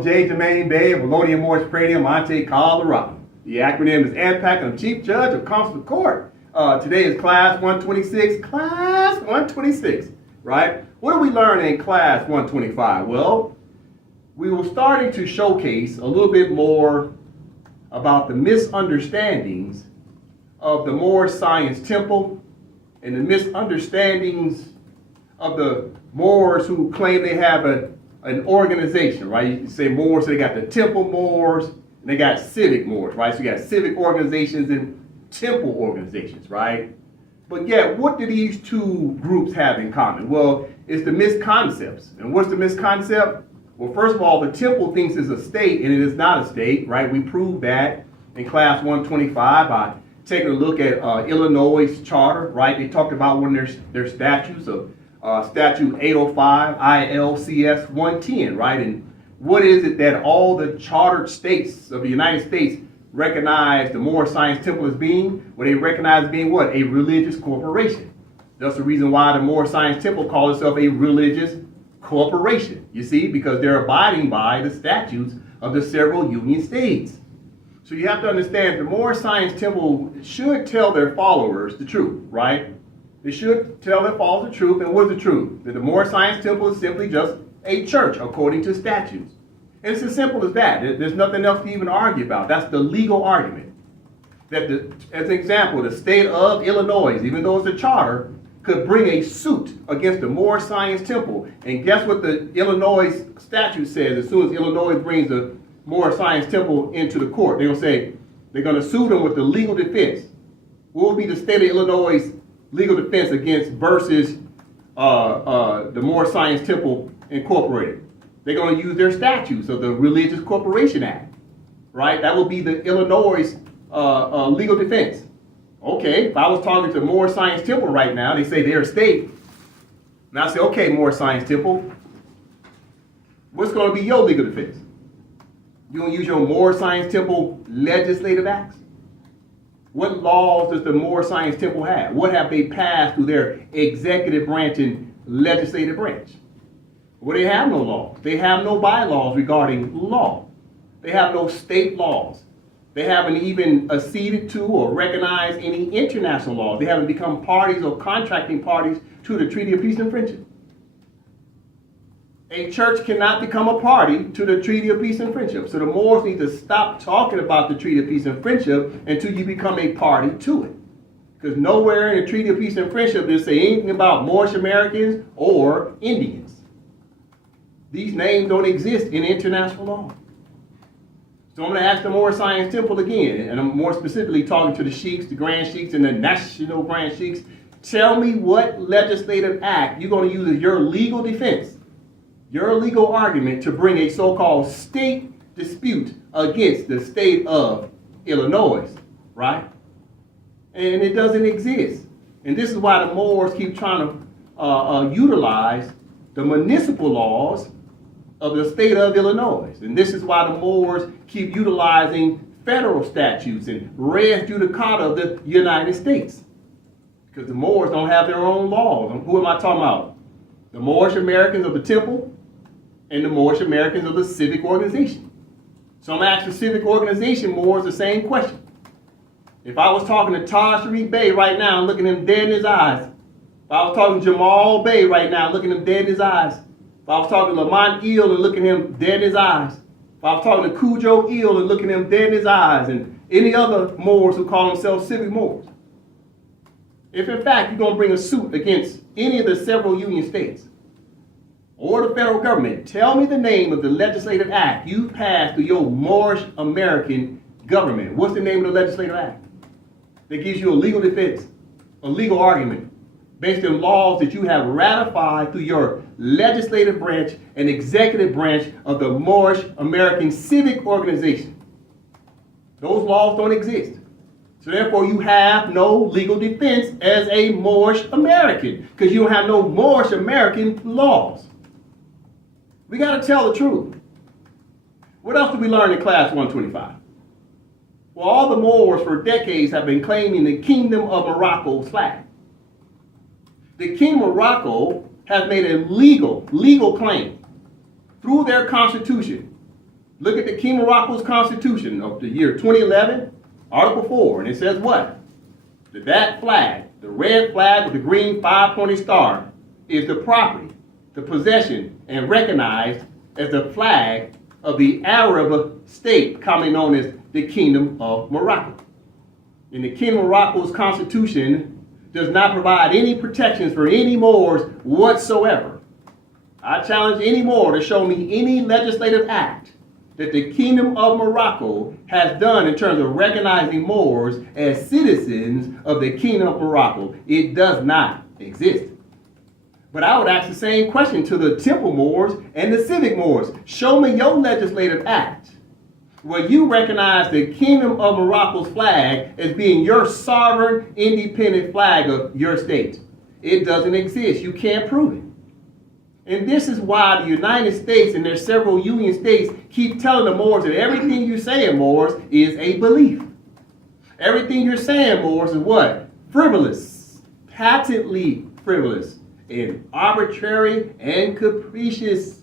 I'm Jay Jermaine Bay of Melodia Morris Pradium, Monte, Colorado. The acronym is AMPAC, and I'm Chief Judge of Consular Court. Today is Class 126. Class 126, right? What did we learn in Class 125? Well, we were starting to showcase a little bit more about the misunderstandings of the Moorish Science Temple and the misunderstandings of the Moors who claim they have an organization, right? You can say Moors, so they got the temple Moors, and they got civic Moors, right? So you got civic organizations and temple organizations, right? But yet, what do these two groups have in common? Well, it's the misconcepts. And what's the misconcept? Well, first of all, the temple thinks it's a state, and it is not a state, right? We proved that in Class 125 by taking a look at Illinois' charter, right? They talked about one of their statutes of Statute 805 ILCS 110, right? And what is it that all the chartered states of the United States recognize the Moorish Science Temple as being? Well, they recognize it being what? A religious corporation. That's the reason why the Moorish Science Temple calls itself a religious corporation, you see, because they're abiding by the statutes of the several union states. So you have to understand the Moorish Science Temple should tell their followers the truth, right? They should tell their followers the truth. And what is the truth? That the Moorish Science Temple is simply just a church according to statutes. And it's as simple as that. There's nothing else to even argue about. That's the legal argument. That, as an example, the state of Illinois, even though it's a charter, could bring a suit against the Moorish Science Temple. And guess what the Illinois statute says as soon as Illinois brings the Moorish Science Temple into the court? They're going to say they're going to sue them with the legal defense. What will be the state of Illinois' legal defense against versus the Moorish Science Temple Incorporated? They're going to use their statutes of the Religious Corporation Act, right? That will be the Illinois' legal defense. Okay, if I was talking to Moorish Science Temple right now, they say they're a state. And I say, okay, Moorish Science Temple, what's going to be your legal defense? You going to use your Moorish Science Temple legislative acts? What laws does the Moorish Science Temple have? What have they passed through their executive branch and legislative branch? Well, they have no laws. They have no bylaws regarding law. They have no state laws. They haven't even acceded to or recognized any international laws. They haven't become parties or contracting parties to the Treaty of Peace and Friendship. A church cannot become a party to the Treaty of Peace and Friendship. So the Moors need to stop talking about the Treaty of Peace and Friendship until you become a party to it. Because nowhere in the Treaty of Peace and Friendship does it say anything about Moorish Americans or Indians. These names don't exist in international law. So I'm going to ask the Moorish Science Temple again, and I'm more specifically talking to the sheiks, the grand sheiks, and the national grand sheiks. Tell me what legislative act you're going to use as your legal defense, your legal argument to bring a so-called state dispute against the state of Illinois, right? And it doesn't exist. And this is why the Moors keep trying to utilize the municipal laws of the state of Illinois. And this is why the Moors keep utilizing federal statutes and res judicata of the United States. Because the Moors don't have their own laws. And who am I talking about? The Moorish Americans of the Temple and the Moorish Americans of the civic organization. So I'm asking the civic organization Moors the same question. If I was talking to Taj Sharif Bey right now and looking him dead in his eyes, if I was talking to Jamal Bey right now looking him dead in his eyes, if I was talking to Lamont Eel and looking him dead in his eyes, if I was talking to Cujo Eel and looking him dead in his eyes, and any other Moors who call themselves civic Moors, if in fact you're going to bring a suit against any of the several union states or the federal government, tell me the name of the legislative act you passed through your Moorish American government. What's the name of the legislative act that gives you a legal defense, a legal argument, based on laws that you have ratified through your legislative branch and executive branch of the Moorish American Civic Organization? Those laws don't exist. So therefore you have no legal defense as a Moorish American because you don't have no Moorish American laws. We got to tell the truth. What else did we learn in Class 125? Well, all the Moors for decades have been claiming the Kingdom of Morocco's flag. The Kingdom of Morocco has made a legal claim through their constitution Look at the Kingdom of Morocco's constitution of the year 2011, Article 4, and it says what? That flag, the red flag with the green five-pointed star, is the property, the possession, and recognized as the flag of the Arab state commonly known as the Kingdom of Morocco. And the Kingdom of Morocco's constitution does not provide any protections for any Moors whatsoever. I challenge any Moor to show me any legislative act that the Kingdom of Morocco has done in terms of recognizing Moors as citizens of the Kingdom of Morocco. It does not exist. But I would ask the same question to the temple Moors and the civic Moors. Show me your legislative act where you recognize the Kingdom of Morocco's flag as being your sovereign, independent flag of your state. It doesn't exist. You can't prove it. And this is why the United States and their several union states keep telling the Moors that everything you say in Moors is a belief. Everything you're saying, Moors, is what? Frivolous, patently frivolous, and arbitrary and capricious.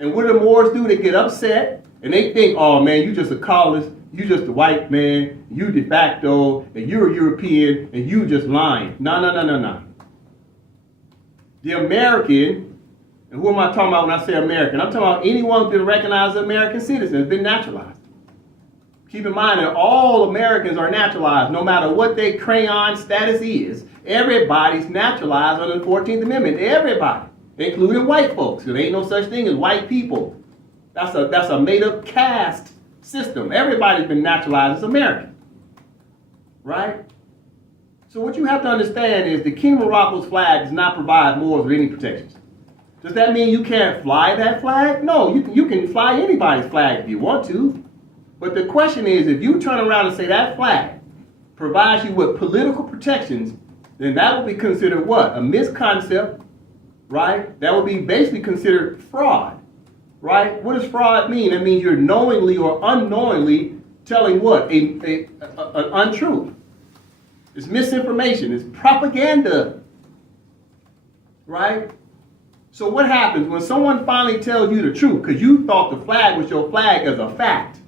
And what do the Moors do? They get upset and they think, oh man, you just a colonist, you just a white man, you de facto, and you're a European, and you just lying. No. The American, and who am I talking about when I say American? I'm talking about anyone who's been recognized as an American citizen, has been naturalized. Keep in mind that all Americans are naturalized, no matter what their crayon status is. Everybody's naturalized under the 14th Amendment. Everybody, including white folks. There ain't no such thing as white people. That's a made-up caste system. Everybody's been naturalized as American, right? So what you have to understand is the Kingdom of Morocco's flag does not provide Moors with any protections. Does that mean you can't fly that flag? No, you can fly anybody's flag if you want to. But the question is, if you turn around and say that flag provides you with political protections, then that would be considered what? A misconcept, right? That would be basically considered fraud, right? What does fraud mean? It means you're knowingly or unknowingly telling what? An untruth. It's misinformation. It's propaganda, right? So what happens when someone finally tells you the truth? Because you thought the flag was your flag as a fact.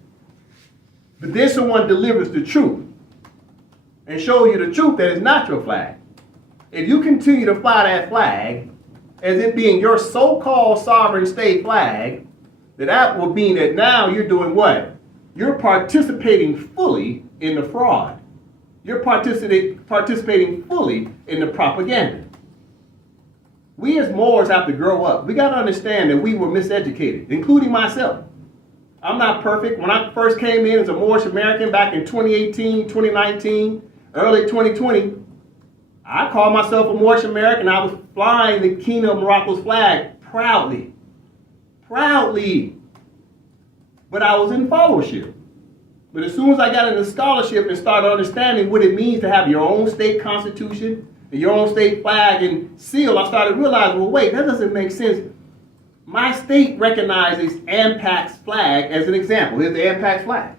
But then someone delivers the truth and shows you the truth that is not your flag. If you continue to fly that flag as it being your so-called sovereign state flag, that will mean that now you're doing what? You're participating fully in the fraud. You're participating fully in the propaganda. We as Moors have to grow up. We got to understand that we were miseducated, including myself. I'm not perfect. When I first came in as a Moorish American back in 2018, 2019, early 2020, I called myself a Moorish American. I was flying the Kingdom of Morocco's flag proudly. Proudly. But I was in followership. But as soon as I got into scholarship and started understanding what it means to have your own state constitution, and your own state flag and seal, I started realizing, well, wait, that doesn't make sense. My state recognizes AMPAC's flag as an example. Here's the AMPAC flag.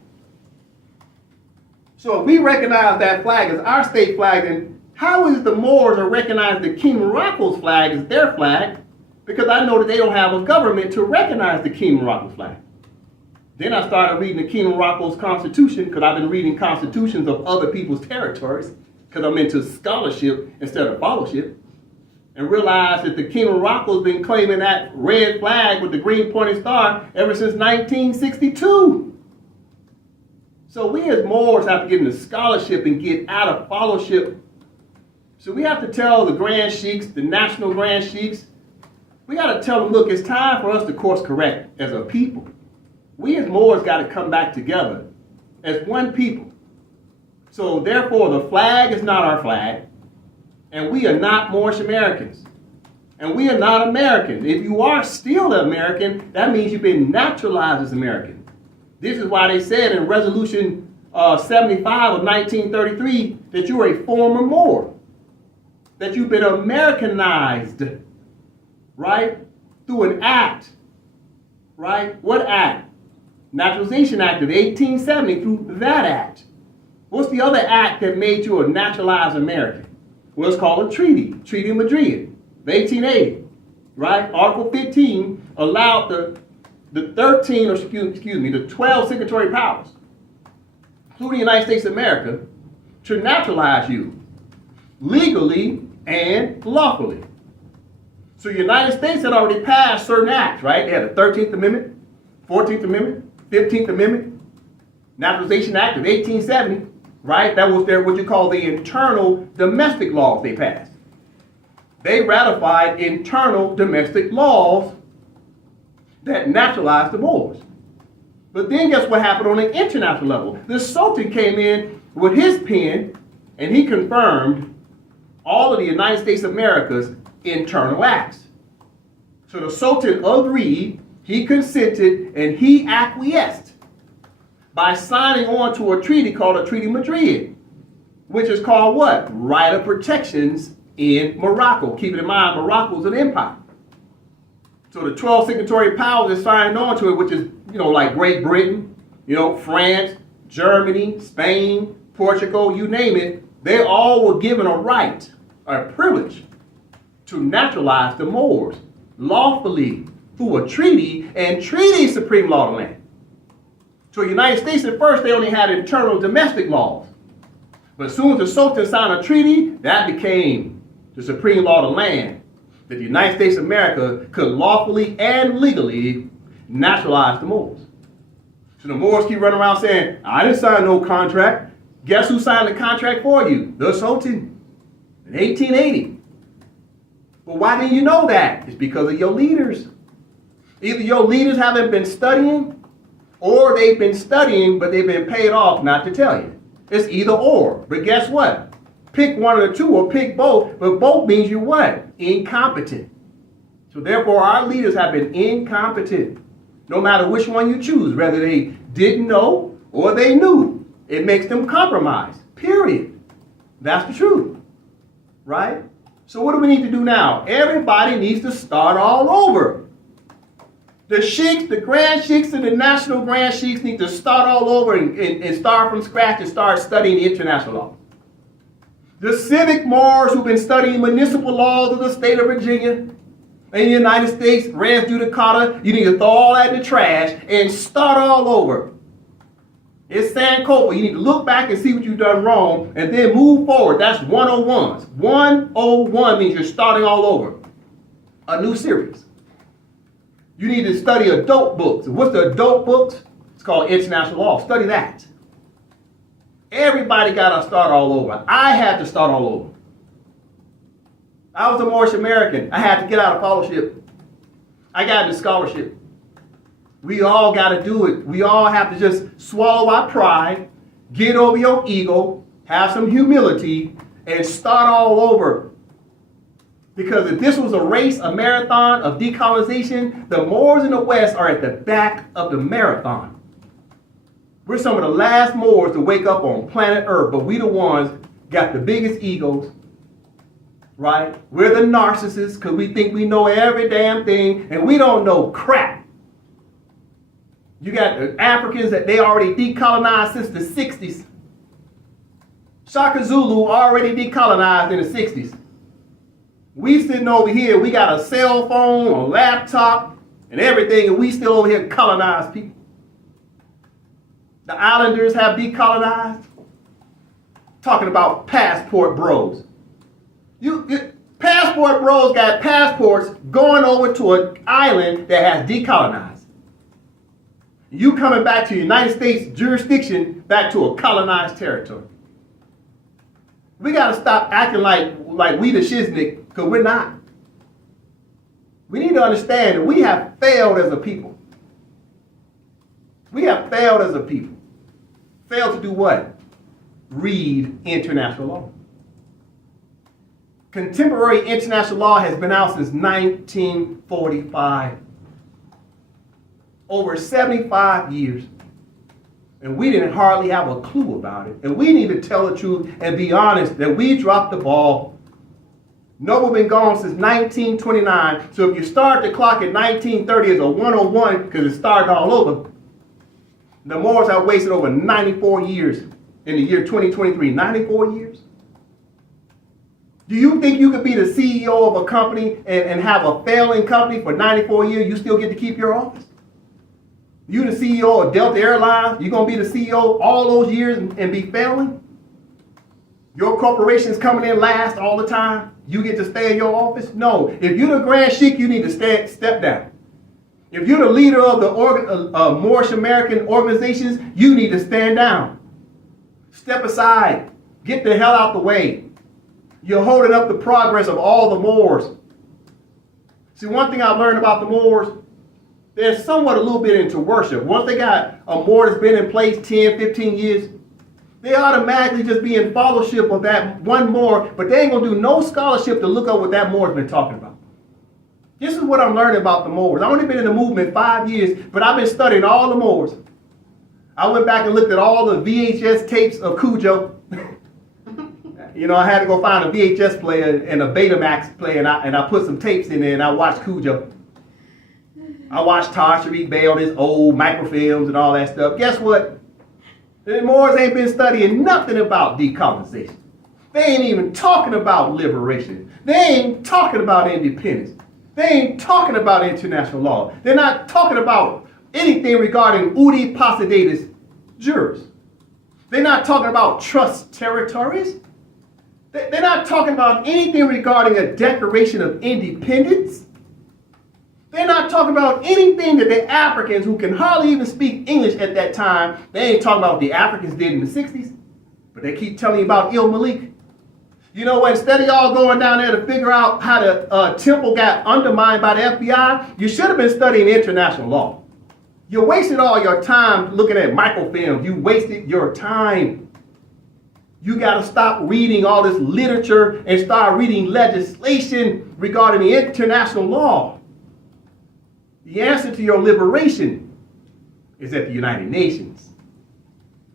So if we recognize that flag as our state flag, then how is the Moors are recognizing the Kingdom of Morocco's flag as their flag? Because I know that they don't have a government to recognize the Kingdom of Morocco's flag. Then I started reading the Kingdom of Morocco's constitution, because I've been reading constitutions of other people's territories, because I'm into scholarship instead of followership, and realized that the Kingdom of Morocco has been claiming that red flag with the green pointed star ever since 1962. So we as Moors have to get into scholarship and get out of followership. So we have to tell the Grand Sheiks, the national Grand Sheiks, we got to tell them, look, it's time for us to course correct as a people. We as Moors got to come back together as one people. So therefore, the flag is not our flag, and we are not Moorish Americans, and we are not Americans. If you are still an American, that means you've been naturalized as American. This is why they said in Resolution 75 of 1933 that you are a former Moor, that you've been Americanized, right, through an act, right? What act? Naturalization Act of 1870, through that act. What's the other act that made you a naturalized American? Well, it's called a treaty, Treaty of Madrid, of 1880, right? Article 15 allowed the the 12 signatory powers, including the United States of America, to naturalize you legally and lawfully. So the United States had already passed certain acts, right? They had the 13th Amendment, 14th Amendment, 15th Amendment, Naturalization Act of 1870, right? That was their, what you call the internal domestic laws they passed. They ratified internal domestic laws that naturalized the Moors. But then guess what happened on an international level? The Sultan came in with his pen and he confirmed all of the United States of America's internal acts. So the Sultan agreed, he consented, and he acquiesced by signing on to a treaty called the Treaty of Madrid, which is called what? Right of Protections in Morocco. Keep in mind, Morocco is an empire. So the 12 signatory powers that signed on to it, which is, like Great Britain, France, Germany, Spain, Portugal, you name it, they all were given a right, a privilege, to naturalize the Moors lawfully through a treaty, and treaty is supreme law of the land. So the United States at first, they only had internal domestic laws. But as soon as the Sultan signed a treaty, that became the supreme law of the land, that the United States of America could lawfully and legally naturalize the Moors. So the Moors keep running around saying, I didn't sign no contract. Guess who signed the contract for you? The Sultan in 1880. Well, why didn't you know that? It's because of your leaders. Either your leaders haven't been studying, or they've been studying, but they've been paid off not to tell you. It's either or. But guess what? Pick one of the two or pick both, but both means you're what? Incompetent. So therefore, our leaders have been incompetent. No matter which one you choose, whether they didn't know or they knew, it makes them compromise. Period. That's the truth. Right? So what do we need to do now? Everybody needs to start all over. The sheiks, the grand sheiks, and the national grand sheiks need to start all over and start from scratch and start studying international law. The civic Moors who've been studying municipal laws of the state of Virginia and the United States, res judicata, you need to throw all that in the trash and start all over. It's Sankofa. You need to look back and see what you've done wrong and then move forward. That's 101s. 101 means you're starting all over. A new series. You need to study adult books. What's the adult books? It's called international law. Study that. Everybody got to start all over. I had to start all over. I was a Moorish American. I had to get out of fellowship. I got into scholarship. We all got to do it. We all have to just swallow our pride, get over your ego, have some humility, and start all over. Because if this was a race, a marathon of decolonization, the Moors in the West are at the back of the marathon. We're some of the last Moors to wake up on planet Earth, but we the ones got the biggest egos, right? We're the narcissists because we think we know every damn thing, and we don't know crap. You got the Africans that they already decolonized since the 60s. Shaka Zulu already decolonized in the 60s. We sitting over here, we got a cell phone, a laptop, and everything, and we still over here colonized people. The islanders have decolonized. Talking about passport bros. Passport bros got passports going over to an island that has decolonized. You coming back to the United States jurisdiction, back to a colonized territory. We got to stop acting like we the shiznick, because we're not. We need to understand that we have failed as a people. We have failed as a people. Failed to do what? Read international law. Contemporary international law has been out since 1945. Over 75 years. And we didn't hardly have a clue about it. And we need to tell the truth and be honest that we dropped the ball. NOBLE been gone since 1929. So if you start the clock at 1930 as a 101, because it started all over, the Moors have wasted over 94 years in the year 2023. 94 years? Do you think you could be the CEO of a company and have a failing company for 94 years? You still get to keep your office? You the CEO of Delta Airlines, you're going to be the CEO all those years and be failing? Your corporation's coming in last all the time. You get to stay in your office? No. If you're the Grand Sheik, you need to step down. If you're the leader of the Moorish American organizations, you need to stand down. Step aside. Get the hell out the way. You're holding up the progress of all the Moors. See, one thing I've learned about the Moors, they're somewhat a little bit into worship. Once they got a Moor that's been in place 10, 15 years, they automatically just be in fellowship of that one Moor, but they ain't going to do no scholarship to look up what that Moor's been talking about. This is what I'm learning about the Moors. I've only been in the movement 5 years, but I've been studying all the Moors. I went back and looked at all the VHS tapes of Cujo. You know, I had to go find a VHS player and a Betamax player, and I put some tapes in there, and I watched Cujo. I watched Tariq Bey on his old microfilms and all that stuff. Guess what? The Moors ain't been studying nothing about decolonization. They ain't even talking about liberation. They ain't talking about independence. They ain't talking about international law. They're not talking about anything regarding Udi Posidatus jurors. They're not talking about trust territories. They're not talking about anything regarding a Declaration of Independence. They're not talking about anything that the Africans, who can hardly even speak English at that time, they ain't talking about what the Africans did in the 60s. But they keep telling you about Il Malik. You know what? Instead of y'all going down there to figure out how the temple got undermined by the FBI, you should have been studying international law. You wasted all your time looking at microfilms. You wasted your time. You got to stop reading all this literature and start reading legislation regarding the international law. The answer to your liberation is at the United Nations.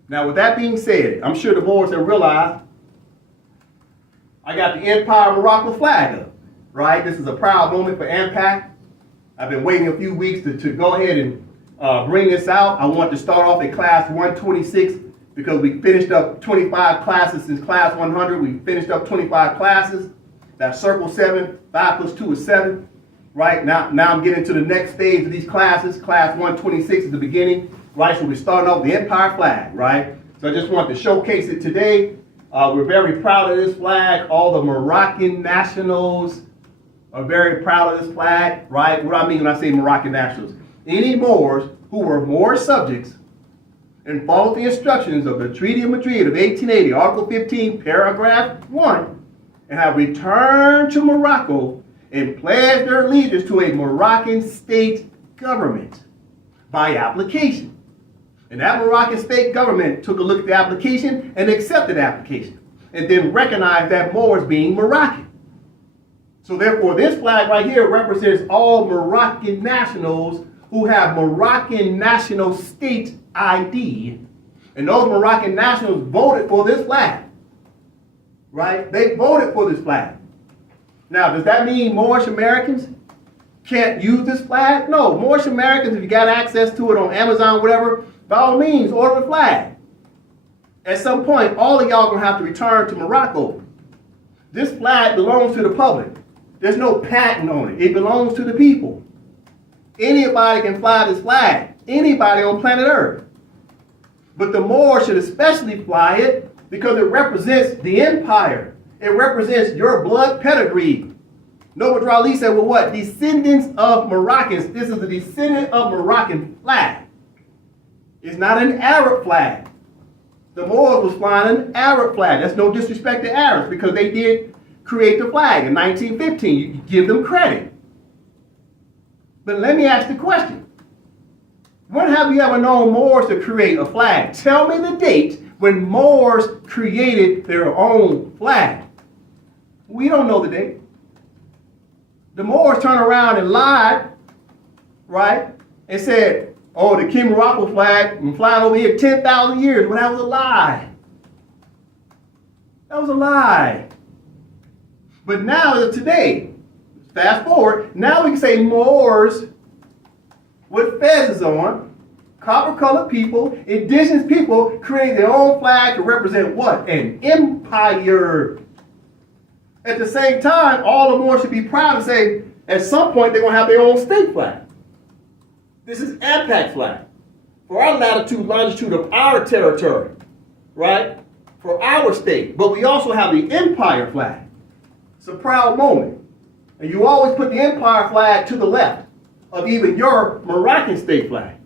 Now, with that being said, I'm sure the Moors have realized I got the Empire of Morocco flag up, right? This is a proud moment for AMPAC. I've been waiting a few weeks to go ahead and bring this out. I want to start off at class 126 because we finished up 25 classes since class 100. We finished up 25 classes. That's circle 7. 5 plus 2 is 7. Right? Now I'm getting to the next stage of these classes. Class 126 is the beginning. Right? So we're starting off with the Empire flag. Right? So I just wanted to showcase it today. We're very proud of this flag. All the Moroccan nationals are very proud of this flag, right? What I mean when I say Moroccan nationals. Any Moors who were Moor subjects and followed the instructions of the Treaty of Madrid of 1880, Article 15, Paragraph 1, and have returned to Morocco and pledged their allegiance to a Moroccan state government by application. And that Moroccan state government took a look at the application and accepted the application, and then recognized that Moors being Moroccan. So therefore, this flag right here represents all Moroccan nationals who have Moroccan national state ID. And those Moroccan nationals voted for this flag. Right? They voted for this flag. Now, does that mean Moorish Americans can't use this flag? No. Moorish Americans, if you got access to it on Amazon, whatever, by all means, order the flag. At some point, all of y'all are going to have to return to Morocco. This flag belongs to the public. There's no patent on it. It belongs to the people. Anybody can fly this flag. Anybody on planet Earth. But the Moors should especially fly it because it represents the empire. It represents your blood pedigree. Noble Drali said, well, what? Descendants of Moroccans. This is the descendant of Moroccan flag. It's not an Arab flag. The Moors was flying an Arab flag. That's no disrespect to Arabs because they did create the flag in 1915. You give them credit. But let me ask the question. When have you ever known Moors to create a flag? Tell me the date when Moors created their own flag. We don't know the date. The Moors turned around and lied, right? And said, oh, the King Morocco flag been flying over here 10,000 years. Well, that was a lie. That was a lie. But now, today, fast forward, now we can say Moors with fezzes on, copper-colored people, indigenous people, creating their own flag to represent what? An empire. At the same time, all the Moors should be proud to say, at some point, they're going to have their own state flag. This is AMPAC flag. for our latitude, longitude of our territory, right? For our state. But we also have the empire flag. It's a proud moment. And you always put the empire flag to the left of even your Moroccan state flag.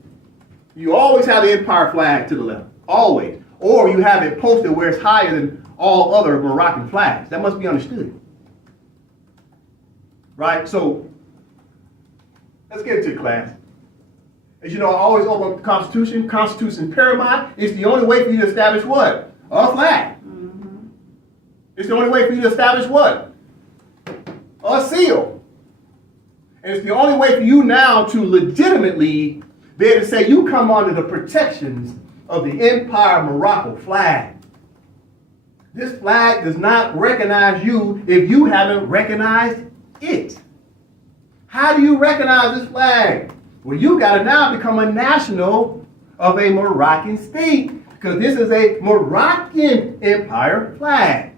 You always have the empire flag to the left, always. Or you have it posted where it's higher than all other Moroccan flags. That must be understood. Right? So, let's get into the class. As you know, I always open up the Constitution. Constitution paramount. It's the only way for you to establish what? A flag. Mm-hmm. It's the only way for you to establish what? A seal. And it's the only way for you now to legitimately be able to say you come under the protections of the Empire Morocco flag. This flag does not recognize you if you haven't recognized it. How do you recognize this flag? Well, you got to now become a national of a Moroccan state, because this is a Moroccan empire flag.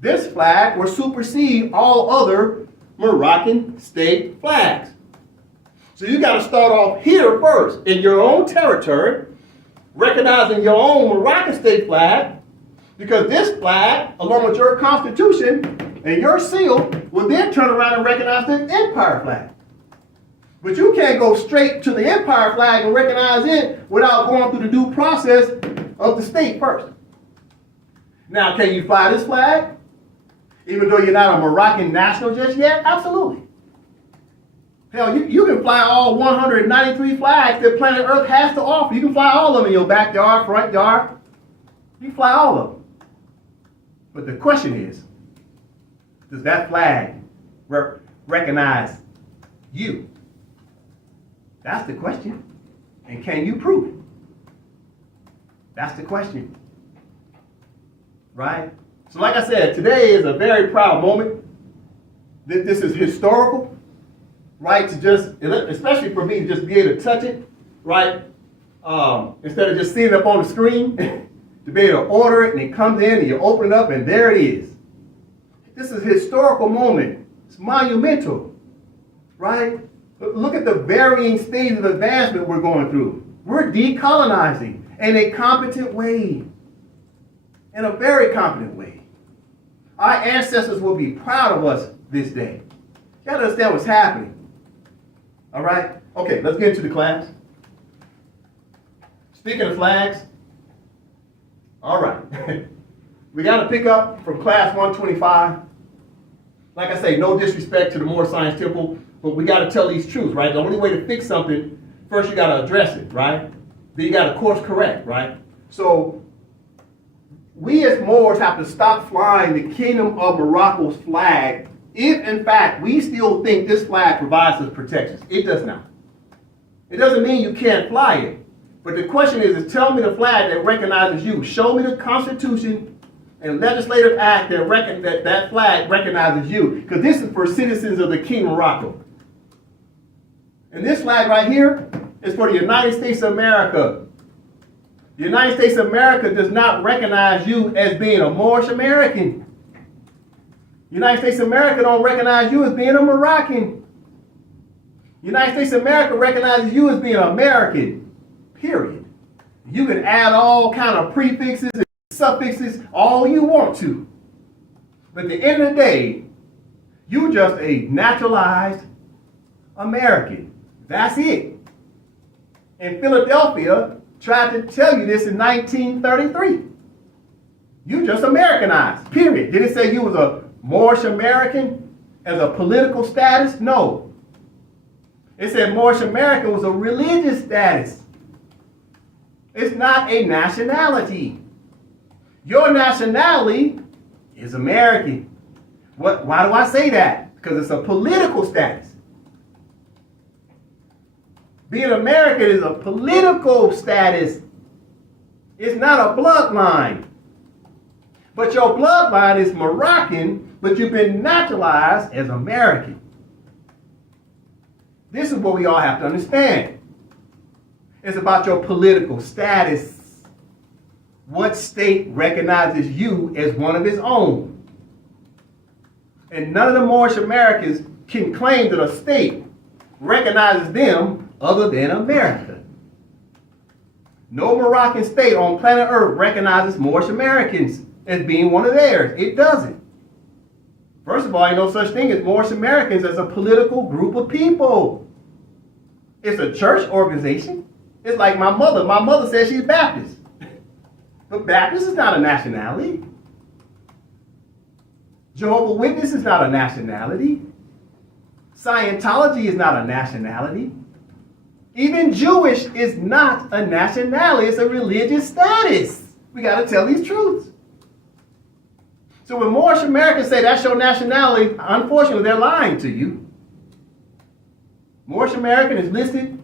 This flag will supersede all other Moroccan state flags. So you got to start off here first, in your own territory, recognizing your own Moroccan state flag, because this flag, along with your constitution and your seal, will then turn around and recognize the empire flag. But you can't go straight to the empire flag and recognize it without going through the due process of the state first. Now, can you fly this flag? Even though you're not a Moroccan national just yet? Absolutely. Hell, you can fly all 193 flags that planet Earth has to offer. You can fly all of them in your backyard, front yard. You can fly all of them. But the question is, does that flag recognize you? That's the question. And can you prove it? That's the question. Right? So like I said, today is a very proud moment. This is historical, right? To just, especially for me, to just be able to touch it, right? Instead of just seeing it up on the screen, to be able to order it and it comes in and you open it up and there it is. This is a historical moment. It's monumental, right? Look at the varying stages of advancement we're going through. We're decolonizing in a competent way, in a very competent way. Our ancestors will be proud of us this day. You gotta understand what's happening. All right? Okay, let's get into the class. Speaking of flags, all right. We gotta pick up from class 125. Like I say, no disrespect to the Moore Science Temple, but we gotta tell these truths, right? The only way to fix something, first you gotta address it, right? Then you gotta course correct, right? So, we as Moors have to stop flying the Kingdom of Morocco's flag if, in fact, we still think this flag provides us protections. It does not. It doesn't mean you can't fly it. But the question is tell me the flag that recognizes you. Show me the Constitution and legislative act that flag recognizes you. Because this is for citizens of the Kingdom of Morocco. And this flag right here is for the United States of America. The United States of America does not recognize you as being a Moorish American. The United States of America don't recognize you as being a Moroccan. The United States of America recognizes you as being American, period. You can add all kind of prefixes and suffixes all you want to. But at the end of the day, you're just a naturalized American. That's it. In Philadelphia, tried to tell you this in 1933. You just Americanized, period. Did it say you was a Moorish American as a political status? No. It said Moorish American was a religious status. It's not a nationality. Your nationality is American. Why do I say that? Because it's a political status. Being American is a political status. It's not a bloodline. But your bloodline is Moroccan, but you've been naturalized as American. This is what we all have to understand. It's about your political status. What state recognizes you as one of its own? And none of the Moorish Americans can claim that a state recognizes them other than America. No Moroccan state on planet Earth recognizes Moorish Americans as being one of theirs. It doesn't. First of all, ain't no such thing as Moorish Americans as a political group of people. It's a church organization. It's like my mother. My mother says she's Baptist. But Baptist is not a nationality. Jehovah's Witness is not a nationality. Scientology is not a nationality. Even Jewish is not a nationality. It's a religious status. We got to tell these truths. So when Moorish Americans say that's your nationality, unfortunately, they're lying to you. Moorish American is listed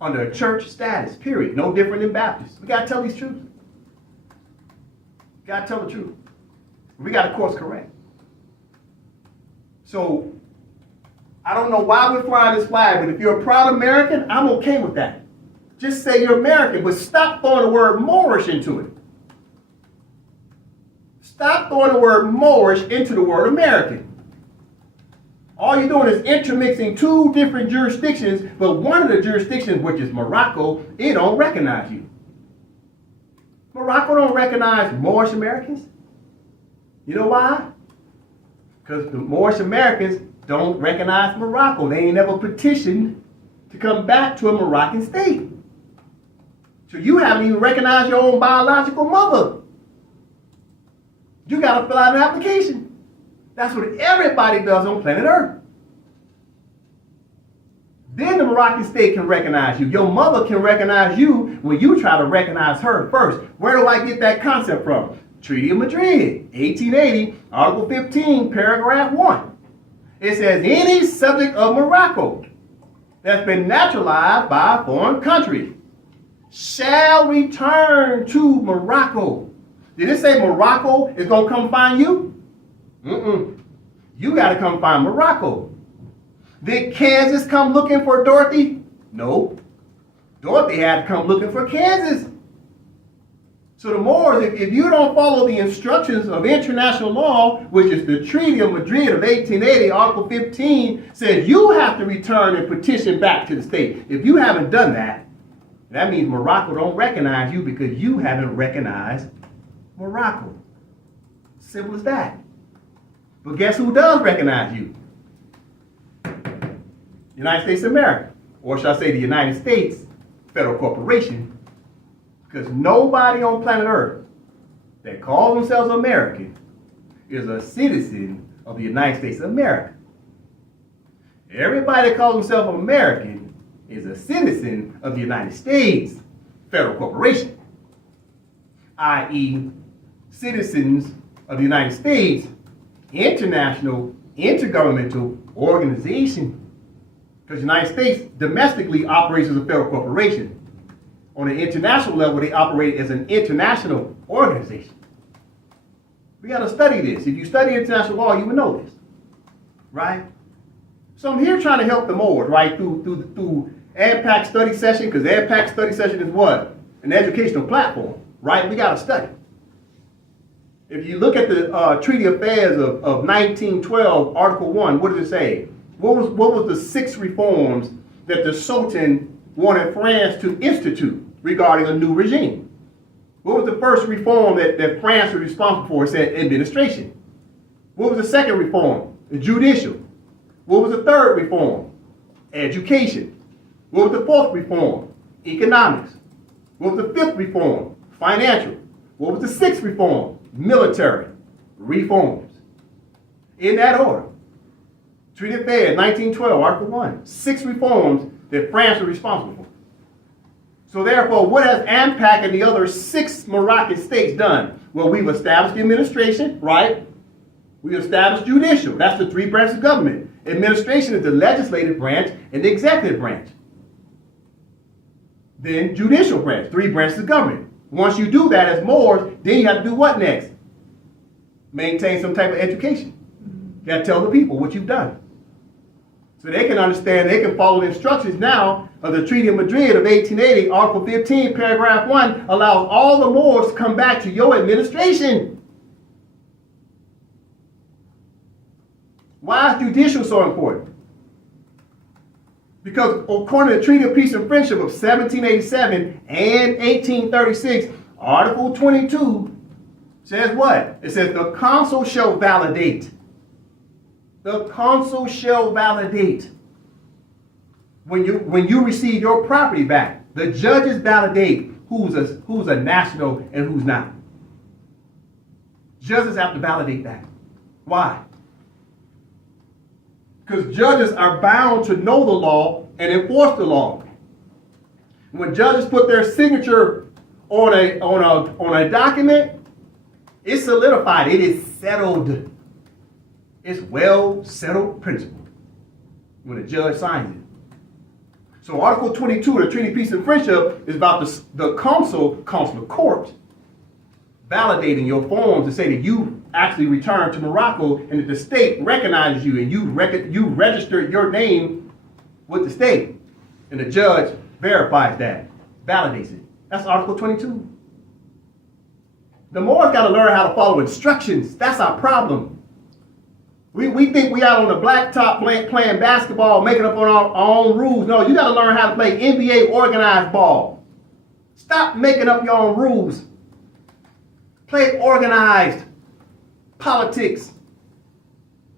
under a church status, period. No different than Baptists. We got to tell these truths. Got to tell the truth. We got to course correct. So I don't know why we're flying this flag, but if you're a proud American, I'm okay with that. Just say you're American, but stop throwing the word Moorish into it. Stop throwing the word Moorish into the word American. All you're doing is intermixing two different jurisdictions, but one of the jurisdictions, which is Morocco, it don't recognize you. Morocco don't recognize Moorish Americans. You know why? Because the Moorish Americans don't recognize Morocco. They ain't never petitioned to come back to a Moroccan state. So you haven't even recognized your own biological mother. You got to fill out an application. That's what everybody does on planet Earth. Then the Moroccan state can recognize you. Your mother can recognize you when you try to recognize her first. Where do I get that concept from? Treaty of Madrid, 1880, Article 15, paragraph 1. It says any subject of Morocco that's been naturalized by a foreign country shall return to Morocco. Did it say Morocco is going to come find you? You got to come find Morocco. Did Kansas come looking for Dorothy? No. Dorothy had to come looking for Kansas. So the Moors, if you don't follow the instructions of international law, which is the Treaty of Madrid of 1880, Article 15, says you have to return and petition back to the state. If you haven't done that, that means Morocco don't recognize you because you haven't recognized Morocco. Simple as that. But guess who does recognize you? United States of America. Or should I say the United States Federal Corporation. Because nobody on planet Earth that calls themselves American is a citizen of the United States of America. Everybody that calls themselves American is a citizen of the United States Federal Corporation, i.e., citizens of the United States International Intergovernmental Organization. Because the United States domestically operates as a federal corporation. On an international level, they operate as an international organization. We got to study this. If you study international law, you would know this, right? So I'm here trying to help the Moors, right, through AMPAC study session, because AMPAC study session is what? An educational platform, right? We got to study. If you look at the Treaty of Affairs of 1912, Article 1, what does it say? What was the 6 reforms that the Sultan wanted France to institute regarding a new regime? What was the first reform that France was responsible for? It said administration. What was the second reform? The judicial. What was the third reform? Education. What was the fourth reform? Economics. What was the fifth reform? Financial. What was the sixth reform? Military. Reforms. In that order. Treaty of Affairs, 1912, Article 1. 6 reforms that France was responsible for. So therefore, what has AMPAC and the other 6 Moroccan states done? Well, we've established the administration, right? We established judicial. That's the 3 branches of government. Administration is the legislative branch and the executive branch. Then judicial branch, 3 branches of government. Once you do that as Moors, then you have to do what next? Maintain some type of education. You got to tell the people what you've done. So they can understand, they can follow the instructions now of the Treaty of Madrid of 1880, Article 15, paragraph 1, allows all the Moors to come back to your administration. Why is judicial so important? Because according to the Treaty of Peace and Friendship of 1787 and 1836, Article 22 says what? It says the consul shall validate. The consul shall validate. When you receive your property back, the judges validate who's a national and who's not. Judges have to validate that. Why? Because judges are bound to know the law and enforce the law. When judges put their signature on a document, it's solidified. It is settled. It's well settled principle when a judge signs it. So Article 22 of the Treaty of Peace and Friendship is about the consular court validating your forms to say that you actually returned to Morocco and that the state recognizes you and you registered your name with the state. And the judge verifies that, validates it. That's Article 22. The Moors got to learn how to follow instructions. That's our problem. We think we out on the blacktop playing basketball, making up on our own rules. No, you got to learn how to play NBA organized ball. Stop making up your own rules. Play organized politics,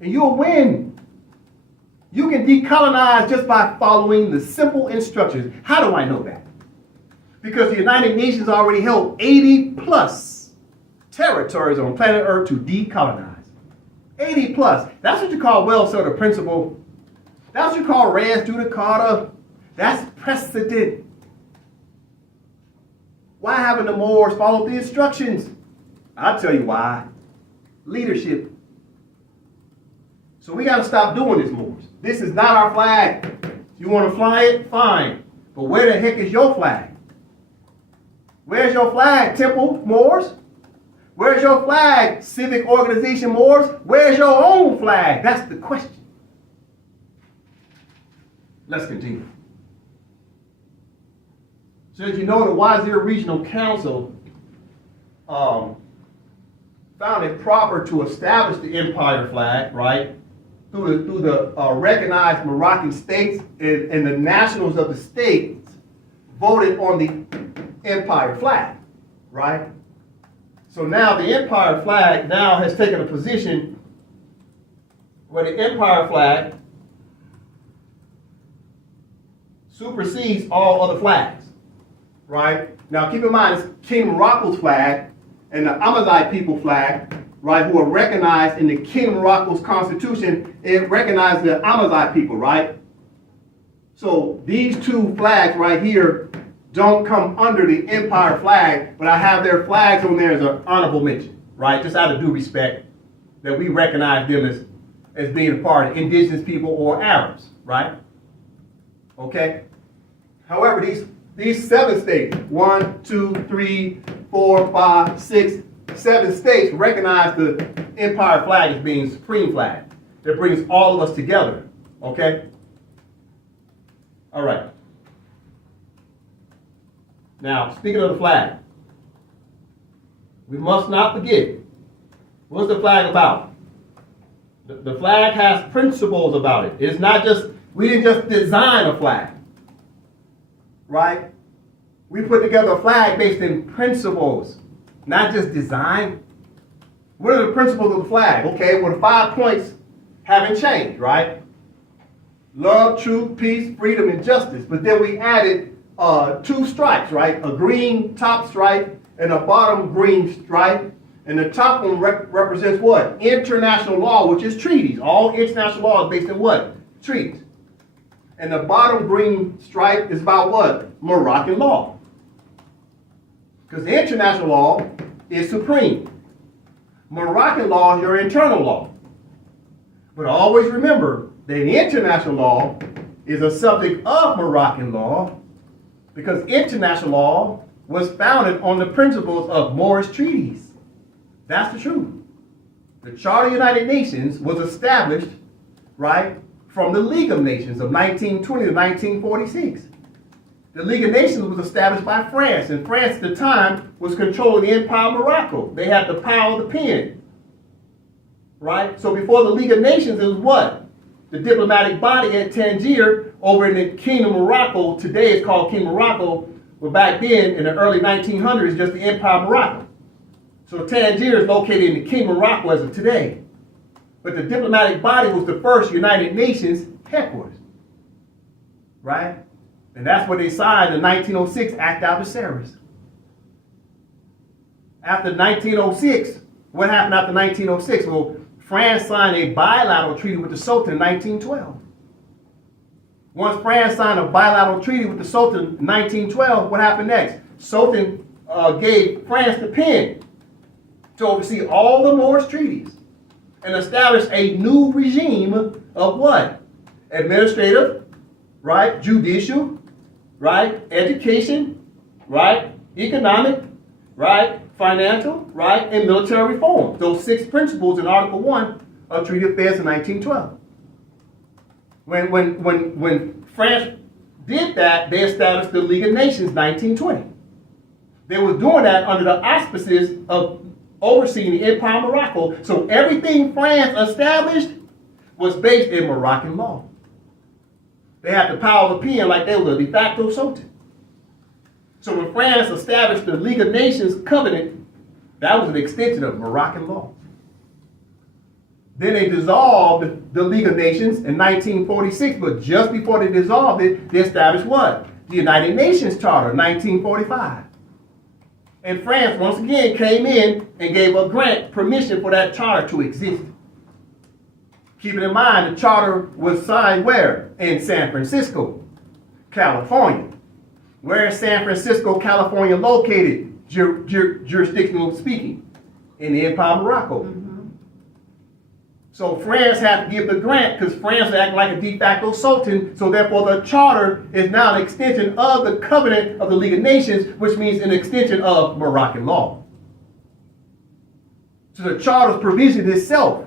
and you'll win. You can decolonize just by following the simple instructions. How do I know that? Because the United Nations already held 80 plus territories on planet Earth to decolonize. 80 plus. That's what you call well-settled principle. That's what you call res judicata. That's precedent. Why haven't the Moors followed the instructions? I'll tell you why. Leadership. So we got to stop doing this, Moors. This is not our flag. You want to fly it? Fine. But where the heck is your flag? Where's your flag, Temple Moors? Where's your flag, civic organization Moors? Where's your own flag? That's the question. Let's continue. So as you know, the Wazir Regional Council found it proper to establish the empire flag, right? Through the recognized Moroccan states and the nationals of the states voted on the empire flag, right? So now the empire flag now has taken a position where the empire flag supersedes all other flags, right? Now keep in mind, it's King Morocco's flag and the Amazigh people flag, right, who are recognized in the King Morocco's constitution. It recognizes the Amazigh people, right? So these two flags right here don't come under the empire flag, but I have their flags on there as an honorable mention, right? Just out of due respect that we recognize them as being a part of indigenous people or Arabs, right? Okay? However, these 7 states, 1, 2, 3, 4, 5, 6, 7 states recognize the empire flag as being supreme flag that brings all of us together, okay? All right. Now, speaking of the flag, we must not forget, what's the flag about? The flag has principles about it. It's not just, we didn't just design a flag, right? We put together a flag based in principles, not just design. What are the principles of the flag? Okay, well, the 5 points haven't changed, right? Love, truth, peace, freedom, and justice. But then we added 2 stripes, right? A green top stripe and a bottom green stripe. And the top one represents what? International law, which is treaties. All international law is based in what? Treaties. And the bottom green stripe is about what? Moroccan law. Because the international law is supreme. Moroccan law is your internal law. But always remember that the international law is a subject of Moroccan law, because international law was founded on the principles of Moorish treaties. That's the truth. The Charter of the United Nations was established, right, from the League of Nations of 1920 to 1946. The League of Nations was established by France, and France at the time was controlling the Empire of Morocco. They had the power of the pen, right? So before the League of Nations, it was what? The diplomatic body at Tangier over in the Kingdom of Morocco. Today it's called Kingdom of Morocco, but back then in the early 1900s, just the Empire of Morocco. So Tangier is located in the Kingdom of Morocco as of today. But the diplomatic body was the first United Nations headquarters, right? And that's where they signed the 1906 Act of Algeciras. After 1906, what happened after 1906? Well, France signed a bilateral treaty with the Sultan in 1912. Once France signed a bilateral treaty with the Sultan in 1912, what happened next? Sultan gave France the pen to oversee all the Moorish treaties and establish a new regime of what? Administrative, right? Judicial, right? Education, right? Economic, right? Financial, right? And military reform. Those 6 principles in Article 1 of Treaty of Fez in 1912. When France did that, they established the League of Nations 1920. They were doing that under the auspices of overseeing the Empire of Morocco. So everything France established was based in Moroccan law. They had the power of the pen like they were the de facto sultan. So when France established the League of Nations covenant, that was an extension of Moroccan law. Then they dissolved the League of Nations in 1946, but just before they dissolved it, they established what? The United Nations Charter in 1945. And France once again came in and gave a grant permission for that charter to exist. Keeping in mind, the charter was signed where? In San Francisco, California. Where is San Francisco, California located, jurisdictional speaking? In the Empire of Morocco. Mm-hmm. So France had to give the grant because France acted like a de facto sultan, so therefore the charter is now an extension of the covenant of the League of Nations, which means an extension of Moroccan law. So the charter's provision itself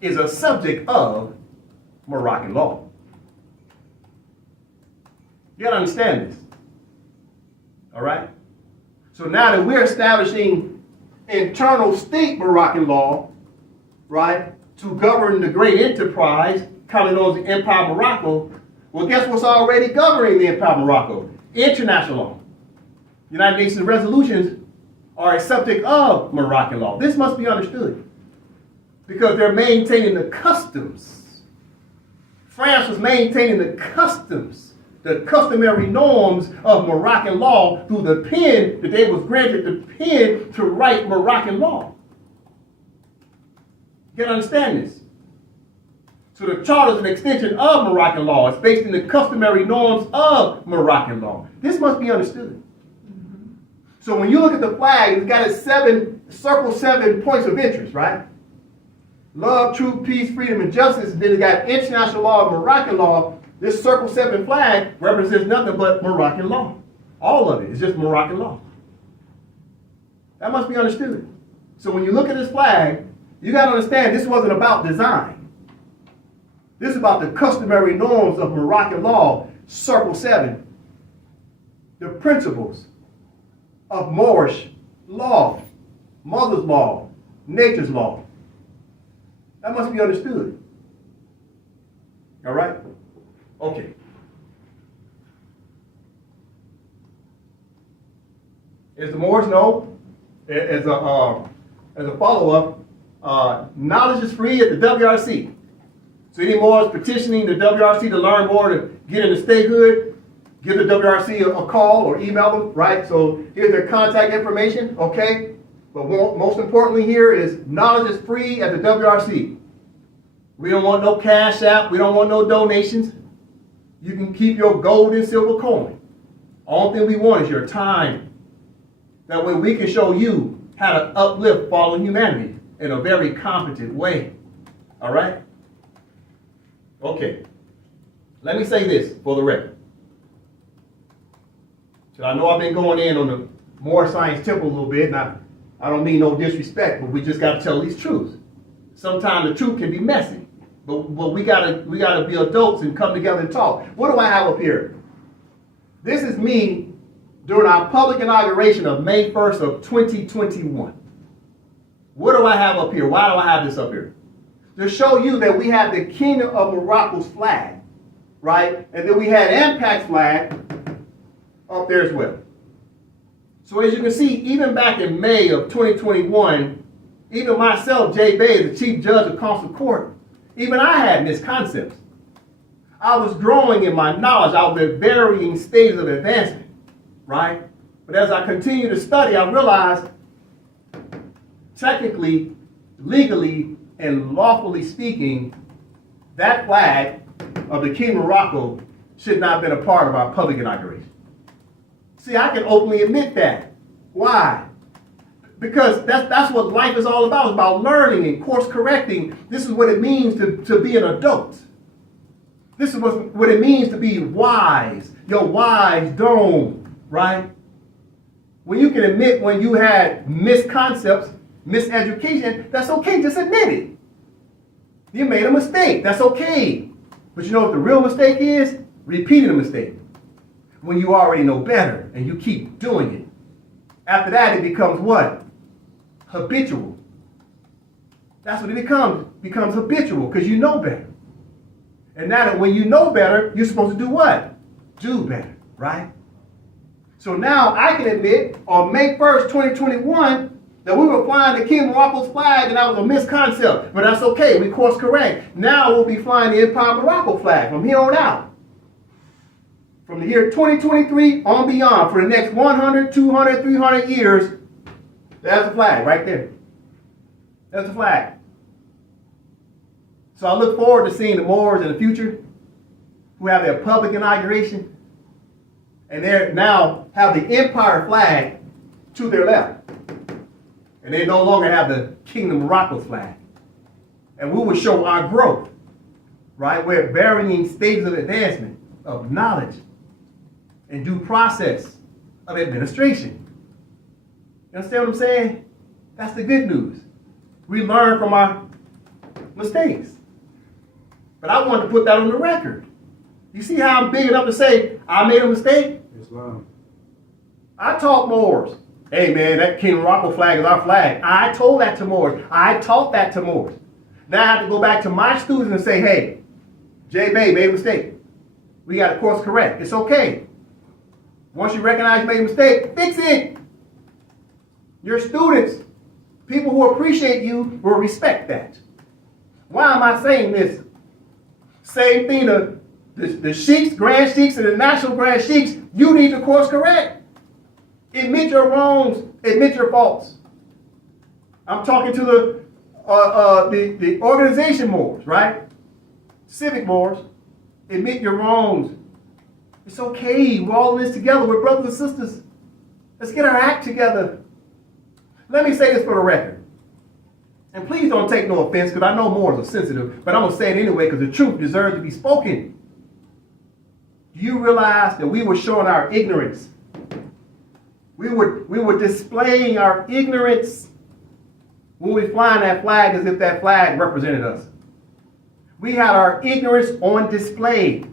is a subject of Moroccan law. You gotta understand this. All right? So now that we're establishing internal state Moroccan law, right, to govern the great enterprise, commonly known as the Empire of Morocco, well, guess what's already governing the Empire of Morocco? International law. United Nations resolutions are a subject of Moroccan law. This must be understood because they're maintaining the customs. France was maintaining the customs, the customary norms of Moroccan law through the pen that they was granted the pen to write Moroccan law. You can understand this. So the charter is an extension of Moroccan law. It's based in the customary norms of Moroccan law. This must be understood. Mm-hmm. So when you look at the flag, it's got its circle 7 points of interest, right? Love, truth, peace, freedom, and justice. And then it got international law and Moroccan law. This circle 7 flag represents nothing but Moroccan law. All of it is just Moroccan law. That must be understood. So when you look at this flag, you got to understand this wasn't about design. This is about the customary norms of Moroccan law, circle 7. The principles of Moorish law, mother's law, nature's law. That must be understood. All right? Okay. As the Moors know, as a follow-up, knowledge is free at the WRC. So any Moors petitioning the WRC to learn more to get into statehood, give the WRC a call or email them, right? So here's their contact information, okay? But most importantly here is knowledge is free at the WRC. We don't want no cash app. We don't want no donations. You can keep your gold and silver coin. All thing we want is your time. That way we can show you how to uplift fallen humanity in a very competent way. All right? Okay. Let me say this for the record. So I know I've been going in on the Moorish Science Temple a little bit, and I don't mean no disrespect, but we just got to tell these truths. Sometimes the truth can be messy, but we gotta be adults and come together and talk. What do I have up here? This is me during our public inauguration of May 1st of 2021. What do I have up here? Why do I have this up here? To show you that we have the Kingdom of Morocco's flag right? And then we had AMPAC's flag up there as well. So as you can see, even back in May of 2021, even myself, Jay Bay, the chief judge of consular court, even I had misconceptions. I was growing in my knowledge. I was at varying stages of advancement, right? But as I continued to study, I realized technically, legally, and lawfully speaking, that flag of the Kingdom of Morocco should not have been a part of our public inauguration. See, I can openly admit that. Why? Because that's what life is all about. It's about learning and course correcting. This is what it means to be an adult. This is what it means to be wise. Your wise dome, right? When you can admit when you had misconcepts, miseducation, that's okay. Just admit it. You made a mistake. That's okay. But you know what the real mistake is? Repeating a mistake. When you already know better and you keep doing it. After that, it becomes what? Habitual. That's what it becomes. It becomes habitual because you know better. And now that when you know better, you're supposed to do what? Do better, right? So now I can admit on May 1st, 2021, that we were flying the Kingdom of Morocco's flag and that was a misconcept. But that's okay. We course correct. Now we'll be flying the Empire of Morocco flag from here on out. From the year 2023 on beyond, for the next 100, 200, 300 years, there's the flag right there. There's the flag. So I look forward to seeing the Moors in the future who have their public inauguration and they now have the empire flag to their left. And they no longer have the Kingdom of Morocco's flag. And we will show our growth, right? We're at varying stages of advancement, of knowledge, and due process of administration. You understand what I'm saying? That's the good news. We learn from our mistakes. But I wanted to put that on the record. You see how I'm big enough to say, I made a mistake? Islam. I taught Moors. Hey man, that Kingdom of Morocco flag is our flag. I told that to Moors. I taught that to Moors. Now I have to go back to my students and say, hey, J. Bay made a mistake. We got to course correct. It's okay. Once you recognize you made a mistake, fix it. Your students, people who appreciate you, will respect that. Why am I saying this? Same thing to the sheiks, grand sheiks, and the national grand sheiks. You need to course correct. Admit your wrongs. Admit your faults. I'm talking to the organization Moors, right? Civic Moors. Admit your wrongs. It's okay. We're all in this together. We're brothers and sisters. Let's get our act together. Let me say this for the record. And please don't take no offense because I know Moors are sensitive, but I'm going to say it anyway because the truth deserves to be spoken. Do you realize that we were showing our ignorance? We were displaying our ignorance when we flying that flag as if that flag represented us. We had our ignorance on display.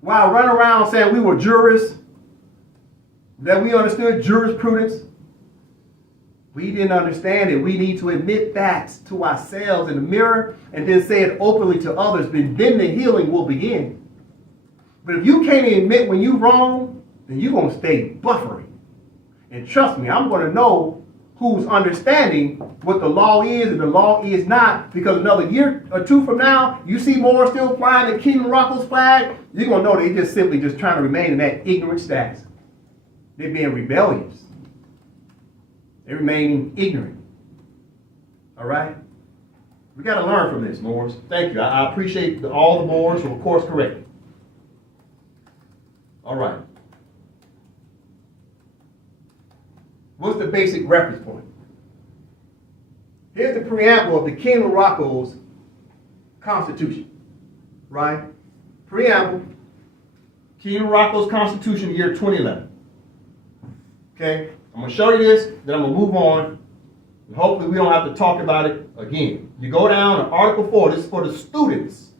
While running around saying we were jurists, that we understood jurisprudence, we didn't understand it. We need to admit that to ourselves in the mirror and then say it openly to others. Then the healing will begin. But if you can't admit when you're wrong, then you're going to stay buffering. And trust me, I'm going to know who's understanding what the law is and the law is not. Because another year or two from now, you see more still flying the Kingdom of Morocco's flag, you're going to know they're just simply just trying to remain in that ignorant status. They're being rebellious. They're remaining ignorant. All right? We got to learn from this, Moors. Thank you. I appreciate all the Moors who are course corrected. All right. What's the basic reference point? Here's the preamble of the Kingdom of Morocco's Constitution. Right? Preamble. Kingdom of Morocco's Constitution, year 2011. Okay? I'm going to show you this, then I'm going to move on, and hopefully we don't have to talk about it again. You go down to Article 4. This is for the students.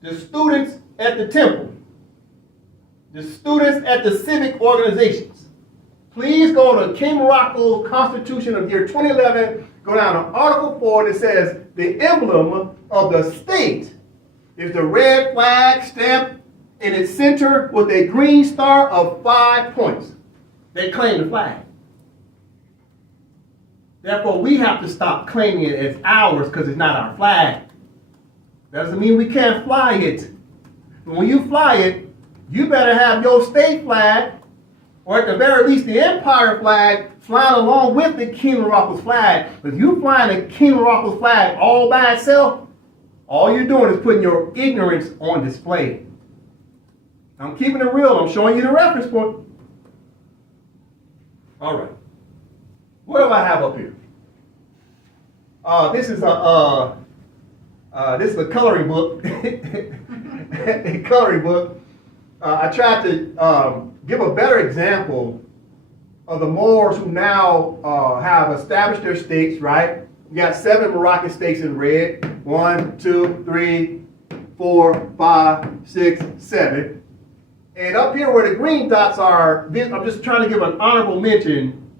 The students at the temple. The students at the civic organizations. Please go to King Morocco's Constitution of year 2011. Go down to Article 4 that says the emblem of the state is the red flag stamped in its center with a green star of 5 points. They claim the flag. Therefore, we have to stop claiming it as ours because it's not our flag. That doesn't mean we can't fly it. But when you fly it, you better have your state flag, or at the very least the empire flag, flying along with the King of Morocco's flag. But if you're flying the King of Morocco's flag all by itself, all you're doing is putting your ignorance on display. I'm keeping it real. I'm showing you the reference point. All right. What do I have up here? This is a coloring book. A coloring book. I tried to give a better example of the Moors who now have established their states, right? We got 7 Moroccan states in red. 1, 2, 3, 4, 5, 6, 7. And up here where the green dots are, I'm just trying to give an honorable mention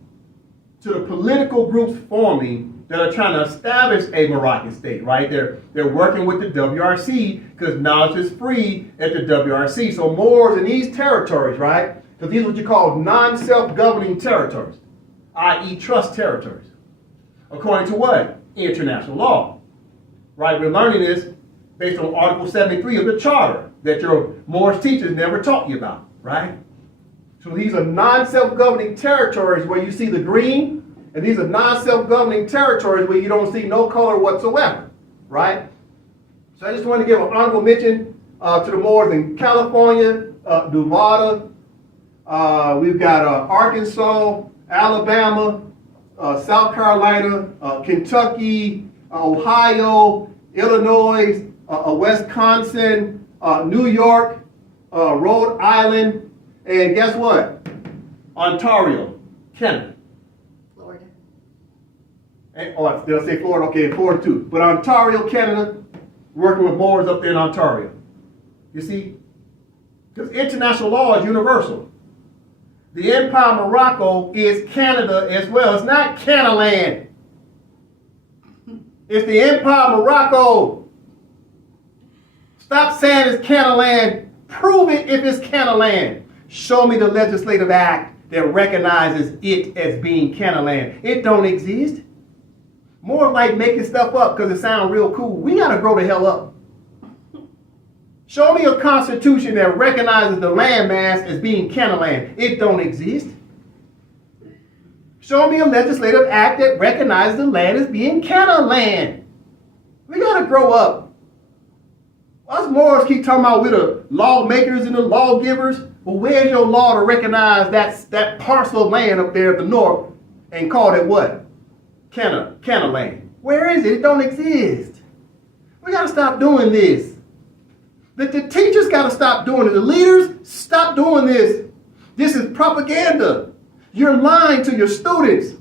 to the political groups forming that are trying to establish a Moroccan state, right? They're working with the WRC because knowledge is free at the WRC. So Moors in these territories, right? Because these are what you call non-self-governing territories, i.e. trust territories. According to what? International law, right? We're learning this based on Article 73 of the Charter that your Moorish teachers never taught you about, right? So these are non-self-governing territories where you see the green, and these are non-self-governing territories where you don't see no color whatsoever, right? So I just want to give an honorable mention to the Moors in California, Nevada. We've got Arkansas, Alabama, South Carolina, Kentucky, Ohio, Illinois, Wisconsin, New York, Rhode Island, and guess what? Ontario, Canada. Florida. And, did I say Florida? Okay, Florida too. But Ontario, Canada, working with Moors up there in Ontario. You see? Because international law is universal. The Empire of Morocco is Canada as well. It's not Canaland. It's the Empire of Morocco. Stop saying it's Canaland. Prove it if it's Canaland. Show me the legislative act that recognizes it as being Canaland. It don't exist. More like making stuff up because it sounds real cool. We got to grow the hell up. Show me a constitution that recognizes the landmass as being Canaland. It don't exist. Show me a legislative act that recognizes the land as being Canaland. We got to grow up. Us Moors keep talking about we're the lawmakers and the lawgivers. Well, where's your law to recognize that parcel of land up there at the north and call it what? Canaland. Where is it? It don't exist. We got to stop doing this. The teachers got to stop doing it. The leaders, stop doing this. This is propaganda. You're lying to your students.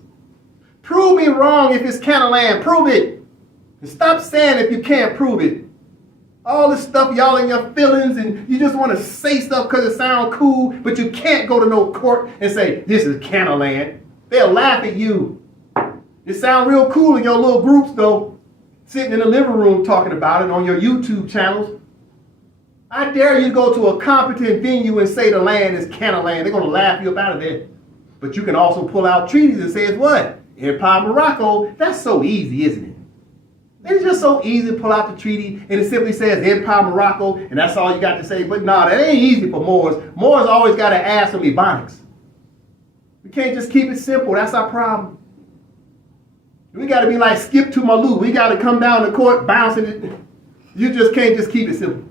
Prove me wrong if it's Canaland. Prove it. And stop saying if you can't prove it. All this stuff, y'all in your feelings, and you just want to say stuff because it sounds cool, but you can't go to no court and say, this is Canaland. They'll laugh at you. It sounds real cool in your little groups, though, sitting in the living room talking about it on your YouTube channels. I dare you to go to a competent venue and say the land is Canaland. They're going to laugh you about it there. But you can also pull out treaties and say it's what? Empire of Morocco. That's so easy, isn't it? It's just so easy to pull out the treaty and it simply says Empire of Morocco and that's all you got to say. But no, that ain't easy for Moors. Moors always got to add some ebonics. We can't just keep it simple. That's our problem. We got to be like Skip to Malou. We got to come down to court bouncing it. You just can't just keep it simple.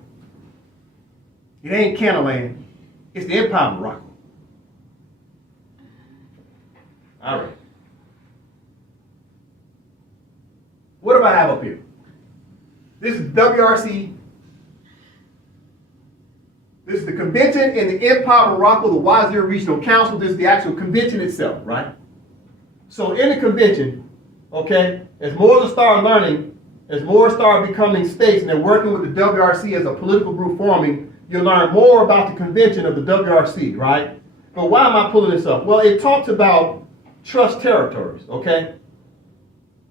It ain't Canaland. It's the Empire of Morocco. All right. What do I have up here? This is WRC. This is the convention in the Empire of Morocco, the Wazir Regional Council. This is the actual convention itself, right? So in the convention, okay, as Moors start learning, as Moors start becoming states and they're working with the WRC as a political group forming, you'll learn more about the convention of the WRC, right? But why am I pulling this up? Well, it talks about trust territories, okay?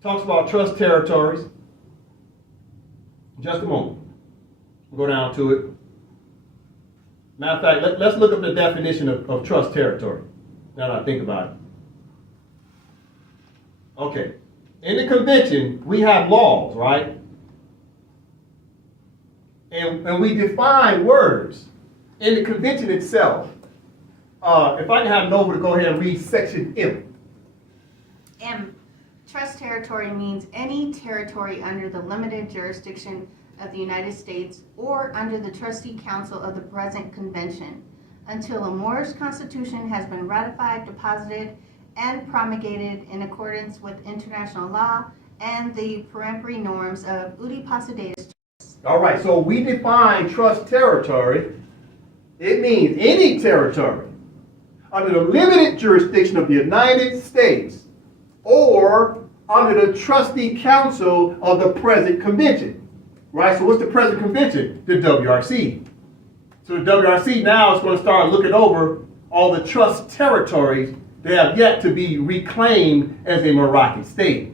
Talks about trust territories. Just a moment. Go down to it. Matter of fact, let's look up the definition of trust territory. Now that I think about it. Okay. In the convention, we have laws, right? And we define words in the convention itself. If I can have Nova to go ahead and read section M. M. Trust territory means any territory under the limited jurisdiction of the United States or under the trustee council of the present convention until a Moorish constitution has been ratified, deposited, and promulgated in accordance with international law and the peremptory norms of Uti Possidetis. All right, so we define trust territory. It means any territory under the limited jurisdiction of the United States or under the trustee council of the present convention. Right, so what's the present convention? The WRC. So the WRC now is going to start looking over all the trust territories that have yet to be reclaimed as a Moroccan state.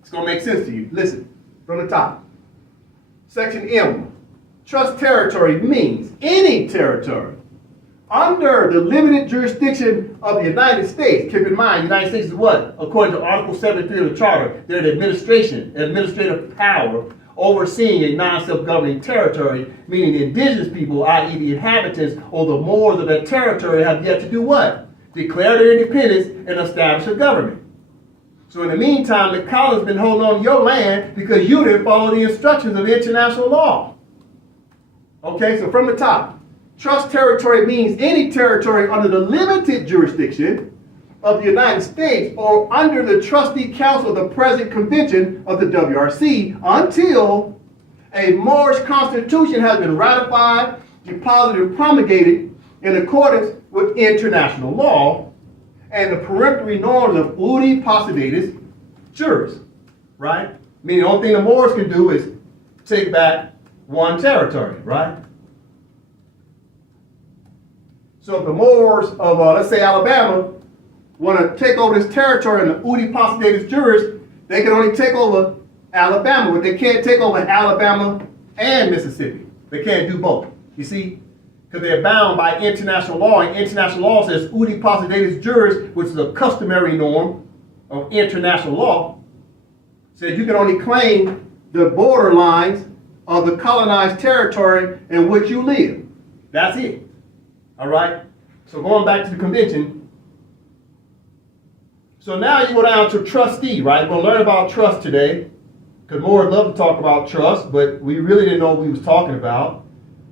It's going to make sense to you. Listen, from the top. Section M. Trust territory means any territory under the limited jurisdiction of the United States. Keep in mind, the United States is what? According to Article 73 of the Charter, they're the administrative power overseeing a non-self-governing territory, meaning the indigenous people, i.e. the inhabitants or the Moors of that territory, have yet to do what? Declare their independence and establish a government. So in the meantime, the colonists have been holding on to your land because you didn't follow the instructions of international law. Okay, so from the top, trust territory means any territory under the limited jurisdiction of the United States or under the trustee council of the present convention of the WRC until a Moorish constitution has been ratified, deposited, and promulgated in accordance with international law and the peremptory norms of Uti Possidetis juris, right? Meaning the only thing the Moors can do is take back one territory, right? So if the Moors of, let's say, Alabama, want to take over this territory in the Uti Possidetis juris, they can only take over Alabama, but they can't take over Alabama and Mississippi. They can't do both. You see? Because they're bound by international law, and international law says Uti Possidetis juris, which is a customary norm of international law, says you can only claim the border lines of the colonized territory in which you live. That's it. All right? So going back to the convention, so now you go down to trustee, right? We're going to learn about trust today, because Moore would love to talk about trust, but we really didn't know what we was talking about.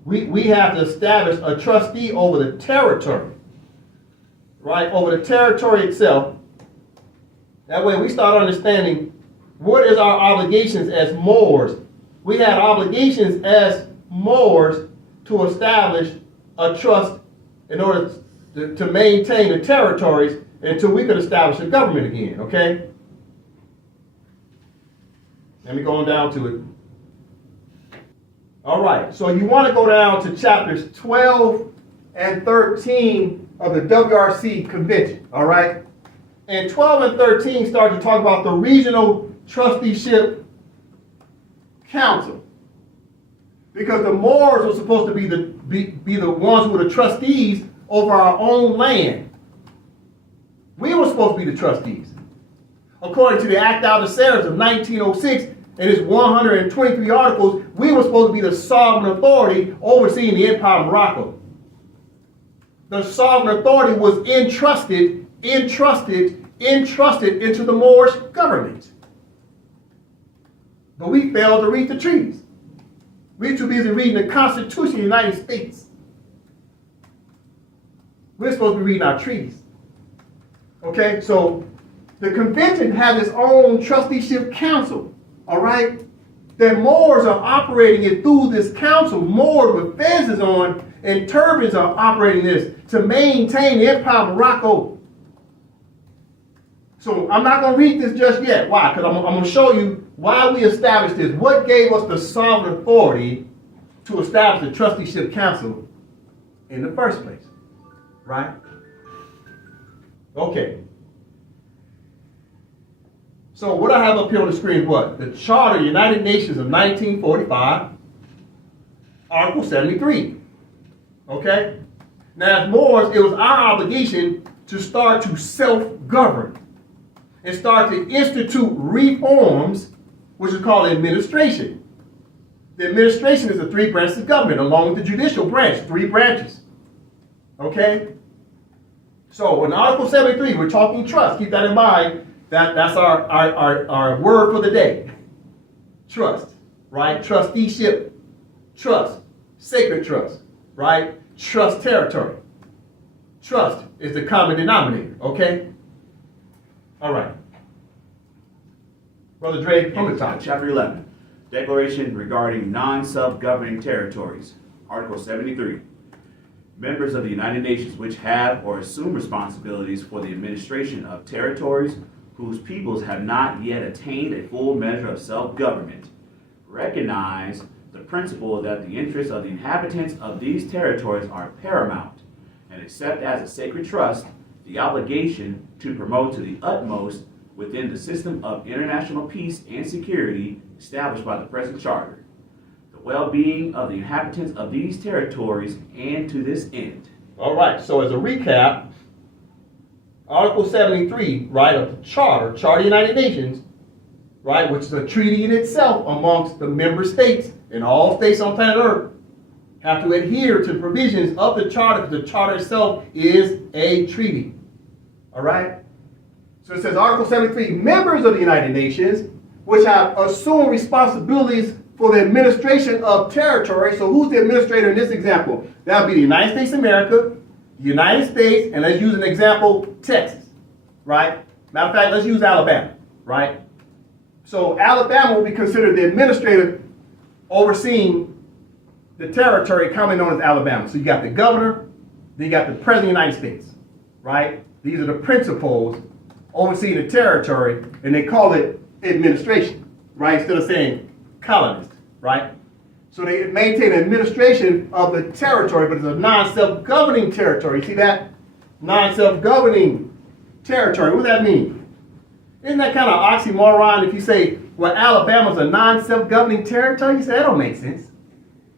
We have to establish a trustee over the territory, right? Over the territory itself. That way we start understanding what is our obligations as Moors. We had obligations as Moors to establish a trust in order to maintain the territories until we could establish a government again, okay? Let me go on down to it. All right, so you want to go down to chapters 12 and 13 of the WRC Convention, all right? And 12 and 13 start to talk about the Regional Trusteeship Council. Because the Moors were supposed to be the ones who were the trustees over our own land. We were supposed to be the trustees. According to the Act Al Serif of 1906 and its 123 articles, we were supposed to be the sovereign authority overseeing the Empire of Morocco. The sovereign authority was entrusted into the Moorish government. But we failed to read the treaties. We're too busy reading the Constitution of the United States. We're supposed to be reading our treaties. Okay, so the convention has its own trusteeship council, all right? The Moors are operating it through this council. Moors with fences on and turbans are operating this to maintain the Empire of Morocco. So I'm not going to read this just yet. Why? Because I'm going to show you why we established this. What gave us the sovereign authority to establish the trusteeship council in the first place, right? Okay. So what I have up here on the screen is what? The Charter of the United Nations of 1945. Article 73. Okay? Now, as Moors, it was our obligation to start to self-govern and start to institute reforms, which is called administration. The administration is the three branches of government, along with the judicial branch, three branches. Okay? So in Article 73, we're talking trust. Keep that in mind. That's our word for the day. Trust, right? Trusteeship, trust, sacred trust, right? Trust territory. Trust is the common denominator, okay? All right. Brother Dre, from the top. Chapter 11, Declaration regarding non-self-governing territories. Article 73. Members of the United Nations which have or assume responsibilities for the administration of territories whose peoples have not yet attained a full measure of self-government recognize the principle that the interests of the inhabitants of these territories are paramount, and accept as a sacred trust the obligation to promote to the utmost within the system of international peace and security established by the present charter the well-being of the inhabitants of these territories, and to this end. All right, so as a recap, Article 73, right, of the Charter of the United Nations, right, which is a treaty in itself amongst the member states, and all states on planet Earth have to adhere to the provisions of the Charter, because the Charter itself is a treaty. All right? So it says, Article 73, members of the United Nations, which have assumed responsibilities for the administration of territory. So who's the administrator in this example? That would be the United States of America, the United States, and let's use an example, Texas, right? Matter of fact, let's use Alabama, right? So Alabama will be considered the administrator overseeing the territory commonly known as Alabama. So you got the governor, then you got the president of the United States, right? These are the principals overseeing the territory, and they call it administration, right? Instead of saying colonist, right? So they maintain administration of the territory, but it's a non-self-governing territory. See that? Non-self-governing territory. What does that mean? Isn't that kind of oxymoron if you say, well, Alabama's a non-self-governing territory? You say, that don't make sense.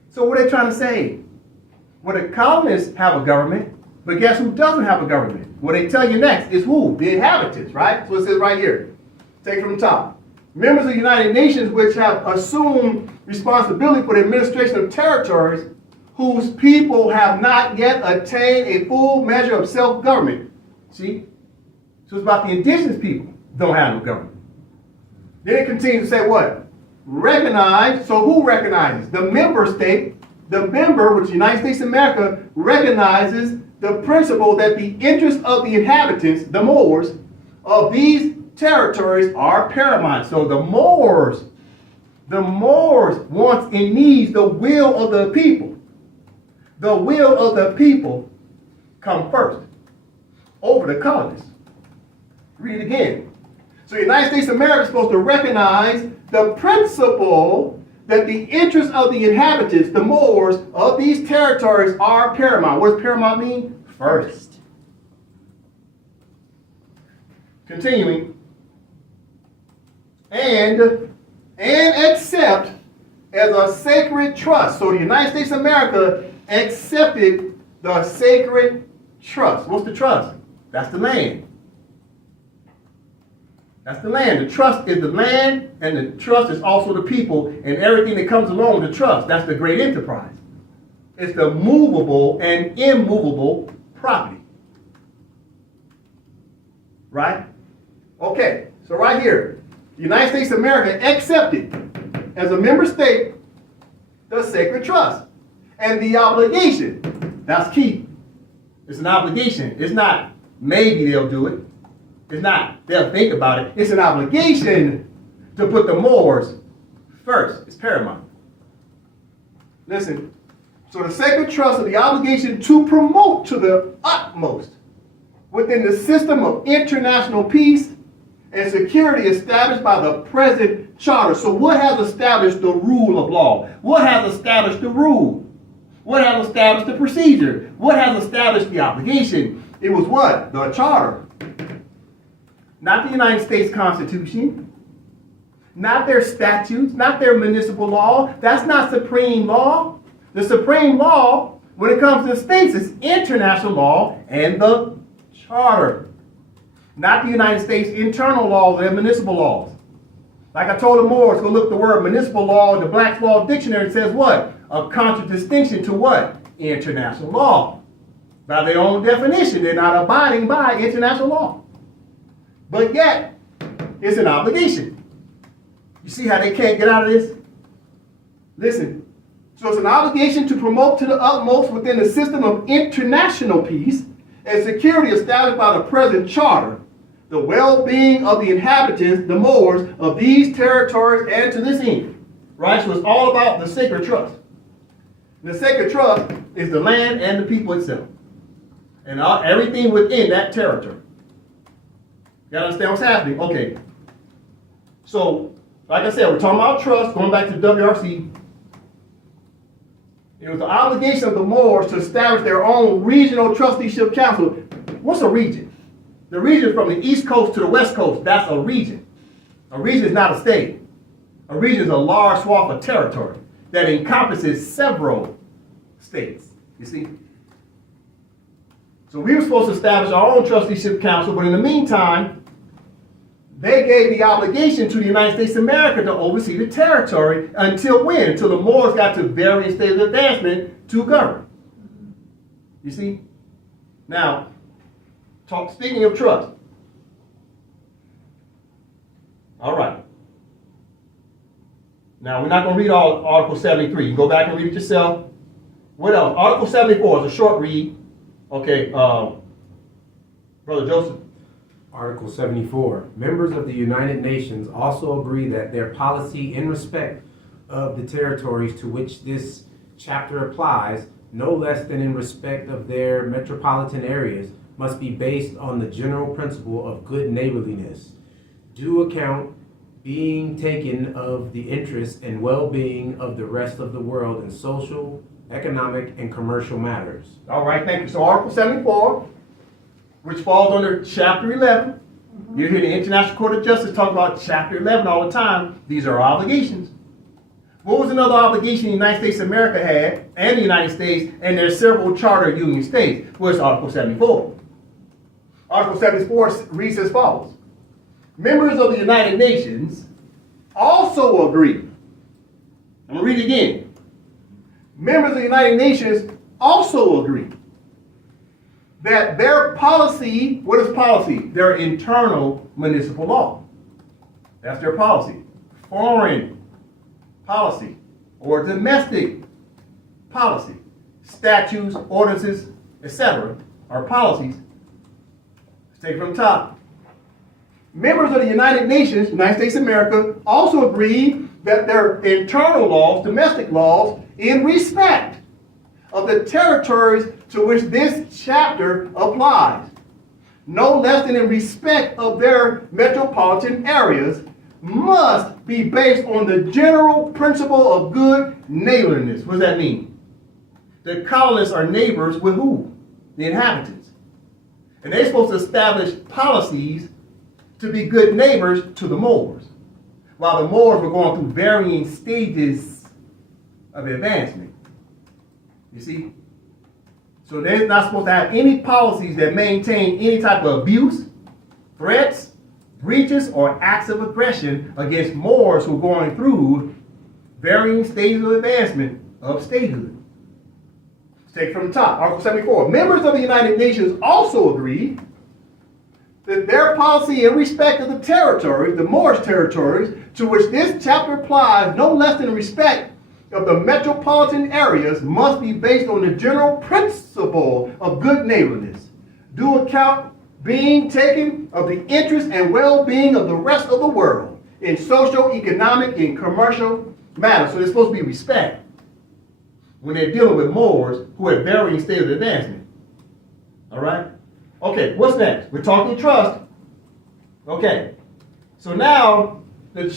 So what are they trying to say? Well, the colonists have a government, but guess who doesn't have a government? What they tell you next is who? The inhabitants, right? So it says right here. Take it from the top. Members of the United Nations which have assumed responsibility for the administration of territories whose people have not yet attained a full measure of self-government. See? So it's about the indigenous people don't have no government. Then it continues to say what? Recognize. So who recognizes? The member state, the member, which is the United States of America, recognizes the principle that the interests of the inhabitants, the Moors, of these territories are paramount. So the Moors wants and needs the will of the people. The will of the people come first over the colonists. Read it again. So the United States of America is supposed to recognize the principle that the interests of the inhabitants, the Moors, of these territories are paramount. What does paramount mean? First. Continuing. And accept as a sacred trust. So the United States of America accepted the sacred trust. What's the trust? That's the land. That's the land. The trust is the land, and the trust is also the people, and everything that comes along with the trust. That's the great enterprise. It's the movable and immovable property. Right? Okay, so right here, the United States of America accepted as a member state the sacred trust and the obligation. That's key. It's an obligation. It's not maybe they'll do it. It's not they'll think about it. It's an obligation to put the Moors first. It's paramount. Listen, so the sacred trust of the obligation to promote to the utmost within the system of international peace and security established by the present charter. So what has established the rule of law? What has established the rule? What has established the procedure? What has established the obligation? It was what? The charter. Not the United States Constitution. Not their statutes. Not their municipal law. That's not supreme law. The supreme law when it comes to the states is international law and the charter. Not the United States internal laws and municipal laws. Like I told the Moors, go look the word municipal law in the Black's Law Dictionary. It says what? A contradistinction to what? International law. By their own definition, they're not abiding by international law. But yet, it's an obligation. You see how they can't get out of this? Listen. So it's an obligation to promote to the utmost within the system of international peace and security established by the present charter, the well-being of the inhabitants, the Moors, of these territories and to this end. Right? So it's all about the sacred trust. The sacred trust is the land and the people itself. And everything within that territory. You understand what's happening? Okay. So, like I said, we're talking about trust, going back to WRC. It was the obligation of the Moors to establish their own regional trusteeship council. What's a region? The region from the east coast to the west coast, that's a region. A region is not a state. A region is a large swath of territory that encompasses several states. You see? So we were supposed to establish our own trusteeship council, but in the meantime, they gave the obligation to the United States of America to oversee the territory until when? Until the Moors got to various stages of advancement to govern. You see? Now, speaking of trust. All right. Now, we're not going to read all Article 73. You can go back and read it yourself. What else? Article 74 is a short read. Okay, Brother Joseph. Article 74. Members of the United Nations also agree that their policy in respect of the territories to which this chapter applies, no less than in respect of their metropolitan areas, must be based on the general principle of good neighborliness, due account being taken of the interests and well-being of the rest of the world in social, economic, and commercial matters. All right, thank you. So Article 74, which falls under Chapter 11. You hear the International Court of Justice talk about Chapter 11 all the time. These are obligations. What was another obligation the United States of America had, and the United States, and their several charter union states? Well, it's Article 74. Article 74 reads as follows. Members of the United Nations also agree. I'm going to read it again. Members of the United Nations also agree that their policy, what is policy? Their internal municipal law. That's their policy. Foreign policy or domestic policy, statutes, ordinances, etc. are policies. Let's take it from the top. Members of the United Nations, United States of America, also agree that their internal laws, domestic laws, in respect of the territories to which this chapter applies, no less than in respect of their metropolitan areas, must be based on the general principle of good neighborliness. What does that mean? The colonists are neighbors with who? The inhabitants. And they're supposed to establish policies to be good neighbors to the Moors, while the Moors were going through varying stages of advancement. You see? So they're not supposed to have any policies that maintain any type of abuse, threats, breaches, or acts of aggression against Moors who are going through varying stages of advancement of statehood. Let's take it from the top. Article 74. Members of the United Nations also agree that their policy in respect of the territories, the Moorish territories, to which this chapter applies, no less than in respect of the metropolitan areas, must be based on the general principle of good neighborliness, due account being taken of the interests and well-being of the rest of the world in social, economic, and commercial matters. So there's supposed to be respect when they're dealing with Moors who are at varying stages of advancement. All right? Okay, what's next? We're talking trust. Okay, so now the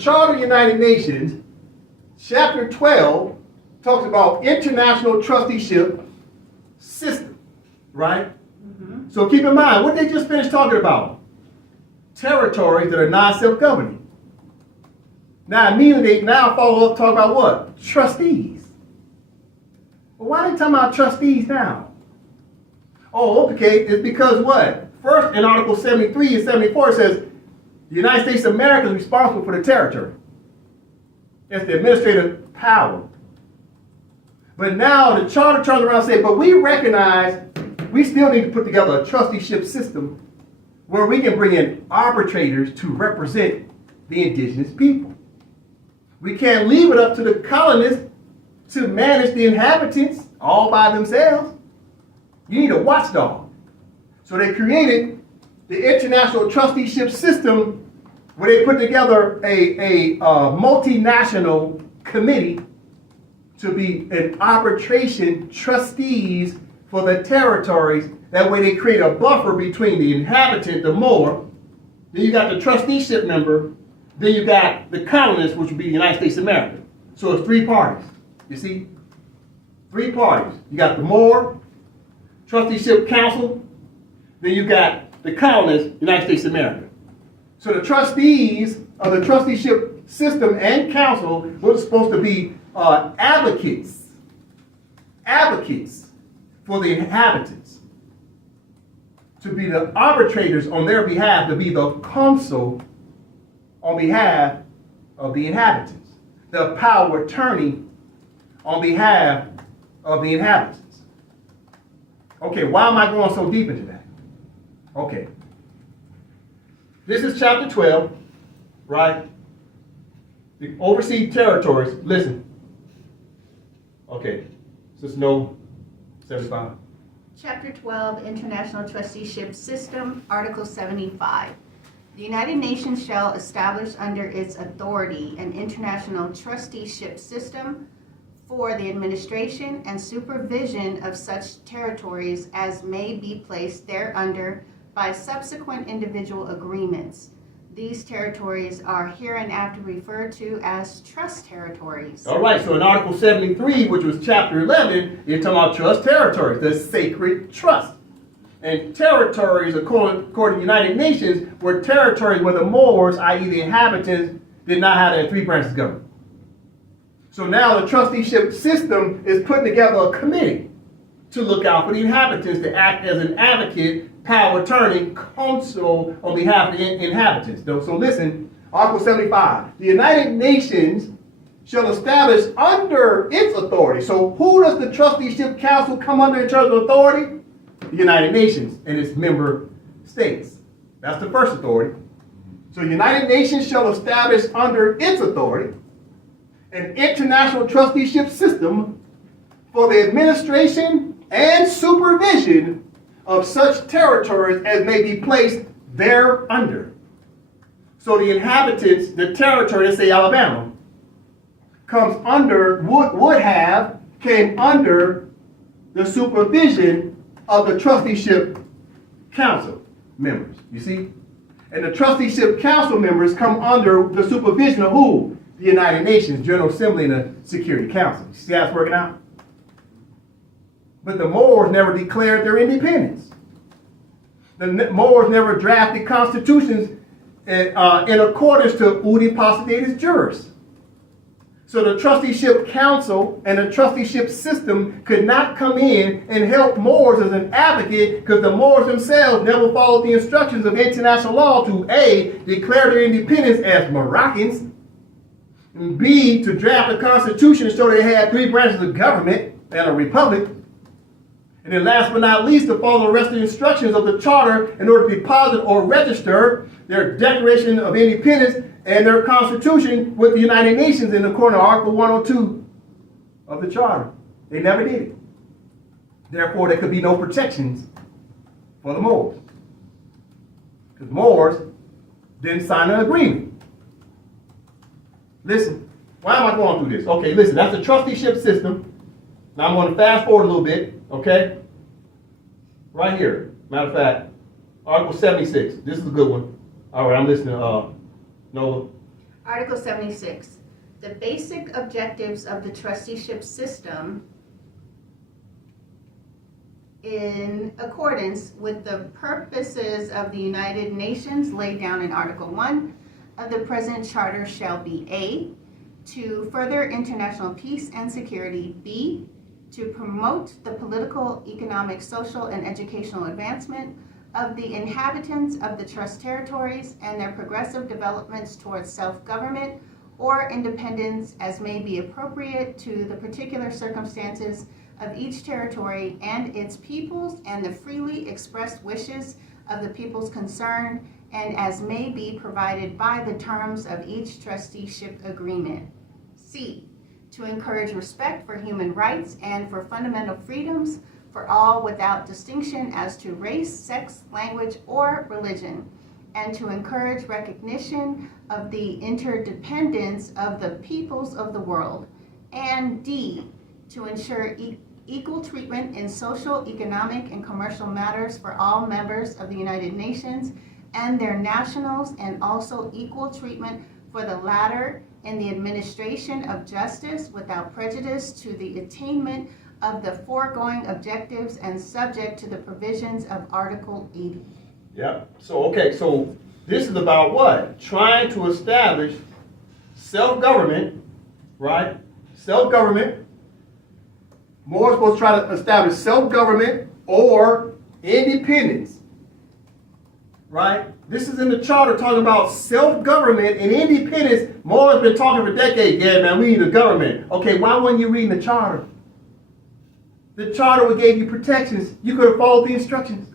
Charter of the United Nations, Chapter 12, talks about international trusteeship system, right? Mm-hmm. So keep in mind, what they just finished talking about? Territories that are non-self-governing. Now immediately they now follow up talk about what? Trustees. Well, why are they talking about trustees now? Oh, okay, it's because what? First, in Article 73 and 74, it says, the United States of America is responsible for the territory. It's the administrative power. But now the charter turns around and says, but we recognize we still need to put together a trusteeship system where we can bring in arbitrators to represent the indigenous people. We can't leave it up to the colonists to manage the inhabitants all by themselves. You need a watchdog. So they created the international trusteeship system where they put together a multinational committee to be an arbitration trustees for the territories. That way they create a buffer between the inhabitant, the Moor, then you got the trusteeship member, then you got the colonists, which would be the United States of America. So it's three parties. You see? Three parties. You got the Moor, trusteeship council, then you got the colonists, United States of America. So the trustees of the trusteeship system and council were supposed to be advocates for the inhabitants, to be the arbitrators on their behalf, to be the counsel on behalf of the inhabitants, the power of attorney on behalf of the inhabitants. Okay, why am I going so deep into that? Okay. This is chapter 12, right? The overseas territories, listen. Okay, is this no 75? Chapter 12, International Trusteeship System, Article 75. The United Nations shall establish under its authority an international trusteeship system for the administration and supervision of such territories as may be placed thereunder by subsequent individual agreements. These territories are hereinafter referred to as trust territories. All right, so in Article 73, which was chapter 11, you're talking about trust territories, the sacred trust. And territories, according to the United Nations, were territories where the Moors, i.e. the inhabitants, did not have their three branches of government. So now the trusteeship system is putting together a committee to look out for the inhabitants, to act as an advocate, power of attorney, counsel on behalf of the inhabitants. So listen, Article 75. The United Nations shall establish under its authority. So who does the trusteeship council come under in terms of authority? The United Nations and its member states. That's the first authority. So United Nations shall establish under its authority an international trusteeship system for the administration and supervision of such territories as may be placed thereunder. So the inhabitants, the territory, let's say Alabama, came under the supervision of the trusteeship council members. You see? And the trusteeship council members come under the supervision of who? The United Nations, General Assembly, and the Security Council. You see how it's working out? But the Moors never declared their independence. The Moors never drafted constitutions in accordance to Udi Possidetis Juris. So the trusteeship council and the trusteeship system could not come in and help Moors as an advocate because the Moors themselves never followed the instructions of international law to A, declare their independence as Moroccans, and B, to draft a constitution so they had three branches of government and a republic. And then last but not least, to follow the rest of the instructions of the charter in order to deposit or register their Declaration of Independence and their Constitution with the United Nations in accordance to Article 102 of the charter. They never did it. Therefore, there could be no protections for the Moors. Because Moors didn't sign an agreement. Listen, why am I going through this? Okay, listen, that's the trusteeship system. Now I'm going to fast forward a little bit, okay? Right here. Matter of fact, Article 76. This is a good one. All right, I'm listening, Nola. Article 76. The basic objectives of the trusteeship system in accordance with the purposes of the United Nations laid down in Article 1 of the present charter shall be A, to further international peace and security, B, to promote the political, economic, social, and educational advancement of the inhabitants of the trust territories and their progressive developments towards self-government or independence as may be appropriate to the particular circumstances of each territory and its peoples and the freely expressed wishes of the peoples concerned and as may be provided by the terms of each trusteeship agreement. C, to encourage respect for human rights and for fundamental freedoms for all without distinction as to race, sex, language, or religion, and to encourage recognition of the interdependence of the peoples of the world. And D, to ensure equal treatment in social, economic, and commercial matters for all members of the United Nations and their nationals, and also equal treatment for the latter in the administration of justice without prejudice to the attainment of the foregoing objectives and subject to the provisions of Article 80. Yep. So this is about what? Trying to establish self-government, right? Self-government. More supposed to try to establish self-government or independence, right? This is in the charter talking about self-government and independence. More has been talking for decades. Yeah, man, we need a government. Okay, why weren't you reading the charter? The charter would gave you protections. You could have followed the instructions.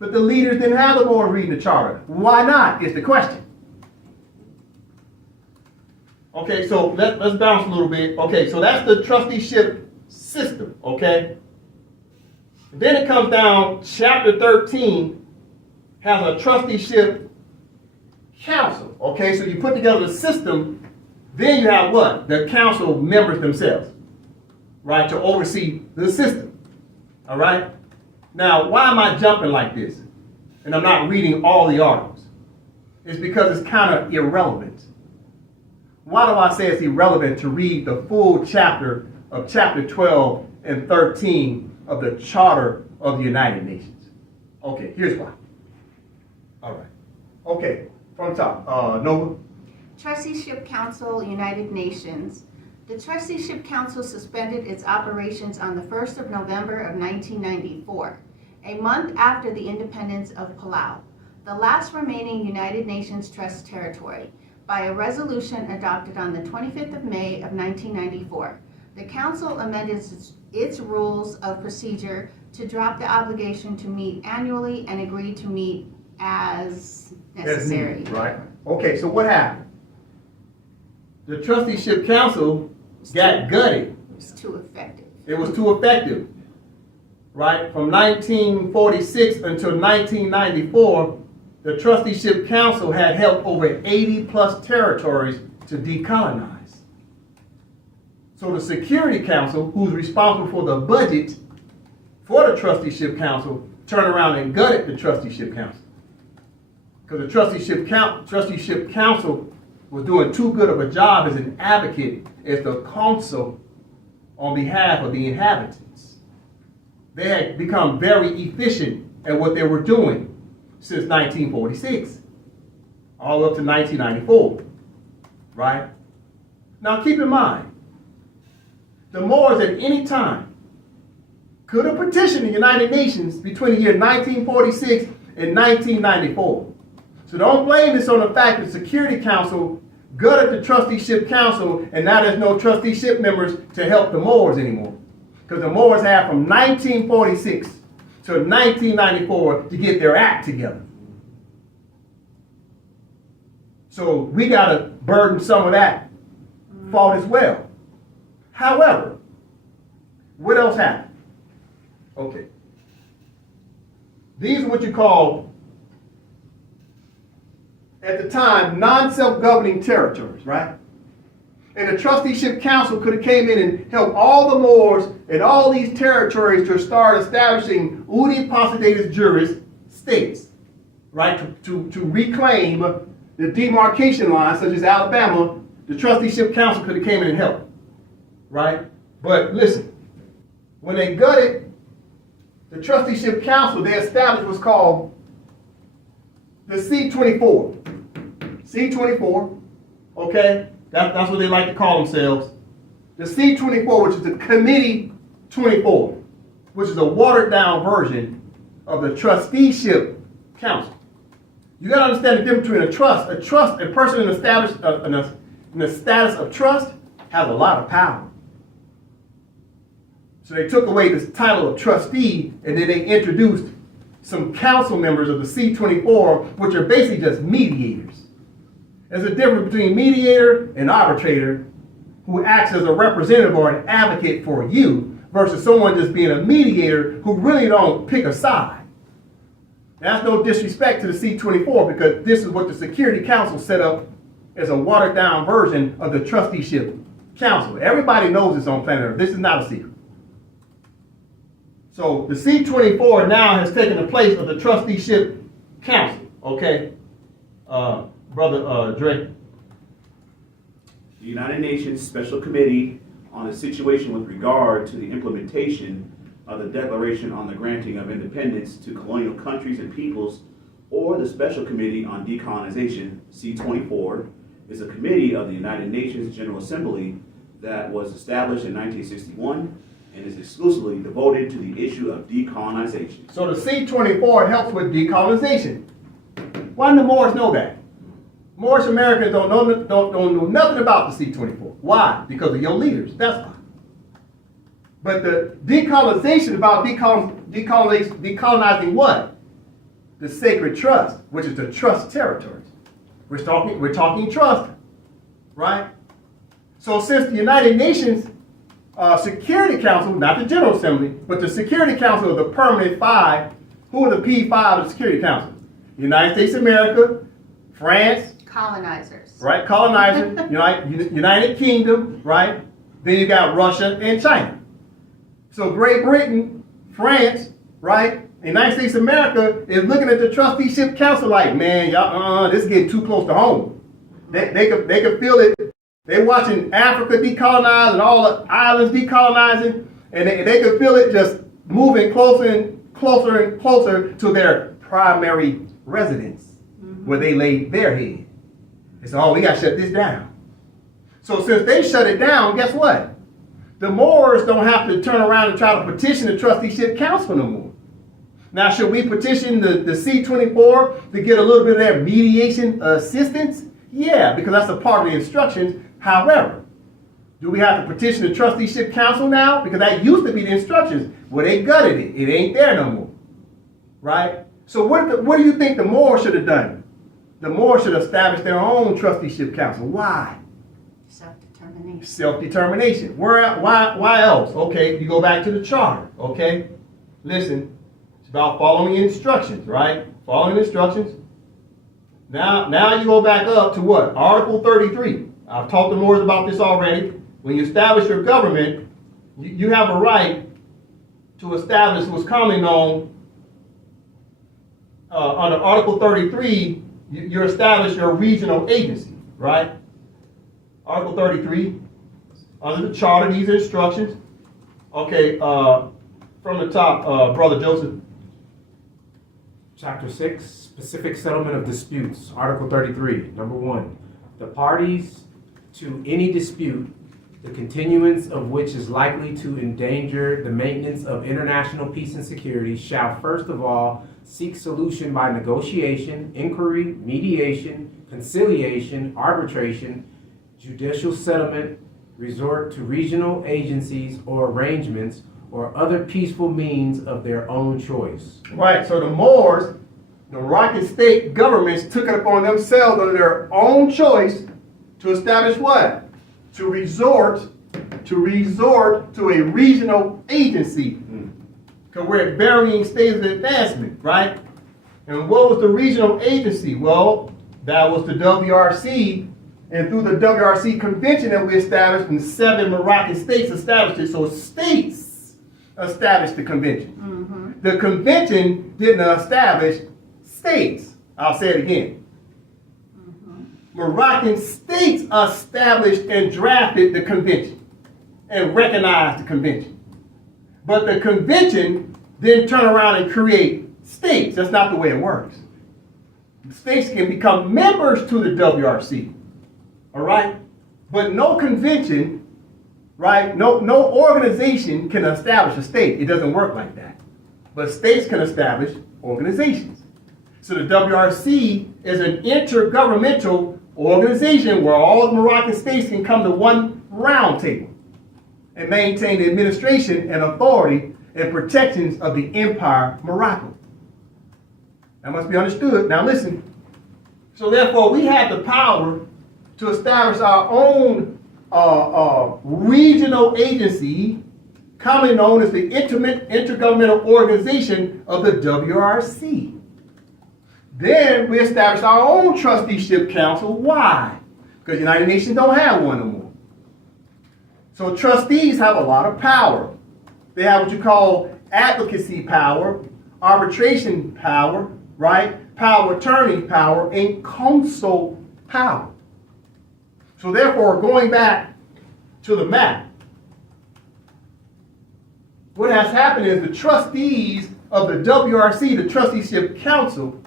But the leaders didn't have the board reading the charter. Why not, is the question. Okay, so let's bounce a little bit. Okay, so that's the trusteeship system, okay? Then it comes down, chapter 13 has a trusteeship council, okay? So you put together the system, then you have what? The council members themselves, right, to oversee the system, all right? Now, why am I jumping like this? And I'm not reading all the articles. It's because it's kind of irrelevant. Why do I say it's irrelevant to read the full chapter of chapter 12 and 13 of the Charter of the United Nations? Okay, here's why. All right. Okay, from the top. Nova? Trusteeship Council, United Nations. The Trusteeship Council suspended its operations on the 1st of November of 1994, a month after the independence of Palau, the last remaining United Nations Trust territory, by a resolution adopted on the 25th of May of 1994. The Council amended its rules of procedure to drop the obligation to meet annually and agreed to meet as necessary. Needed, right. Okay, so what happened? The Trusteeship Council got gutted. It was too effective. It was too effective, right? From 1946 until 1994, the Trusteeship Council had helped over 80 plus territories to decolonize. So the Security Council, who's responsible for the budget for the Trusteeship Council, turned around and gutted the Trusteeship Council. Because the Trusteeship Council was doing too good of a job as an advocate, as the council on behalf of the inhabitants. They had become very efficient at what they were doing since 1946, all up to 1994, right? Now keep in mind, the Moors at any time could have petitioned the United Nations between the year 1946 and 1994. So don't blame this on the fact that the Security Council gutted the Trusteeship Council and now there's no trusteeship members to help the Moors anymore. Because the Moors had from 1946 to 1994 to get their act together. So we got to burden some of that fault as well. However, what else happened? Okay. These are what you call, at the time, non-self-governing territories, right? And the Trusteeship Council could have came in and helped all the Moors and all these territories to start establishing udi possidetis juris states, right? To reclaim the demarcation lines, such as Alabama. The Trusteeship Council could have came in and helped, right? But listen, when they gutted the Trusteeship Council, they established what's called the C-24. C-24, okay? That's what they like to call themselves. the C24, which is the Committee 24, which is a watered down version of the Trusteeship Council. You got to understand the difference between a trust. A person in the status of trust has a lot of power. So they took away this title of trustee, and then they introduced some council members of the C24, which are basically just mediators. There's a difference between mediator and arbitrator, who acts as a representative or an advocate for you, versus someone just being a mediator who really don't pick a side. That's no disrespect to the C24, because this is what the Security Council set up as a watered down version of the Trusteeship Council. Everybody knows this on planet Earth. This is not a secret. So the C24 now has taken the place of the Trusteeship Council. Okay, Brother Dre. The United Nations Special Committee on the Situation with regard to the implementation of the Declaration on the Granting of Independence to Colonial Countries and Peoples, or the Special Committee on Decolonization, C24, is a committee of the United Nations General Assembly that was established in 1961 and is exclusively devoted to the issue of decolonization. So the C24 helps with decolonization. Why do the Moors know that? Moorish Americans don't know nothing about the C24. Why? Because of your leaders. That's why. But the decolonization about decolonizing what? The sacred trust, which is the trust territories. We're talking trust, right? So since the United Nations Security Council, not the General Assembly, but the Security Council of the Permanent Five, who are the P5 of the Security Council? The United States of America, France, Colonizers. right? Colonizers, United Kingdom, right? Then you got Russia and China. So Great Britain, France, right? The United States of America is looking at the Trusteeship Council like, man, y'all, this is getting too close to home. They could feel it. They're watching Africa decolonize and all the islands decolonizing, and they could feel it just moving closer and closer and closer to their primary residence, where they laid their head. They said, oh, we got to shut this down. So since they shut it down, guess what? The Moors don't have to turn around and try to petition the Trusteeship Council no more. Now, should we petition the C24 to get a little bit of their mediation assistance? Yeah, because that's a part of the instructions. However, do we have to petition the Trusteeship Council now? Because that used to be the instructions. Well, they gutted it. It ain't there no more. Right? So what do you think the Moors should have done? The Moors should have established their own Trusteeship Council. Why? Self-determination. Self-determination. Why else? Okay, you go back to the charter. Okay? Listen, it's about following instructions, right? Following instructions. Now you go back up to what? Article 33. I've talked to Moors about this already. When you establish your government, you have a right to establish what's commonly known under Article 33. You establish your regional agency, right? Article 33, under the charter, these instructions. Okay, from the top, Brother Joseph. Chapter 6, Specific Settlement of Disputes, Article 33, number 1. The parties to any dispute, the continuance of which is likely to endanger the maintenance of international peace and security, shall first of all seek solution by negotiation, inquiry, mediation, conciliation, arbitration, judicial settlement, resort to regional agencies or arrangements, or other peaceful means of their own choice. Right, so the Moors, the Moroccan state governments took it upon themselves under their own choice to establish what? To resort to a regional agency. Because we're at varying stages of advancement, right? And what was the regional agency? Well, that was the WRC, and through the WRC convention that we established, and 7 Moroccan states established it. So states established the convention. The convention didn't establish states. I'll say it again. Moroccan states established and drafted the convention and recognized the convention. But the convention didn't turn around and create states. That's not the way it works. States can become members to the WRC. All right? But no convention right? No organization can establish a state. It doesn't work like that. But states can establish organizations. So the WRC is an intergovernmental organization where all the Moroccan states can come to one round table and maintain the administration and authority and protections of the Empire Morocco. That must be understood. Now listen. So therefore, we have the power to establish our own regional agency, commonly known as the Intergovernmental Organization of the WRC. Then we established our own trusteeship council. Why? Because the United Nations don't have one no more. So trustees have a lot of power. They have what you call advocacy power, arbitration power, right? Power of attorney power, and council power. So therefore, going back to the map, what has happened is the trustees of the WRC, the Trusteeship Council,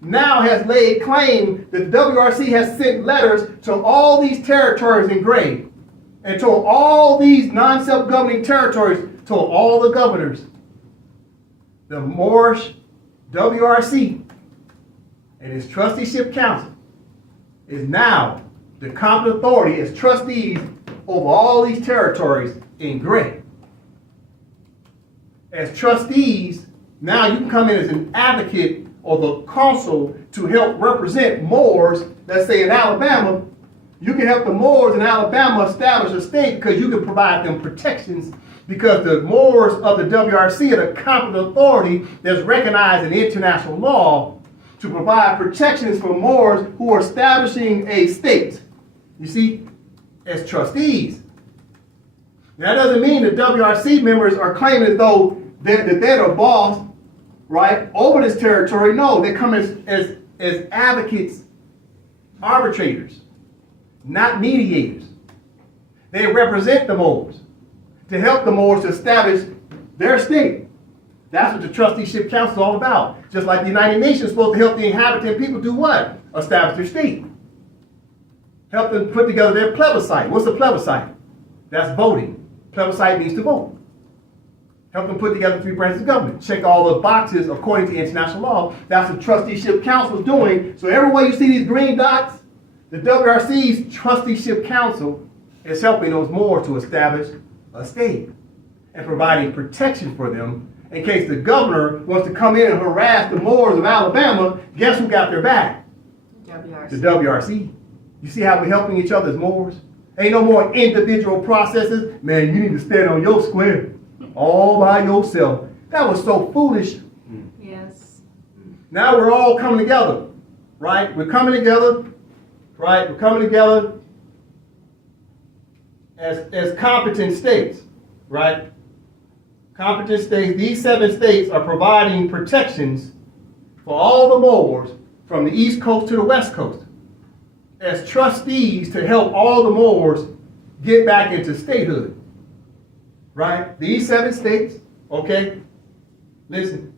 now has laid claim that the WRC has sent letters to all these territories in gray and told all these non-self-governing territories, told all the governors, the Moorish WRC and its Trusteeship Council is now the competent authority as trustees over all these territories in gray. As trustees, now you can come in as an advocate or the council to help represent Moors. Let's say in Alabama, you can help the Moors in Alabama establish a state because you can provide them protections because the Moors of the WRC are the competent authority that's recognized in international law to provide protections for Moors who are establishing a state. You see, as trustees. That doesn't mean the WRC members are claiming as though they're the boss, right, over this territory. No, they come as advocates, arbitrators, not mediators. They represent the Moors to help the Moors to establish their state. That's what the Trusteeship Council is all about. Just like the United Nations is supposed to help the inhabitant people do what? Establish their state. Help them put together their plebiscite. What's a plebiscite? That's voting. Plebiscite means to vote. Help them put together 3 branches of government. Check all the boxes according to international law. That's what Trusteeship Council is doing. So everywhere you see these green dots, the WRC's Trusteeship Council is helping those Moors to establish a state and providing protection for them in case the governor wants to come in and harass the Moors of Alabama. Guess who got their back? WRC. The WRC. You see how we're helping each other as Moors? Ain't no more individual processes. Man, you need to stand on your square all by yourself. That was so foolish. Yes. Now we're all coming together, right? We're coming together, right? We're coming together as competent states, right? Competent states. These 7 states are providing protections for all the Moors from the East Coast to the West Coast as trustees to help all the Moors get back into statehood. Right? These 7 states, okay? Listen.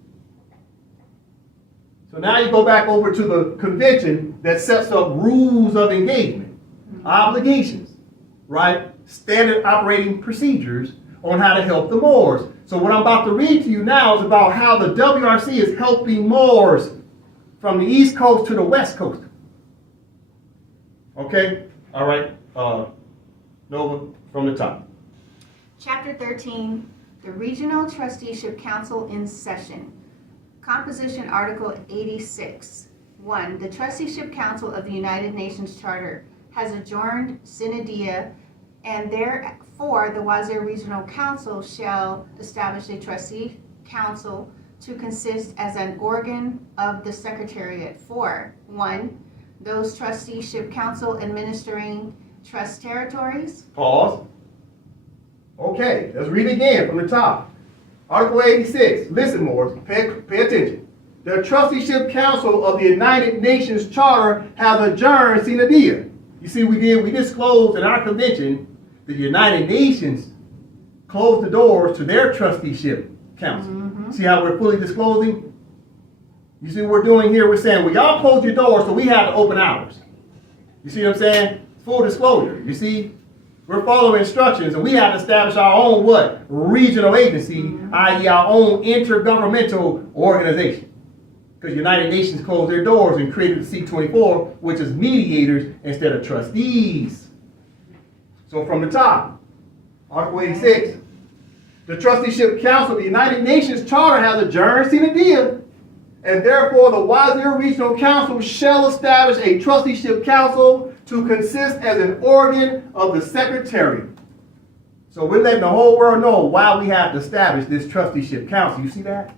So now you go back over to the convention that sets up rules of engagement, obligations, right? Standard operating procedures on how to help the Moors. So what I'm about to read to you now is about how the WRC is helping Moors from the East Coast to the West Coast. Okay? All right. Nova, from the top. Chapter 13, the Regional Trusteeship Council in Session. Composition Article 86. 1. The Trusteeship Council of the United Nations Charter has adjourned sine die, and therefore the Wazir Regional Council shall establish a trustee council to consist as an organ of the Secretariat for 1. Those trusteeship council administering trust territories. Pause. Okay, let's read it again from the top. Article 86. Listen, Moors, pay attention. The Trusteeship Council of the United Nations Charter has adjourned sine die. You see, we disclosed in our convention that the United Nations closed the doors to their trusteeship council. Mm-hmm. See how we're fully disclosing? You see what we're doing here? We're saying, well, y'all closed your doors, so we have to open ours. You see what I'm saying? Full disclosure. You see? We're following instructions, and we have to establish our own what? Regional agency, i.e. our own intergovernmental organization. Because United Nations closed their doors and created the C24, which is mediators instead of trustees. So from the top, Article 86, the Trusteeship Council of the United Nations Charter has adjourned sine die, and therefore the Wazir Regional Council shall establish a Trusteeship Council to consist as an organ of the Secretary. So we're letting the whole world know why we have to establish this Trusteeship Council. You see that?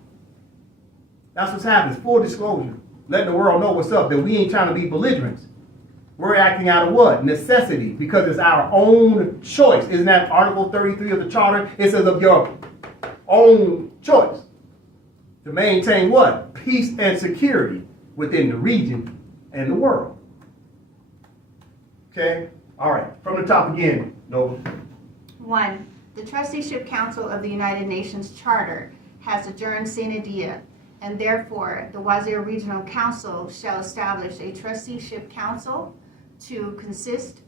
That's what's happening. Full disclosure. Letting the world know what's up, that we ain't trying to be belligerents. We're acting out of what? Necessity, because it's our own choice. Isn't that Article 33 of the Charter? It says of your own choice to maintain what? Peace and security within the region and the world. Okay? All right. From the top again, Nova. 1. The Trusteeship Council of the United Nations Charter has adjourned sine die, and therefore the Wazir Regional Council shall establish a Trusteeship Council to consist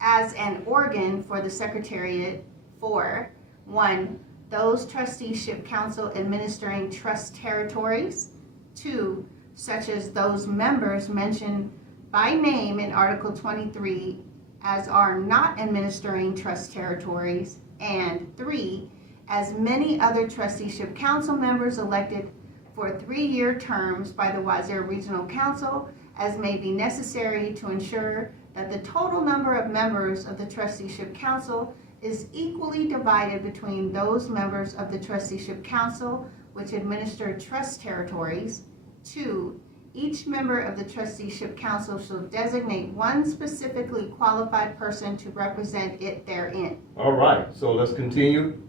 as an organ for the Secretariat for 1. Those Trusteeship Council administering trust territories, 2. Such as those members mentioned by name in Article 23 as are not administering trust territories, and 3. As many other Trusteeship Council members elected for 3-year terms by the Wazir Regional Council as may be necessary to ensure that the total number of members of the Trusteeship Council is equally divided between those members of the Trusteeship Council which administer trust territories. 2. Each member of the Trusteeship Council shall designate one specifically qualified person to represent it therein. All right. So let's continue.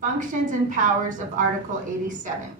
Functions and powers of Article 87.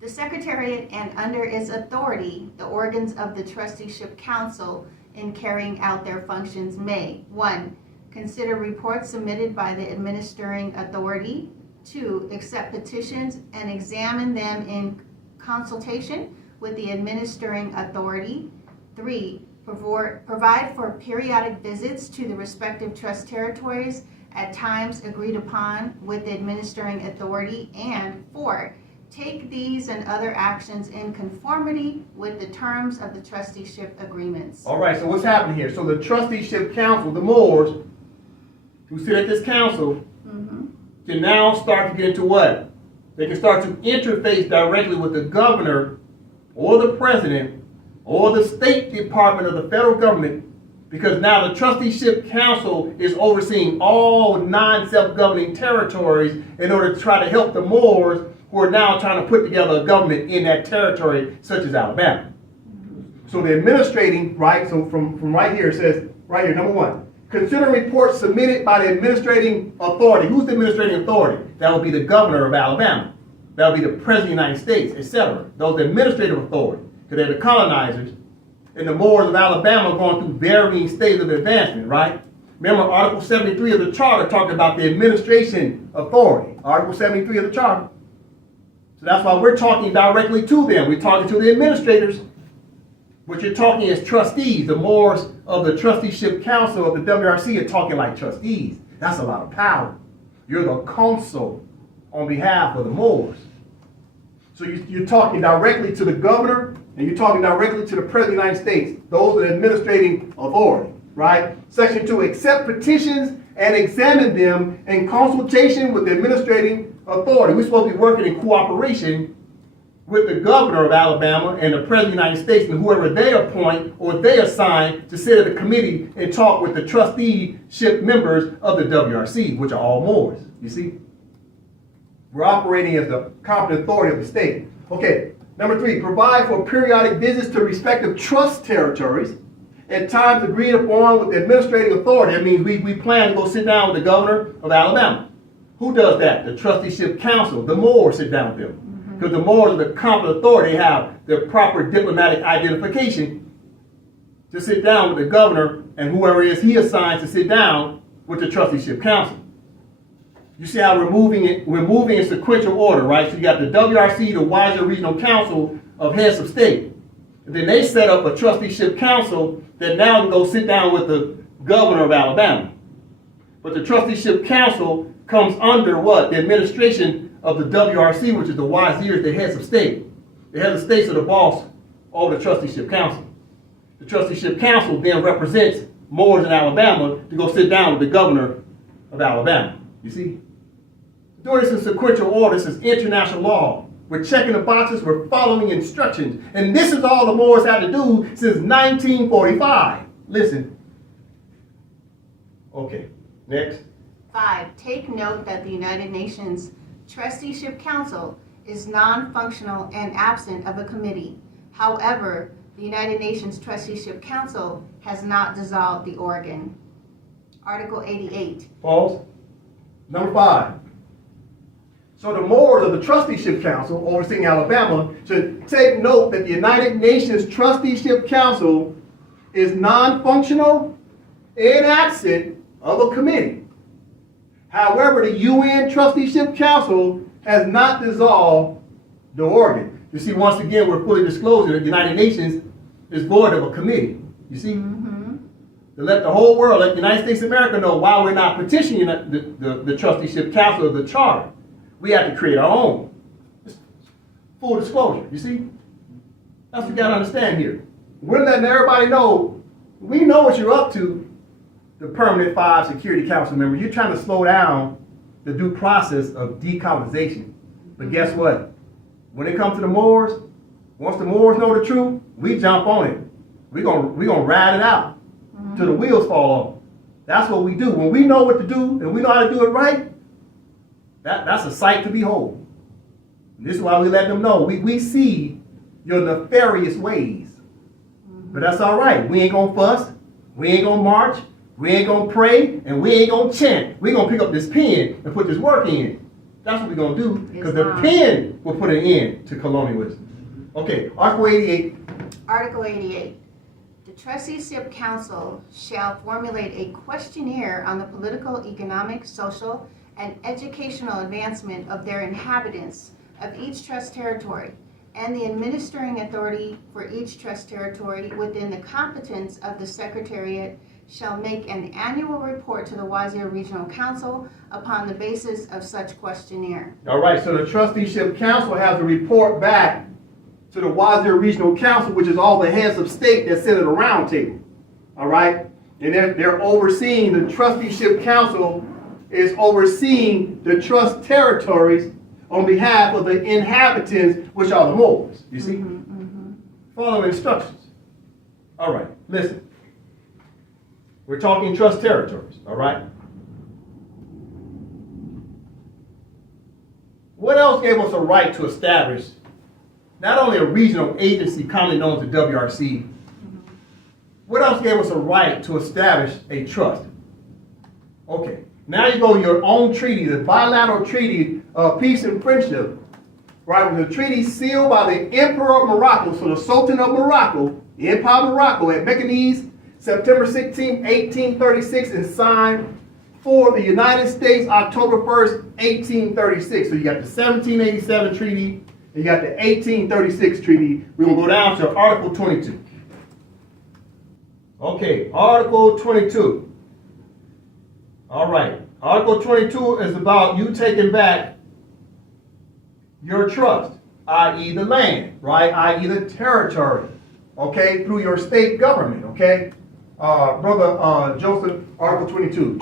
The Secretariat and under its authority, the organs of the Trusteeship Council in carrying out their functions may 1. Consider reports submitted by the administering authority. 2. Accept petitions and examine them in consultation with the administering authority. 3. Provide for periodic visits to the respective trust territories at times agreed upon with the administering authority. And 4. Take these and other actions in conformity with the terms of the trusteeship agreements. All right, so what's happening here? So the Trusteeship Council, the Moors, who sit at this council, can now start to get into what? They can start to interface directly with the governor or the president or the State Department of the federal government, because now the Trusteeship Council is overseeing all 9 self-governing territories in order to try to help the Moors who are now trying to put together a government in that territory, such as Alabama. So the administrating, right, so from right here, it says, right here, number 1, consider reports submitted by the administrating authority. Who's the administrating authority? That would be the governor of Alabama. That would be the president of the United States, etc. Those are administrative authority, because they're the colonizers. And the Moors of Alabama are going through varying stages of advancement, right? Remember, Article 73 of the Charter talked about the administration authority. Article 73 of the Charter. So that's why we're talking directly to them. We're talking to the administrators. What you're talking is trustees. The Moors of the Trusteeship Council of the WRC are talking like trustees. That's a lot of power. You're the council on behalf of the Moors. So you're talking directly to the governor, and you're talking directly to the President of the United States. Those are the administrating authority, right? Section 2, accept petitions and examine them in consultation with the administrating authority. We're supposed to be working in cooperation with the governor of Alabama and the President of the United States and whoever they appoint or they assign to sit at a committee and talk with the trusteeship members of the WRC, which are all Moors, you see? We're operating as the competent authority of the state. Okay, number 3, provide for periodic visits to respective trust territories at times agreed upon with the administrating authority. That means we plan to go sit down with the governor of Alabama. Who does that? The Trusteeship Council. The Moors sit down with them. Because the Moors are the competent authority. They have the proper diplomatic identification to sit down with the governor and whoever it is he assigns to sit down with the Trusteeship Council. You see how we're moving in sequential order, right? So you got the WRC, the Wazir Regional Council of Heads of State. And then they set up a Trusteeship Council that now can go sit down with the governor of Alabama. But the trusteeship council comes under what? The administration of the WRC, which is the Wazirs, the heads of state. The heads of states are the boss over the trusteeship council. The trusteeship council then represents Moors in Alabama to go sit down with the governor of Alabama. You see? Doing this in sequential order, this is international law. We're checking the boxes, we're following instructions. And this is all the Moors had to do since 1945. Listen. Okay, next. 5. Take note that the United Nations Trusteeship Council is non-functional and absent of a committee. However, the United Nations Trusteeship Council has not dissolved the organ. Article 88. Pause. Number 5. So the Moors of the Trusteeship Council overseeing Alabama should take note that the United Nations Trusteeship Council is non-functional and absent of a committee. However, the UN Trusteeship Council has not dissolved the organ. You see, once again, we're fully disclosing that the United Nations is void of a committee. You see? To let the whole world, let the United States of America know why we're not petitioning the Trusteeship Council of the Charter. We have to create our own. It's full disclosure, you see? That's what you gotta understand here. We're letting everybody know, we know what you're up to, the Permanent 5 Security Council member. You're trying to slow down the due process of decolonization. But guess what? When it comes to the Moors, once the Moors know the truth, we jump on it. We're gonna ride it out till the wheels fall off. That's what we do. When we know what to do and we know how to do it right, that's a sight to behold. And this is why we let them know. We see your nefarious ways. But that's all right. We ain't gonna fuss. We ain't gonna march. We ain't gonna pray. And we ain't gonna chant. We're gonna pick up this pen and put this work in. That's what we're gonna do. Because the pen will put an end to colonialism. Okay, Article 88. Article 88. The Trusteeship Council shall formulate a questionnaire on the political, economic, social, and educational advancement of their inhabitants of each trust territory, and the administering authority for each trust territory within the competence of the Secretariat shall make an annual report to the Wazir Regional Council upon the basis of such questionnaire. All right, so the Trusteeship Council has to report back to the Wazir Regional Council, which is all the heads of state that sit at a round table. All right? And they're overseeing, the Trusteeship Council is overseeing the trust territories on behalf of the inhabitants, which are the Moors. You see? Follow instructions. All right, listen. We're talking trust territories, all right? What else gave us a right to establish not only a regional agency commonly known as the WRC, what else gave us a right to establish a trust? Okay, now you go to your own treaty, the bilateral treaty of peace and friendship, right? It was a treaty sealed by the Emperor of Morocco, so the Sultan of Morocco, the Empire of Morocco at Mekanese, September 16, 1836, and signed for the United States October 1st, 1836. So you got the 1787 treaty, and you got the 1836 treaty. We're going to go down to Article 22. Okay, Article 22. All right, Article 22 is about you taking back your trust, i.e. the land, right, i.e. the territory, okay, through your state government, okay? Brother Joseph, Article 22,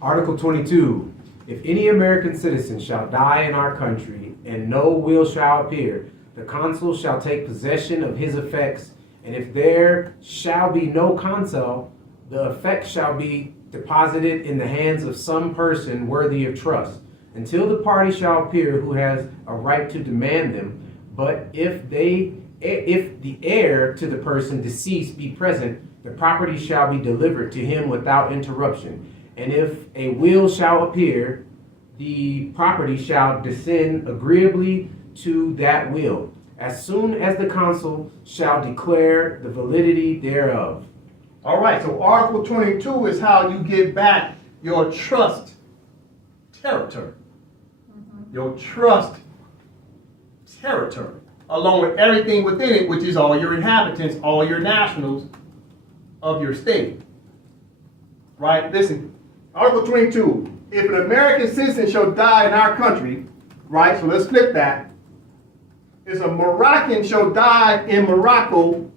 Article 22. If any American citizen shall die in our country, and no will shall appear, the consul shall take possession of his effects, and if there shall be no consul, the effects shall be deposited in the hands of some person worthy of trust, until the party shall appear who has a right to demand them. But if the heir to the person deceased be present, the property shall be delivered to him without interruption. And if a will shall appear, the property shall descend agreeably to that will, as soon as the consul shall declare the validity thereof. All right, so Article 22 is how you get back your trust territory. Your trust territory, along with everything within it, which is all your inhabitants, all your nationals of your state. Right? Listen, Article 22. If an American citizen shall die in our country, right? So let's flip that. If a Moroccan shall die in Morocco,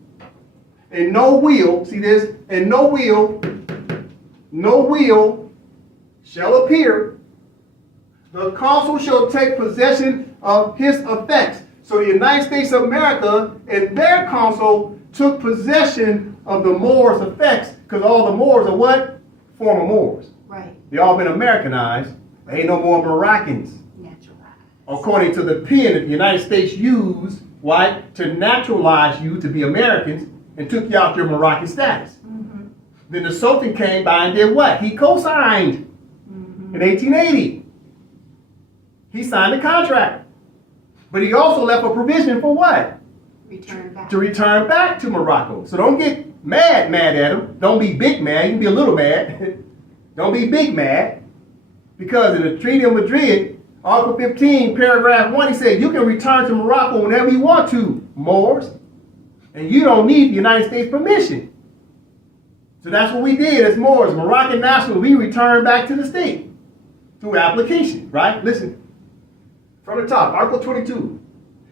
and no will, see this, and no will shall appear, the consul shall take possession of his effects. So the United States of America and their consul took possession of the Moors' effects, because all the Moors are what? Former Moors. Right. They all been Americanized. There ain't no more Moroccans. Naturalized. According to the pen that the United States used, right, to naturalize you to be Americans and took you out your Moroccan status. Mm-hmm. Then the Sultan came by and did what? He co-signed in 1880. He signed the contract. But he also left a provision for what? Return back. To return back to Morocco. So don't get mad at him. Don't be big mad. You can be a little mad. Don't be big mad. Because in the Treaty of Madrid, Article 15, paragraph 1, he said, you can return to Morocco whenever you want to, Moors. And you don't need the United States permission. So that's what we did as Moors, Moroccan nationals. We returned back to the state through application, right? Listen, from the top, Article 22.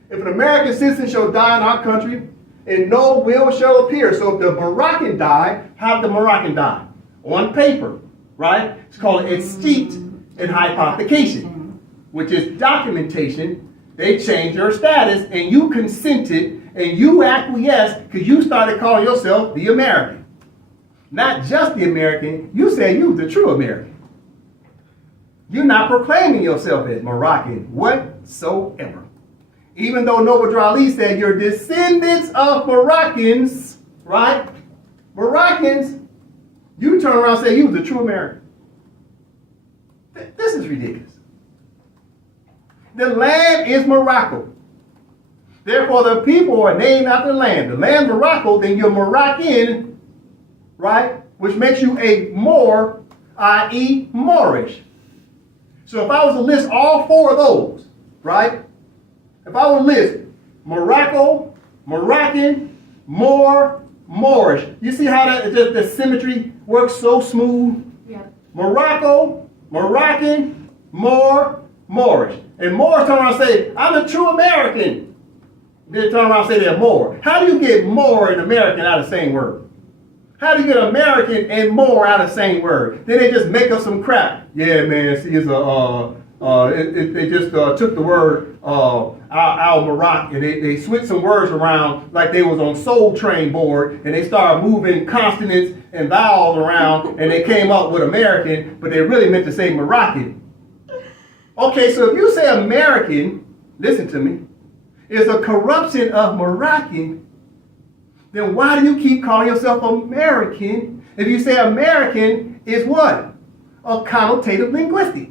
If an American citizen shall die in our country, and no will shall appear. So if the Moroccan die, how did the Moroccan die? On paper, right? It's called estate and hypothecation, which is documentation. They changed your status, and you consented, and you acquiesced, because you started calling yourself the American. Not just the American, you said you the true American. You're not proclaiming yourself as Moroccan whatsoever. Even though Noble Drali said you're descendants of Moroccans, right? Moroccans, you turn around and say you the true American. This is ridiculous. The land is Morocco. Therefore, the people are named after the land. The land Morocco, then you're Moroccan, right? Which makes you a Moor, i.e. Moorish. So if I was to list all four of those, right? If I would list Morocco, Moroccan, Moor, Moorish, you see how the symmetry works so smooth? Yeah. Morocco, Moroccan, Moor, Moorish. And Moors turn around and say, I'm a true American. They turn around and say they're Moor. How do you get Moor and American out of the same word? How do you get American and Moor out of the same word? Then they just make up some crap. Yeah, man, see, it's they just took the word al-Marak and they switched some words around like they was on Soul Train board, and they started moving consonants and vowels around, and they came up with American, but they really meant to say Moroccan. Okay, so if you say American, listen to me, is a corruption of Moroccan, then why do you keep calling yourself American if you say American is what? A connotative linguistic.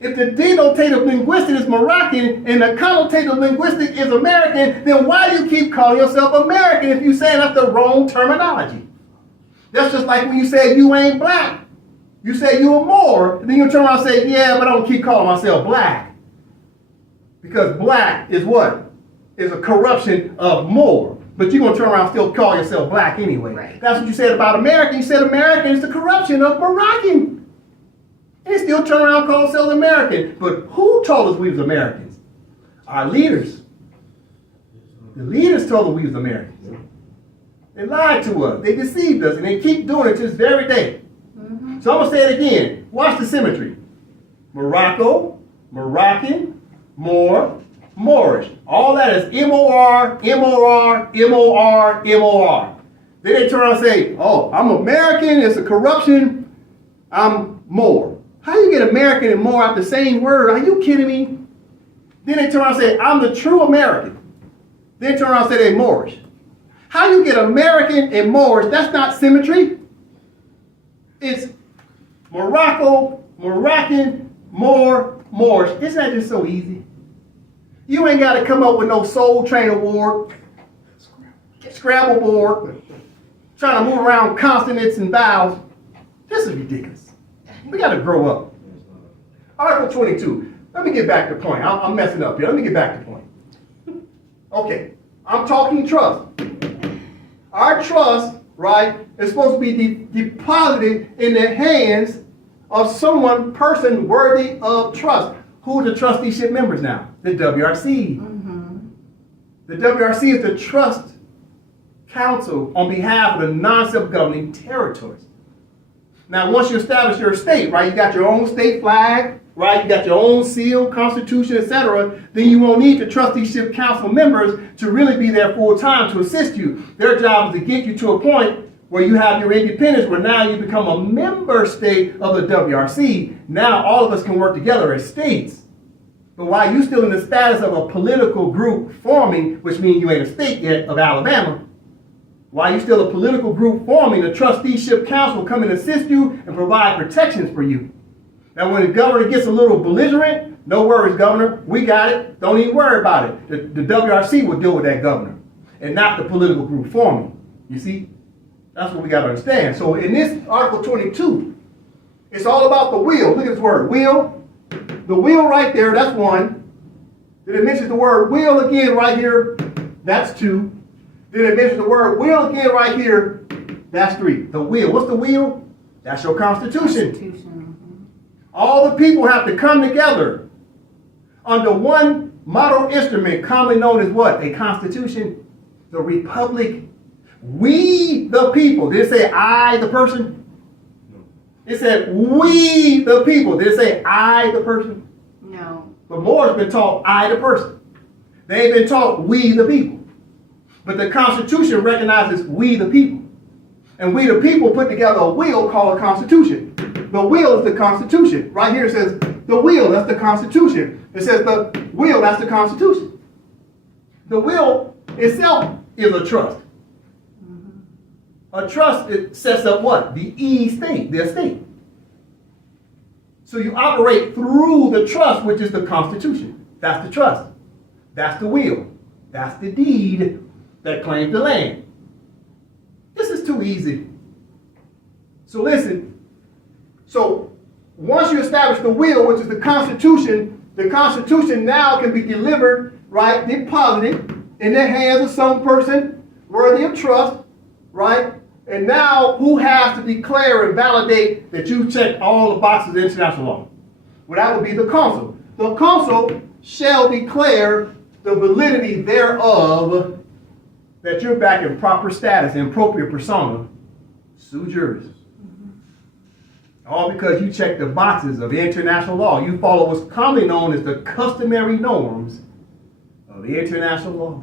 If the denotative linguistic is Moroccan and the connotative linguistic is American, then why do you keep calling yourself American if you say that's the wrong terminology? That's just like when you say you ain't black. You say you a Moor, and then you turn around and say, yeah, but I don't keep calling myself black. Because black is what? Is a corruption of Moor. But you're going to turn around and still call yourself black anyway. Right. That's what you said about American. You said American is the corruption of Moroccan. And they still turn around and call themselves American. But who told us we was Americans? Our leaders. The leaders told us we was Americans. They lied to us. They deceived us. And they keep doing it to this very day. Mm-hmm. So I'm going to say it again. Watch the symmetry. Morocco, Moroccan, Moor, Moorish. All that is M-O-R, M-O-R, M-O-R, M-O-R. Then they turn around and say, oh, I'm American, it's a corruption, I'm Moor. How do you get American and Moor out the same word? Are you kidding me? Then they turn around and say, I'm the true American. Then turn around and say they're Moorish. How do you get American and Moorish? That's not symmetry. It's Morocco, Moroccan, Moor, Moorish. Isn't that just so easy? You ain't got to come up with no Soul Train award, Scrabble board, trying to move around consonants and vowels. This is ridiculous. We got to grow up. Article 22. Let me get back to the point. I'm messing up here. Let me get back to the point. Okay, I'm talking trust. Our trust, right, is supposed to be deposited in the hands of someone, person worthy of trust. Who are the trusteeship members now? The WRC. The WRC is the trust council on behalf of the non-self-governing territories. Now, once you establish your state, right, you got your own state flag, right, you got your own seal, constitution, etc., then you won't need the trusteeship council members to really be there full time to assist you. Their job is to get you to a point where you have your independence, where now you become a member state of the WRC. Now all of us can work together as states. But while you're still in the status of a political group forming, which means you ain't a state yet, of Alabama, while you're still a political group forming, the trusteeship council will come and assist you and provide protections for you. Now when the governor gets a little belligerent, no worries, governor, we got it. Don't even worry about it. The WRC will deal with that governor and not the political group forming. You see? That's what we got to understand. So in this Article 22, it's all about the will. Look at this word, will. The will right there, that's one. Then it mentions the word will again right here. That's two. Then it mentions the word will again right here. That's three. The will. What's the will? That's your constitution. All the people have to come together under one model instrument, commonly known as what? A constitution. The republic. We the people. Did it say I the person? No. It said we the people. Did it say I the person? No. But more has been taught I the person. They ain't been taught we the people. But the Constitution recognizes we the people. And we the people put together a will called a Constitution. The will is the Constitution. Right here it says the will, that's the Constitution. It says the will, that's the Constitution. The will itself is a trust. A trust, it sets up what? The estate, the estate. So you operate through the trust, which is the Constitution. That's the trust. That's the will. That's the deed that claims the land. This is too easy. So listen. So once you establish the will, which is the Constitution now can be delivered, right, deposited in the hands of some person worthy of trust, right? And now who has to declare and validate that you checked all the boxes of international law? Well, that would be the consul. The consul shall declare the validity thereof, that you're back in proper status, in propria persona, sui juris. All because you check the boxes of international law. You follow what's commonly known as the customary norms of international law.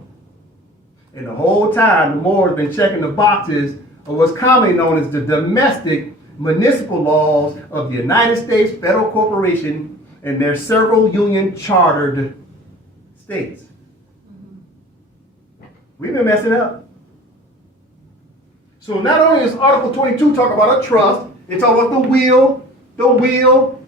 And the whole time, the Moors have been checking the boxes of what's commonly known as the domestic municipal laws of the United States Federal Corporation and their several union chartered states. We've been messing up. So not only does Article 22 talk about a trust, it talks about the will,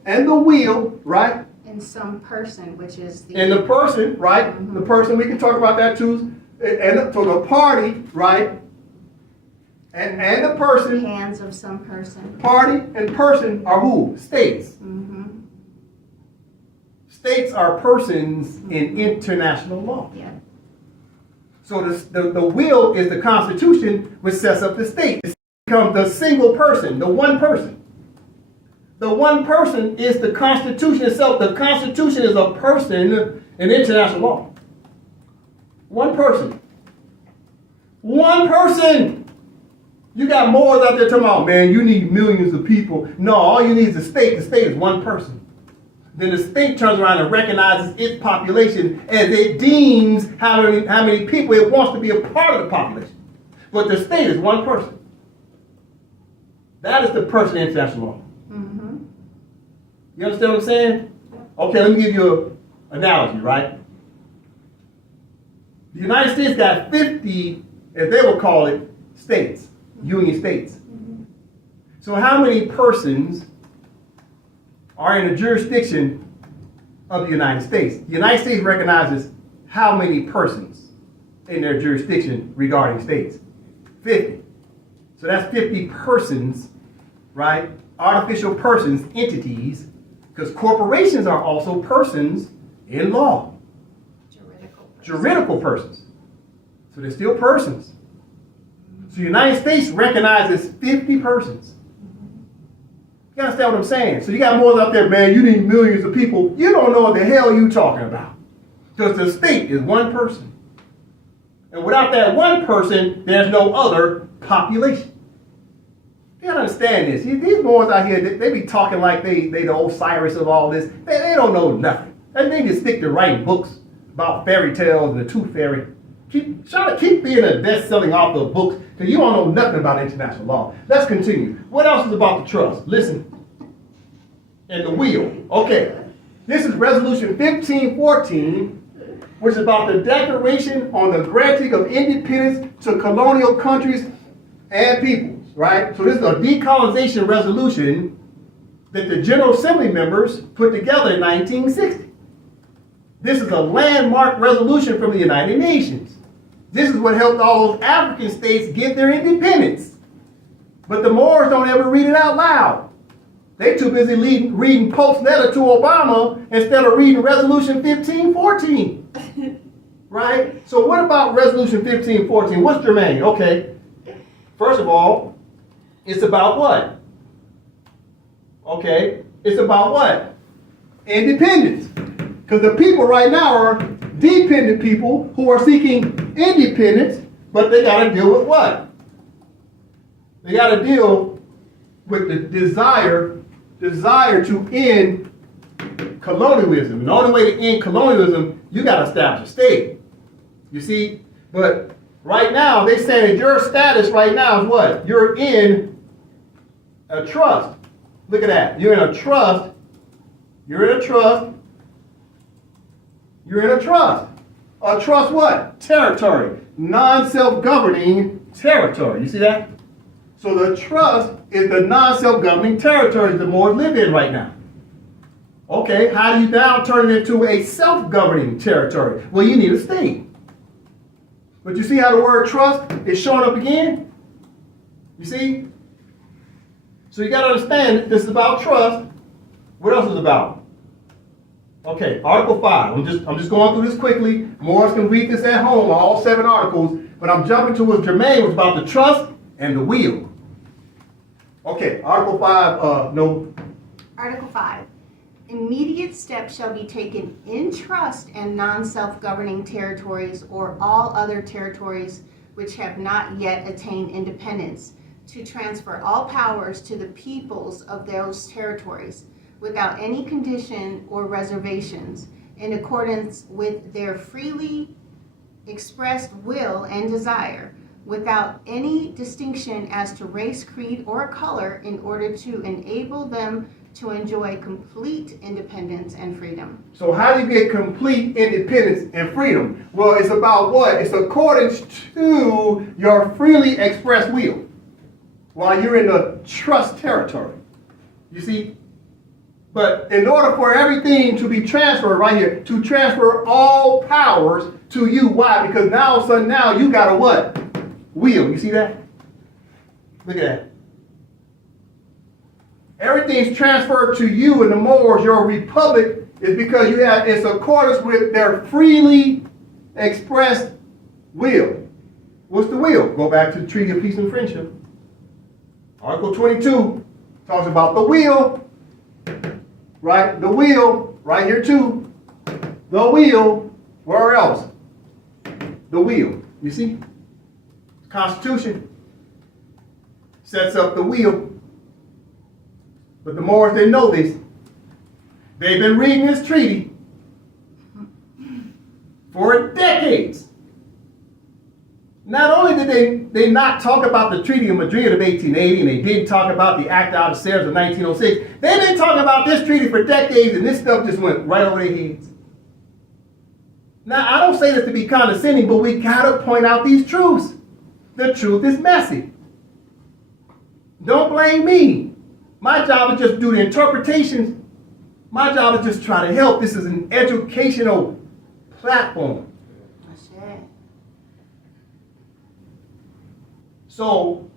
and the will, right? And some person, which is the... And the person, right? The person, we can talk about that too. And so the party, right? And the person. Hands of some person. Party and person are who? States. States are persons in international law. Yeah. So the will is the Constitution, which sets up the state. It becomes the single person, the one person. The one person is the Constitution itself. The Constitution is a person in international law. One person. One person. You got more out there talking about, man, you need millions of people. No, all you need is a state. The state is one person. Then the state turns around and recognizes its population as it deems how many people it wants to be a part of the population. But the state is one person. That is the person in international law. You understand what I'm saying? Okay, let me give you an analogy, right? The United States got 50, as they would call it, states, union states. So how many persons are in the jurisdiction of the United States? The United States recognizes how many persons in their jurisdiction regarding states? 50. So that's 50 persons, right? Artificial persons, entities, because corporations are also persons in law. Juridical persons. So they're still persons. So the United States recognizes 50 persons. You understand what I'm saying? So you got Moors out there, man, you need millions of people. You don't know what the hell you talking about. Because the state is one person. And without that one person, there's no other population. You gotta understand this. These Moors out here, they be talking like they the Osiris of all this. They don't know nothing. They just stick to writing books about fairy tales and the tooth fairy. Try to keep being a best-selling author of books because you don't know nothing about international law. Let's continue. What else is about the trust? Listen. And the wheel. Okay. This is Resolution 1514, which is about the Declaration on the Granting of Independence to Colonial Countries and Peoples, right? So this is a decolonization resolution that the General Assembly members put together in 1960. This is a landmark resolution from the United Nations. This is what helped all those African states get their independence. But the Moors don't ever read it out loud. They too busy reading Pope's letter to Obama instead of reading Resolution 1514. Right? So what about Resolution 1514? What's germane? Okay. First of all, it's about what? Okay. It's about what? Independence. Because the people right now are dependent people who are seeking independence, but they got to deal with what? They got to deal with the desire to end colonialism. And the only way to end colonialism, you got to establish a state. You see? But right now, they're saying that your status right now is what? You're in a trust. Look at that. You're in a trust. You're in a trust. You're in a trust. A trust what? Territory. Non-self-governing territory. You see that? So the trust is the non-self-governing territories the Moors live in right now. Okay, how do you now turn it into a self-governing territory? Well, you need a state. But you see how the word trust is showing up again? You see? So you got to understand this is about trust. What else is it about? Okay, Article 5. I'm just going through this quickly. Moors can read this at home, all 7 articles. But I'm jumping to what germane was about the trust and the will. Okay, Article 5, no. Article 5. Immediate steps shall be taken in trust and non-self-governing territories or all other territories which have not yet attained independence to transfer all powers to the peoples of those territories without any condition or reservations in accordance with their freely expressed will and desire, without any distinction as to race, creed, or color, in order to enable them to enjoy complete independence and freedom. So how do you get complete independence and freedom? Well, it's about what? It's according to your freely expressed will while you're in the trust territory. You see? But in order for everything to be transferred right here, to transfer all powers to you. Why? Because now all of a sudden now you got a what? Will. You see that? Look at that. Everything's transferred to you and the Moors. Your republic is because you have it's accordance with their freely expressed will. What's the will? Go back to the Treaty of Peace and Friendship. Article 22 talks about the will. Right? The will, right here too. The will, where else? The will. You see? Constitution sets up the will. But the Moors didn't know this. They've been reading this treaty for decades. Not only did they not talk about the Treaty of Madrid of 1880, and they didn't talk about the Act of Algeciras of 1906, they've been talking about this treaty for decades, and this stuff just went right over their heads. Now, I don't say this to be condescending, but we got to point out these truths. The truth is messy. Don't blame me. My job is just to do the interpretations. My job is just try to help. This is an educational platform. So,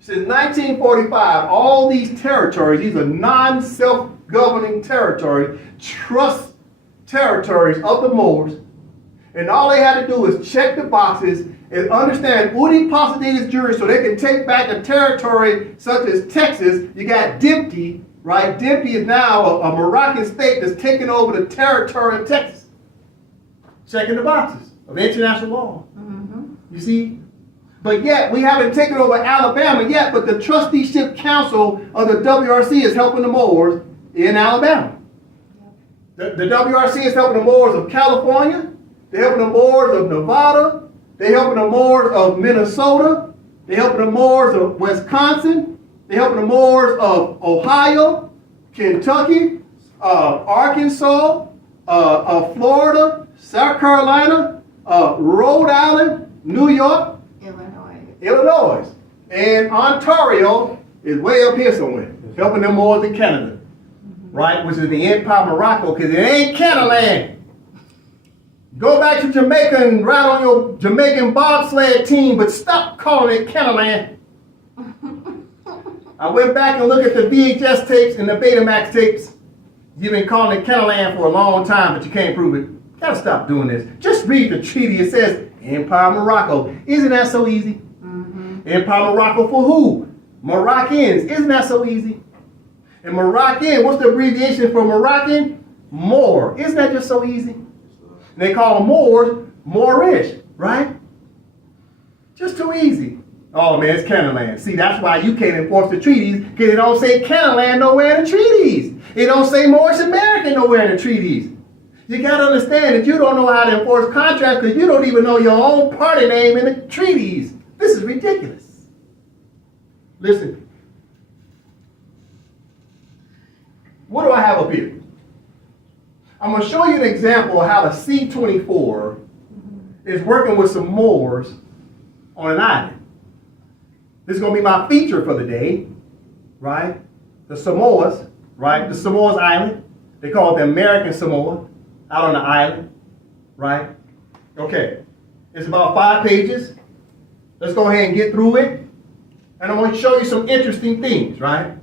since 1945, all these territories, these are non-self-governing territories, trust territories of the Moors, And all they had to do was check the boxes and understand uti possidetis juris so they can take back a territory such as Texas. You got Dempsey, right? Dempsey is now a Moroccan state that's taking over the territory of Texas. Checking the boxes of international law. You see? But yet, we haven't taken over Alabama yet, but the trusteeship council of the WRC is helping the Moors in Alabama. The WRC is helping the Moors of California. They're helping the Moors of Nevada. They're helping the Moors of Minnesota. They're helping the Moors of Wisconsin. They're helping the Moors of Ohio, Kentucky, Arkansas, Florida, South Carolina, Rhode Island, New York, Illinois, and Ontario is way up here somewhere, helping them Moors in Canada, right? Which is the Empire of Morocco, because it ain't Canada. Go back to Jamaica and ride on your Jamaican bobsled team, but stop calling it Canada. I went back and looked at the VHS tapes and the Betamax tapes. You've been calling it Canada for a long time, but you can't prove it. You gotta stop doing this. Just read the treaty. It says Empire of Morocco. Isn't that so easy? Empire of Morocco for who? Moroccans. Isn't that so easy? And Moroccan, what's the abbreviation for Moroccan? Moor. Isn't that just so easy? And they call them Moors, Moorish, right? Just too easy. Oh man, it's Canada. See, that's why you can't enforce the treaties, because it don't say Canada nowhere in the treaties. It don't say Moorish American nowhere in the treaties. You got to understand that you don't know how to enforce contracts because you don't even know your own party name in the treaties. This is ridiculous. Listen. What do I have up here? I'm going to show you an example of how the C-24 is working with some Moors on an island. This is going to be my feature for the day, right? The Samoas, right? The Samoa's island. They call it the American Samoa, out on the island, right? Okay, it's about 5 pages. Let's go ahead and get through it. And I want to show you some interesting things, right?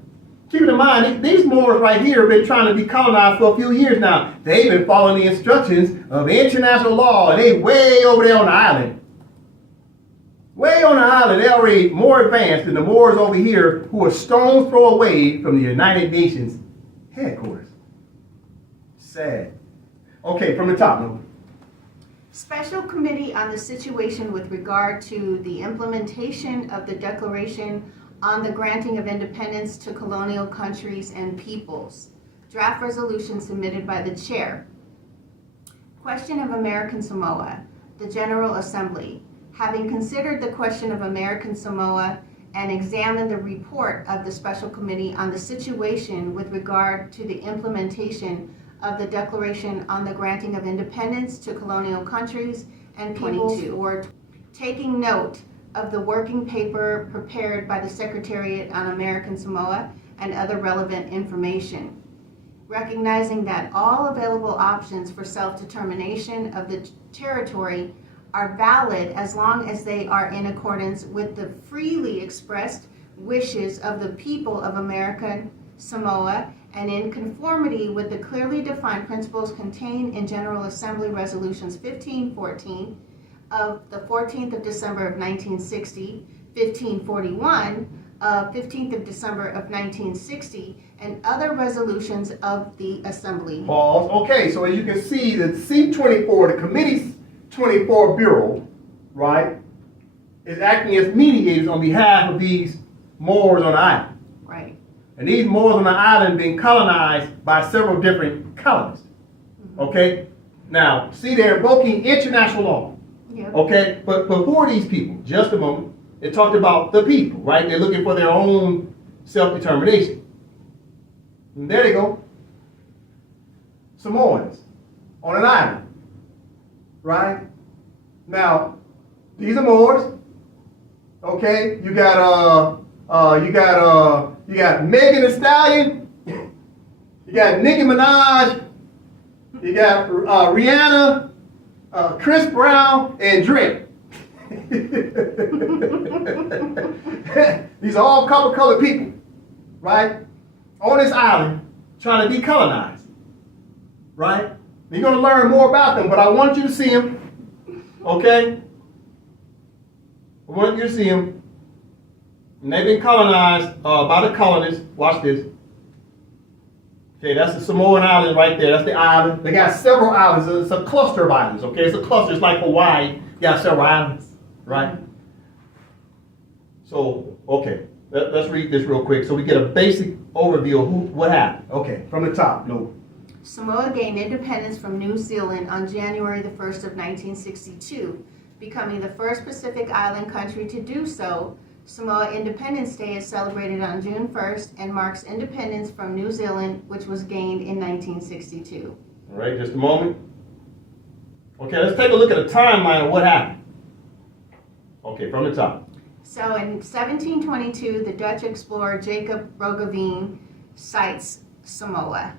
Keep in mind, these Moors right here have been trying to decolonize for a few years now. They've been following the instructions of international law, and they way over there on the island. Way on the island, they're already more advanced than the Moors over here who are stone's throw away from the United Nations headquarters. Sad. Okay, from the top, Noah. Special Committee on the Situation with regard to the implementation of the Declaration on the Granting of Independence to Colonial Countries and Peoples. Draft resolution submitted by the Chair. Question of American Samoa. The General Assembly, having considered the question of American Samoa and examined the report of the Special Committee on the Situation with regard to the implementation of the Declaration on the Granting of Independence to Colonial Countries and Peoples, or taking note of the working paper prepared by the Secretariat on American Samoa and other relevant information, recognizing that all available options for self-determination of the territory are valid as long as they are in accordance with the freely expressed wishes of the people of American Samoa and in conformity with the clearly defined principles contained in General Assembly Resolutions 1514 of the 14th of December of 1960, 1541 of 15th of December of 1960, and other resolutions of the Assembly. Pause. Okay, so as you can see, the C-24, the Committee 24 Bureau, right, is acting as mediators on behalf of these Moors on the island. Right. And these Moors on the island being colonized by several different colonists. Okay? Now, see, they're invoking international law. Yep. Okay? But who are these people? Just a moment. It talked about the people, right? They're looking for their own self-determination. And there they go. Samoans on an island. Right? Now, these are Moors. Okay? You got Megan Thee Stallion. You got Nicki Minaj. You got Rihanna, Chris Brown, and Drake. These are all colored people, right? On this island, trying to decolonize, right? You're going to learn more about them, but I want you to see them okay? I want you to see them. And they've been colonized by the colonists. Watch this. Okay, that's the Samoan island right there. That's the island. They got several islands. It's a cluster of islands, okay? It's a cluster. It's like Hawaii. You got several islands, right? So, okay. Let's read this real quick so we get a basic overview of what happened. Okay, from the top. No. Samoa gained independence from New Zealand on January the 1st of 1962, becoming the first Pacific Island country to do so. Samoa Independence Day is celebrated on June 1st and marks independence from New Zealand, which was gained in 1962. All right, just a moment. Okay, let's take a look at a timeline of what happened. Okay, from the top. So in 1722, the Dutch explorer Jacob Roggeveen sights Samoa.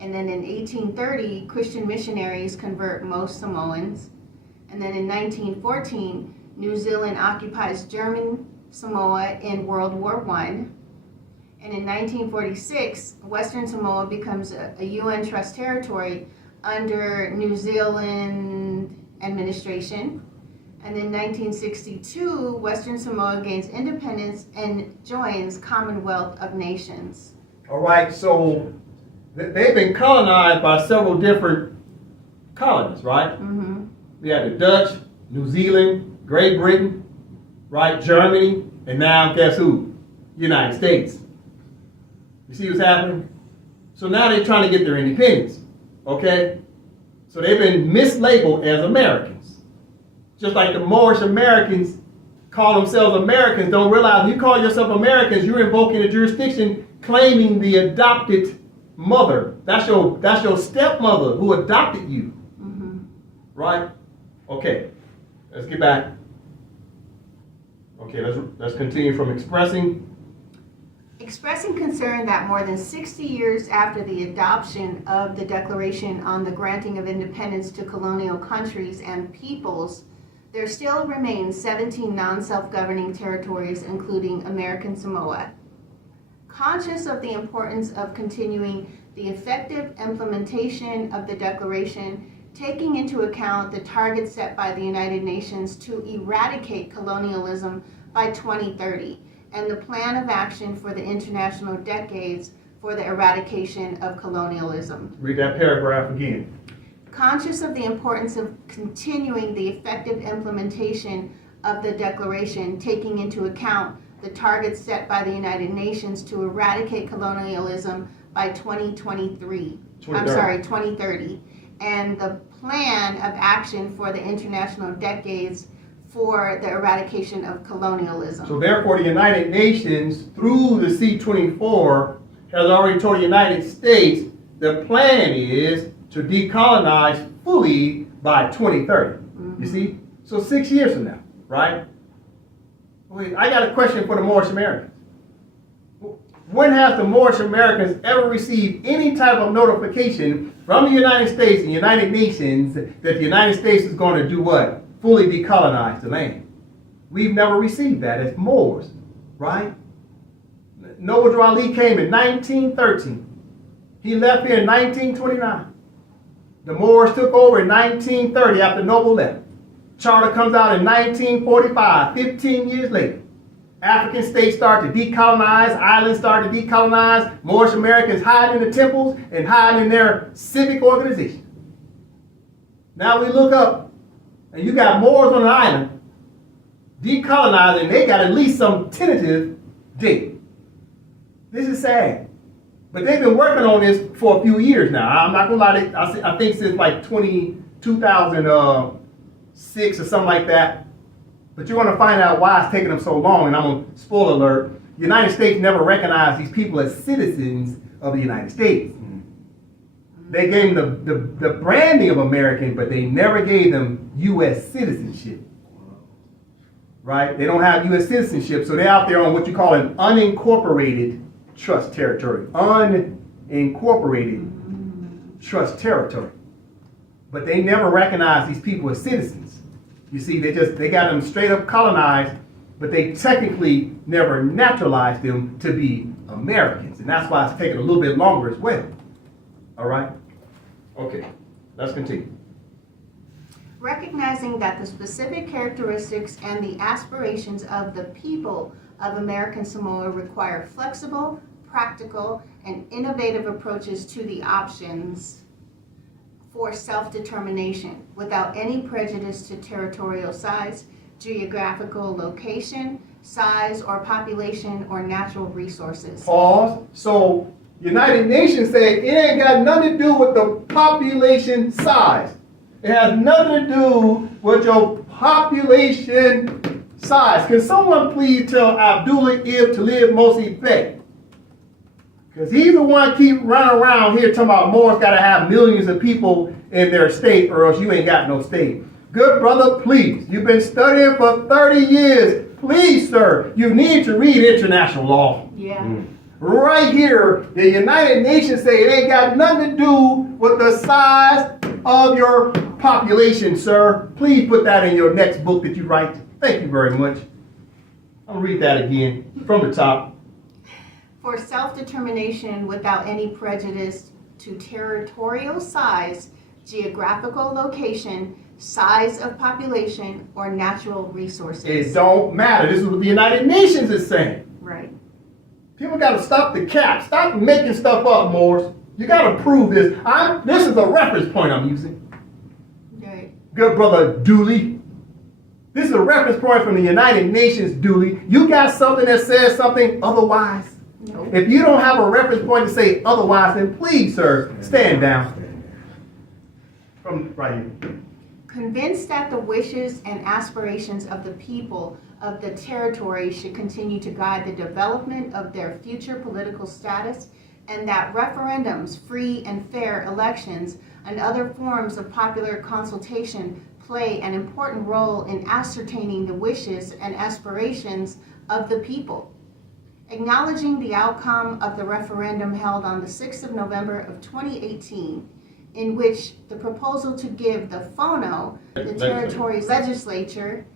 And then in 1830, Christian missionaries convert most Samoans. And then in 1914, New Zealand occupies German Samoa in World War I. And in 1946, Western Samoa becomes a UN trust territory under New Zealand administration. And in 1962, Western Samoa gains independence and joins Commonwealth of Nations. All right, so they've been colonized by several different colonies, right? Mm-hmm. We have the Dutch, New Zealand, Great Britain, right? Germany, and now guess who? United States. You see what's happening? So now they're trying to get their independence, okay? So they've been mislabeled as Americans. Just like the Moorish Americans call themselves Americans, don't realize when you call yourself Americans, you're invoking a jurisdiction claiming the adopted mother. That's your stepmother who adopted you. Mm-hmm. Right? Okay. Let's get back. Okay, let's continue from expressing concern that more than 60 years after the adoption of the Declaration on the Granting of Independence to Colonial Countries and Peoples, there still remain 17 non-self-governing territories, including American Samoa. Conscious of the importance of continuing the effective implementation of the Declaration, taking into account the target set by the United Nations to eradicate colonialism by 2030, and the plan of action for the international decades for the eradication of colonialism. Read that paragraph again. Conscious of the importance of continuing the effective implementation of the Declaration, taking into account the targets set by the United Nations to eradicate colonialism by 2030, and the plan of action for the international decades for the eradication of colonialism. So therefore, the United Nations, through the C24, has already told the United States the plan is to decolonize fully by 2030. Mm-hmm. You see? So 6 years from now, right? Wait, I got a question for the Moorish Americans. When has the Moorish Americans ever received any type of notification from the United States and United Nations that the United States is going to do what? Fully decolonize the land. We've never received that as Moors, right? Noble Ali came in 1913. He left here in 1929. The Moors took over in 1930 after Noble left. Charter comes out in 1945, 15 years later. African states start to decolonize, islands start to decolonize, Moorish Americans hide in the temples and hide in their civic organization. Now we look up, and you got Moors on an island decolonizing, they got at least some tentative date. This is sad. But they've been working on this for a few years now. I'm not gonna lie, I think since like 2006 or something like that. But you're gonna find out why it's taking them so long, and I'm gonna spoiler alert, the United States never recognized these people as citizens of the United States. They gave them the branding of American, but they never gave them U.S. citizenship. Right? They don't have U.S. citizenship, so they're out there on what you call an unincorporated trust territory. Unincorporated trust territory. But they never recognized these people as citizens. You see, they got them straight up colonized, but they technically never naturalized them to be Americans. And that's why it's taking a little bit longer as well. All right? Okay, let's continue. recognizing that the specific characteristics and the aspirations of the people of American Samoa require flexible, practical, and innovative approaches to the options for self-determination without any prejudice to territorial size, geographical location, size or population, or natural resources. Pause. So, United Nations say it ain't got nothing to do with the population size. It has nothing to do with your population size. Can someone please tell Abdullah Ibn Talib Mosi Bey? Because he's the one keep running around here talking about Moors got to have millions of people in their state or else you ain't got no state. Good brother, please. You've been studying for 30 years. Please, sir, you need to read international law. Yeah. Right here, the United Nations say it ain't got nothing to do with the size of your population, sir. Please put that in your next book that you write. Thank you very much. I'll read that again from the top. For self-determination without any prejudice to territorial size, geographical location, size of population, or natural resources. It don't matter. This is what the United Nations is saying. Right. People got to stop the cap. Stop making stuff up, Moors. You got to prove this. This is a reference point I'm using. Right. Good brother Dooley. This is a reference point from the United Nations, Dooley. You got something that says something otherwise? No. If you don't have a reference point to say otherwise, then please, sir, stand down. From right here. Convinced that the wishes and aspirations of the people of the territory should continue to guide the development of their future political status, and that referendums, free and fair elections, and other forms of popular consultation play an important role in ascertaining the wishes and aspirations of the people. Acknowledging the outcome of the referendum held on the 6th of November of 2018, in which the proposal to give the FONO, the territory's legislature,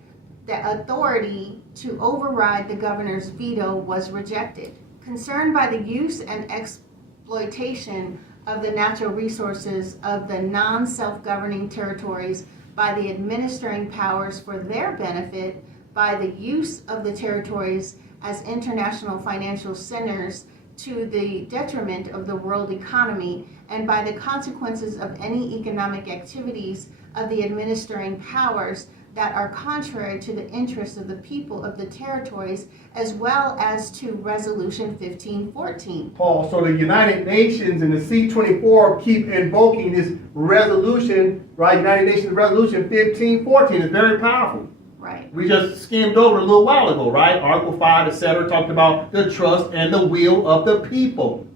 the authority to override the governor's veto was rejected. Concerned by the use and exploitation of the natural resources of the non-self-governing territories by the administering powers for their benefit, by the use of the territories as international financial centers to the detriment of the world economy, and by the consequences of any economic activities of the administering powers that are contrary to the interests of the people of the territories, as well as to Resolution 1514. Paul, so the United Nations and the C24 keep invoking this resolution, right? United Nations Resolution 1514 is very powerful. Right. We just skimmed over a little while ago, right? Article 5, etc., talked about the trust and the will of the people.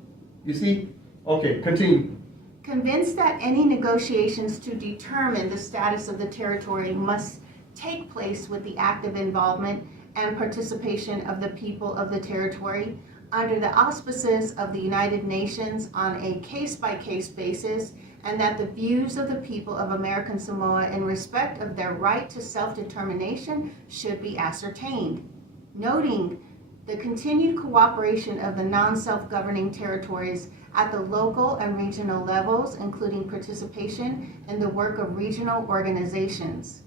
You see? Okay, continue. Convinced that any negotiations to determine the status of the territory must take place with the active involvement and participation of the people of the territory under the auspices of the United Nations on a case-by-case basis, and that the views of the people of American Samoa in respect of their right to self-determination should be ascertained. Noting the continued cooperation of the non-self-governing territories at the local and regional levels, including participation in the work of regional organizations.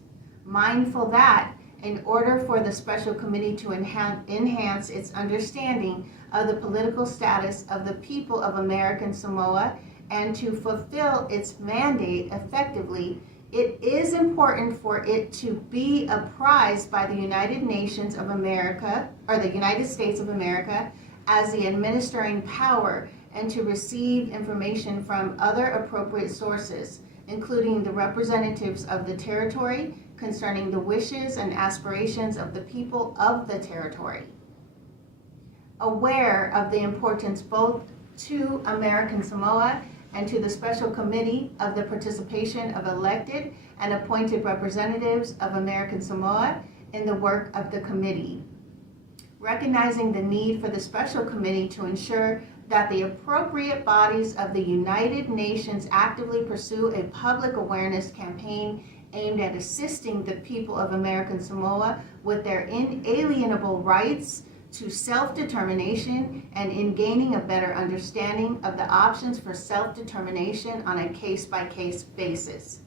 Mindful that, in order for the Special Committee to enhance its understanding of the political status of the people of American Samoa and to fulfill its mandate effectively, it is important for it to be apprised by the United Nations of America, or the United States of America, as the administering power, and to receive information from other appropriate sources, including the representatives of the territory, concerning the wishes and aspirations of the people of the territory. Aware of the importance both to American Samoa and to the Special Committee of the participation of elected and appointed representatives of American Samoa in the work of the committee. Recognizing the need for the Special Committee to ensure that the appropriate bodies of the United Nations actively pursue a public awareness campaign aimed at assisting the people of American Samoa with their inalienable rights to self-determination and in gaining a better understanding of the options for self-determination on a case-by-case basis.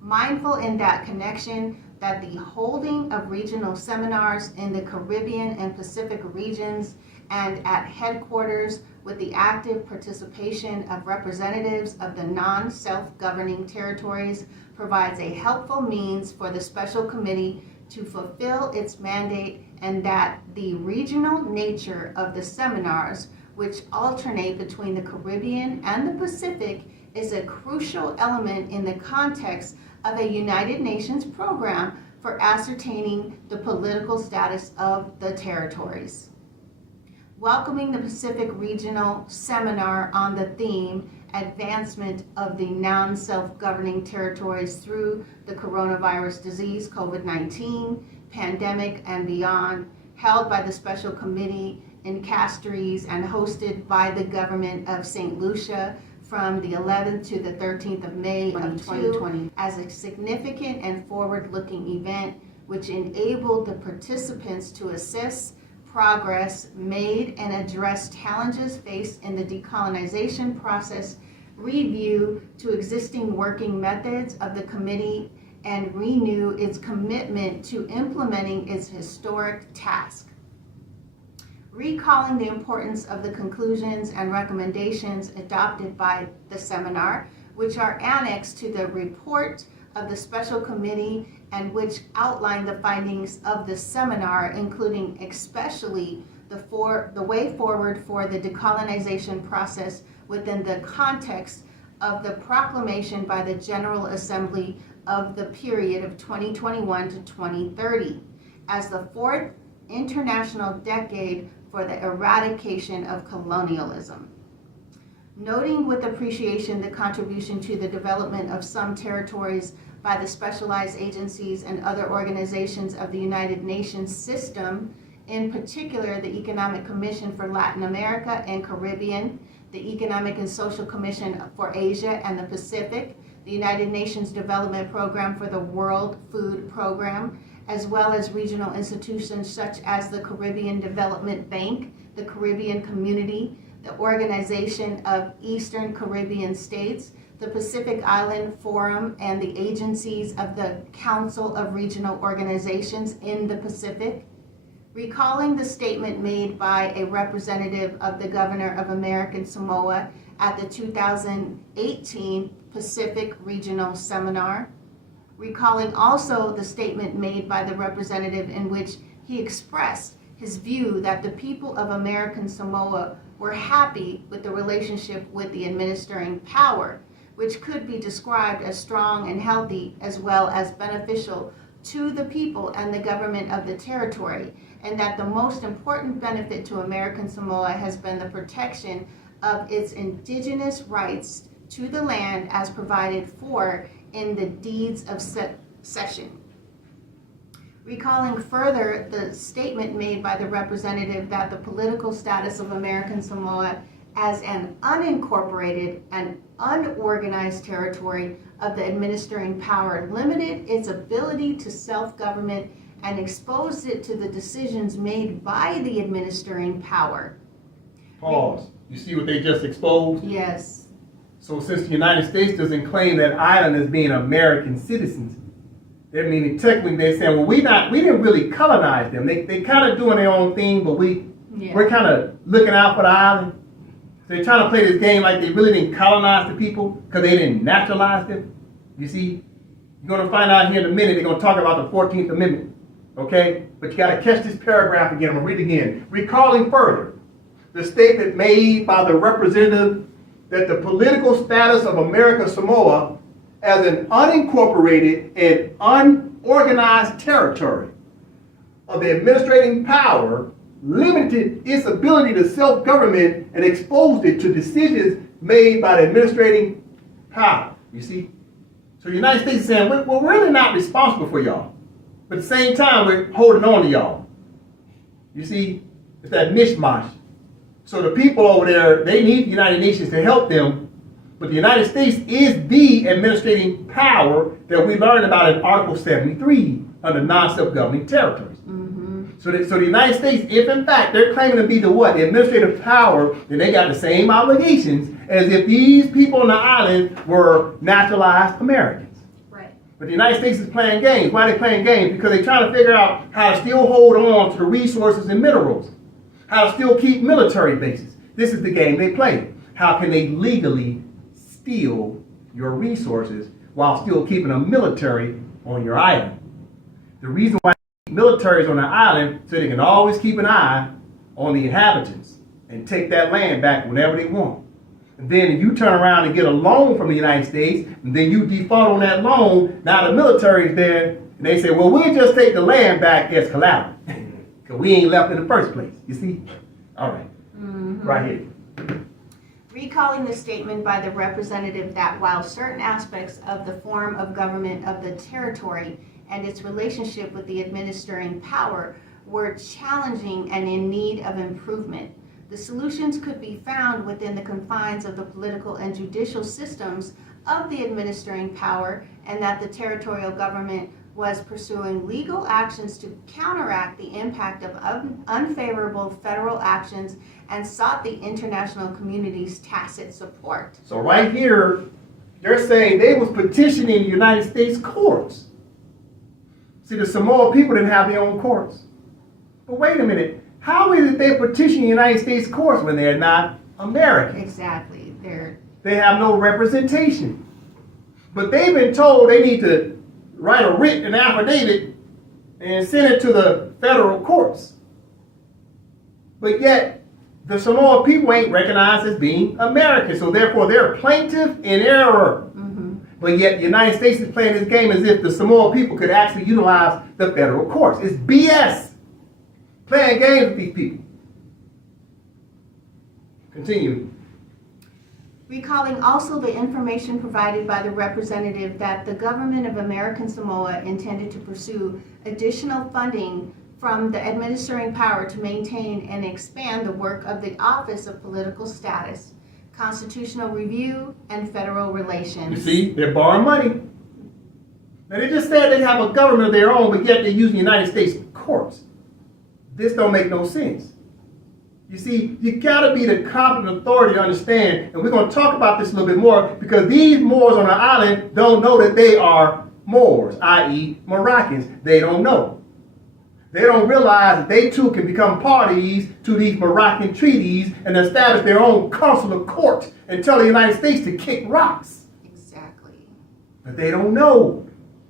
Mindful in that connection that the holding of regional seminars in the Caribbean and Pacific regions and at headquarters with the active participation of representatives of the non-self-governing territories provides a helpful means for the special committee to fulfill its mandate, and that the regional nature of the seminars, which alternate between the Caribbean and the Pacific, is a crucial element in the context of a United Nations program for ascertaining the political status of the territories. Welcoming the Pacific Regional Seminar on the theme Advancement of the Non-Self-Governing Territories Through the Coronavirus Disease, COVID-19, Pandemic and Beyond, held by the Special Committee in Castries and hosted by the Government of St. Lucia from the 11th to the 13th of May of 2020 as a significant and forward-looking event which enabled the participants to assess progress made and address challenges faced in the decolonization process, review to existing working methods of the committee, and renew its commitment to implementing its historic task. Recalling the importance of the conclusions and recommendations adopted by the seminar, which are annexed to the report of the special committee and which outline the findings of the seminar, including especially the way forward for the decolonization process within the context of the proclamation by the General Assembly of the period of 2021 to 2030 as the fourth international decade for the eradication of colonialism. Noting with appreciation the contribution to the development of some territories by the specialized agencies and other organizations of the United Nations system, in particular the Economic Commission for Latin America and Caribbean, the Economic and Social Commission for Asia and the Pacific, the United Nations Development Program for the World Food Program, as well as regional institutions such as the Caribbean Development Bank, the Caribbean Community, the Organization of Eastern Caribbean States, the Pacific Island Forum, and the agencies of the Council of Regional Organizations in the Pacific. Recalling the statement made by a representative of the Governor of American Samoa at the 2018 Pacific Regional Seminar. Recalling also the statement made by the representative in which he expressed his view that the people of American Samoa were happy with the relationship with the administering power, which could be described as strong and healthy as well as beneficial to the people and the government of the territory, and that the most important benefit to American Samoa has been the protection of its indigenous rights to the land as provided for in the deeds of cession. Recalling further the statement made by the representative that the political status of American Samoa as an unincorporated and unorganized territory of the administering power limited its ability to self-government and exposed it to the decisions made by the administering power. Pause. You see what they just exposed? Yes. So since the United States doesn't claim that island as being American citizens, that meaning technically they're saying, well, we didn't really colonize them. They kind of doing their own thing, but we're kind of looking out for the island. So they're trying to play this game like they really didn't colonize the people because they didn't naturalize them. You see, you're going to find out here in a minute, they're going to talk about the 14th Amendment. Okay? But you got to catch this paragraph again. I'm going to read it again. Recalling further the statement made by the representative that the political status of American Samoa as an unincorporated and unorganized territory of the administrating power limited its ability to self-government and exposed it to decisions made by the administrating power. You see? So the United States is saying, we're really not responsible for y'all. But at the same time, we're holding on to y'all. You see? It's that mishmash. So the people over there, they need the United Nations to help them. But the United States is the administrating power that we learned about in Article 73 under non-self-governing territories. Mm-hmm. So the United States, if in fact they're claiming to be the what? The administrative power, then they got the same obligations as if these people on the island were naturalized Americans. Right. But the United States is playing games. Why are they playing games? Because they're trying to figure out how to still hold on to the resources and minerals, how to still keep military bases. This is the game they play. How can they legally steal your resources while still keeping a military on your island? The reason why military is on the island so they can always keep an eye on the inhabitants and take that land back whenever they want. And then you turn around and get a loan from the United States, and then you default on that loan. Now the military is there, and they say, well, we'll just take the land back as collateral. Because we ain't left in the first place. You see? All right. Right here. Recalling the statement by the representative that while certain aspects of the form of government of the territory and its relationship with the administering power were challenging and in need of improvement, the solutions could be found within the confines of the political and judicial systems of the administering power, and that the territorial government was pursuing legal actions to counteract the impact of unfavorable federal actions and sought the international community's tacit support. So right here, they're saying they was petitioning the United States courts. See, the Samoa people didn't have their own courts. But wait a minute. How is it they petition the United States courts when they're not Americans? Exactly. They have no representation. But they've been told they need to write a written affidavit and send it to the federal courts. But yet, the Samoa people ain't recognized as being American, so therefore they're plaintiff in error. But yet the United States is playing this game as if the Samoa people could actually utilize the federal courts. It's BS. Playing games with these people. Continue. Recalling also the information provided by the representative that the government of American Samoa intended to pursue additional funding from the administering power to maintain and expand the work of the Office of Political Status, Constitutional Review, and Federal Relations. You see, they're borrowing money. Now they just said they have a government of their own, but yet they're using the United States courts. This don't make no sense. You see, you gotta be the competent authority to understand, and we're gonna talk about this a little bit more, because these Moors on the island don't know that they are Moors, i.e. Moroccans. They don't know. They don't realize that they too can become parties to these Moroccan treaties and establish their own consular court and tell the United States to kick rocks. Exactly. But they don't know.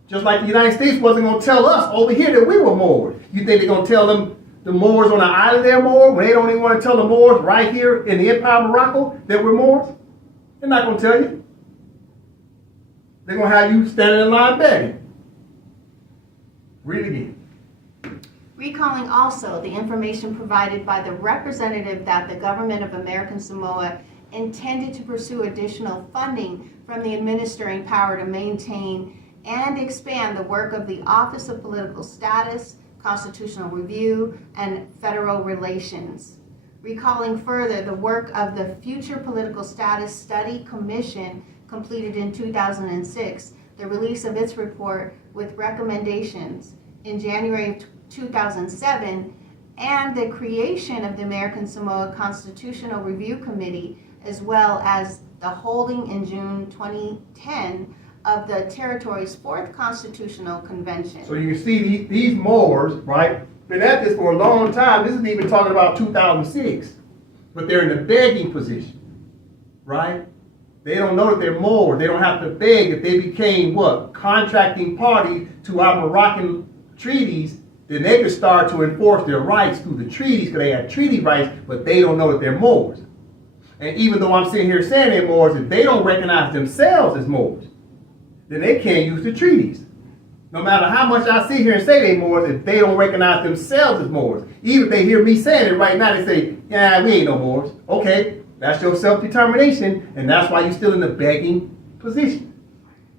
Just like the United States wasn't gonna tell us over here that we were Moors. You think they're gonna tell them the Moors on the island they're Moors when they don't even want to tell the Moors right here in the Empire of Morocco that we're Moors? They're not going to tell you. They're going to have you standing in line begging. Read it again. Recalling also the information provided by the representative that the government of American Samoa intended to pursue additional funding from the administering power to maintain and expand the work of the Office of Political Status, Constitutional Review, and Federal Relations. Recalling further the work of the Future Political Status Study Commission completed in 2006, the release of its report with recommendations in January of 2007, and the creation of the American Samoa Constitutional Review Committee, as well as the holding in June 2010 of the territory's 4th Constitutional Convention. So you see these Moors, right, been at this for a long time. This is even talking about 2006. But they're in a begging position, right? They don't know that they're Moors. They don't have to beg. If they became what? Contracting parties to our Moroccan treaties, then they could start to enforce their rights through the treaties because they have treaty rights, but they don't know that they're Moors. And even though I'm sitting here saying they're Moors, if they don't recognize themselves as Moors, then they can't use the treaties. No matter how much I sit here and say they're Moors, if they don't recognize themselves as Moors, even if they hear me saying it right now, they say, yeah, we ain't no Moors. Okay, that's your self-determination, and that's why you're still in the begging position.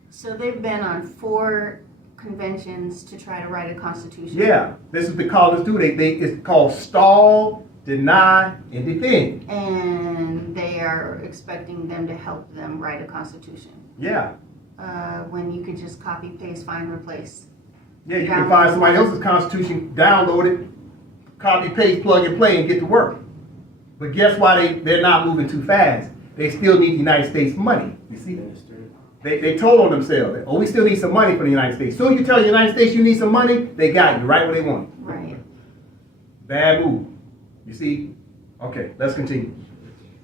So they've been on 4 conventions to try to write a constitution. Yeah, this is the call do. It's called stall, deny, and defend. And they are expecting them to help them write a constitution. Yeah. When you can just copy, paste, find, replace. Yeah, you can find somebody else's constitution, download it, copy, paste, plug and play, and get to work. But guess why they're not moving too fast? They still need the United States money. You see? They told on themselves that, oh, we still need some money from the United States. Soon as you tell the United States you need some money, they got you right where they want. Right. Bad move. You see? Okay, let's continue.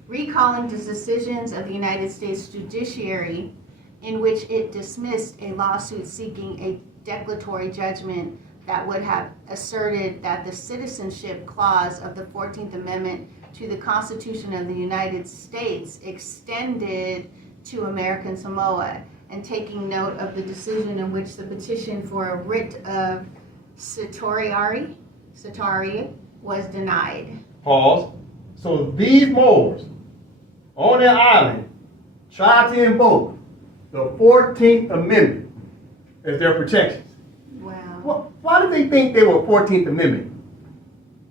Recalling the decisions of the United States judiciary in which it dismissed a lawsuit seeking a declaratory judgment that would have asserted that the citizenship clause of the 14th Amendment to the Constitution of the United States extended to American Samoa, and taking note of the decision in which the petition for a writ of certiorari was denied. Pause. So these Moors on their island tried to invoke the 14th Amendment as their protections. Wow. Well, why did they think they were 14th Amendment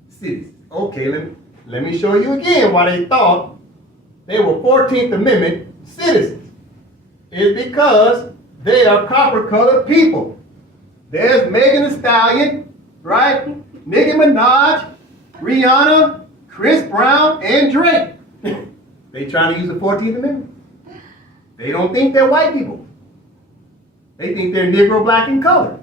citizens? Okay, let me show you again why they thought they were 14th Amendment citizens. It's because they are copper-colored people. There's Megan Thee Stallion, right? Nicki Minaj, Rihanna, Chris Brown, and Drake. They trying to use the 14th Amendment. They don't think they're white people. They think they're Negro, black, and colored.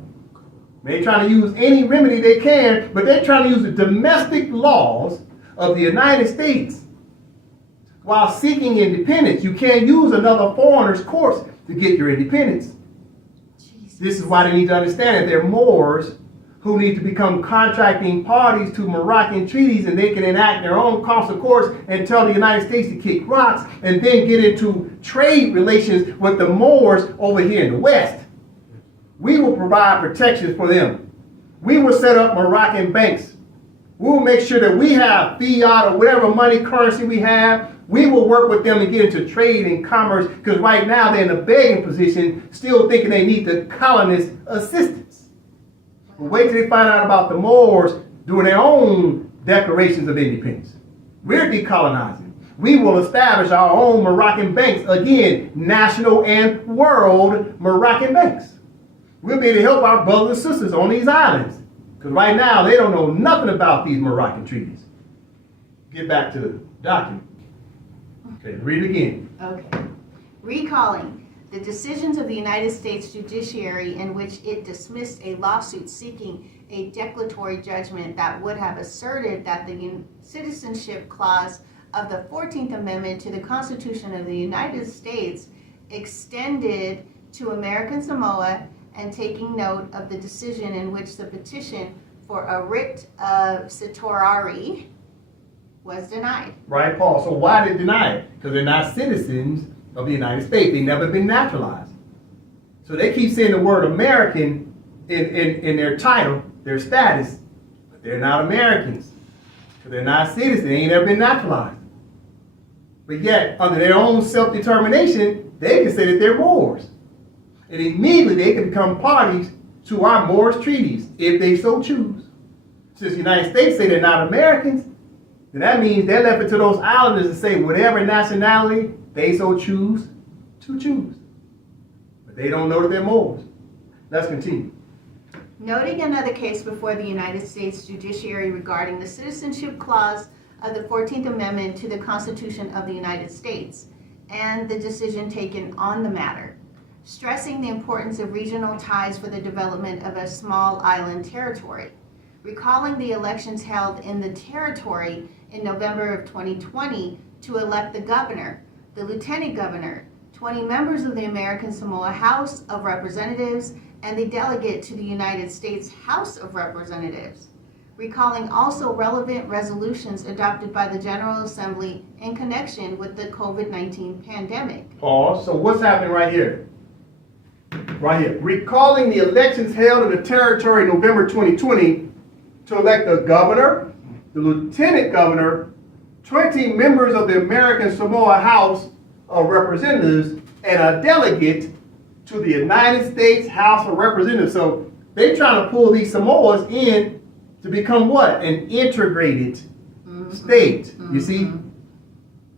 They're trying to use any remedy they can, but they're trying to use the domestic laws of the United States while seeking independence. You can't use another foreigner's courts to get your independence. Jesus. This is why they need to understand that they're Moors who need to become contracting parties to Moroccan treaties, and they can enact their own council courts and tell the United States to kick rocks and then get into trade relations with the Moors over here in the West. We will provide protections for them. We will set up Moroccan banks. We will make sure that we have fiat or whatever money currency we have. We will work with them and get into trade and commerce, because right now they're in a begging position, still thinking they need the colonist assistance. But wait till they find out about the Moors doing their own declarations of independence. We're decolonizing. We will establish our own Moroccan banks, again, national and world Moroccan banks. We'll be able to help our brothers and sisters on these islands, because right now they don't know nothing about these Moroccan treaties. Get back to the document. Okay, read it again. Okay. Recalling the decisions of the United States judiciary in which it dismissed a lawsuit seeking a declaratory judgment that would have asserted that the citizenship clause of the 14th Amendment to the Constitution of the United States extended to American Samoa, and taking note of the decision in which the petition for a writ of certiorari was denied. Right, Paul? So why did they deny it? Because they're not citizens of the United States. They've never been naturalized. So they keep saying the word American in their title, their status, but they're not Americans. Because they're not citizens. They ain't never been naturalized. But yet, under their own self-determination, they can say that they're Moors. And immediately they can become parties to our Moors treaties, if they so choose. Since the United States say they're not Americans, then that means they're left it to those islanders to say whatever nationality they so choose to choose. But they don't know that they're Moors. Let's continue. Noting another case before the United States judiciary regarding the citizenship clause of the 14th Amendment to the Constitution of the United States, and the decision taken on the matter, stressing the importance of regional ties for the development of a small island territory. Recalling the elections held in the territory in November of 2020 to elect the governor, the lieutenant governor, 20 members of the American Samoa House of Representatives, and the delegate to the United States House of Representatives. Recalling also relevant resolutions adopted by the General Assembly in connection with the COVID-19 pandemic. Pause. So what's happening right here? Right here. Recalling the elections held in the territory in November 2020 to elect the governor, the lieutenant governor, 20 members of the American Samoa House of Representatives, and a delegate to the United States House of Representatives. So they're trying to pull these Samoas in to become what? An integrated state. You see?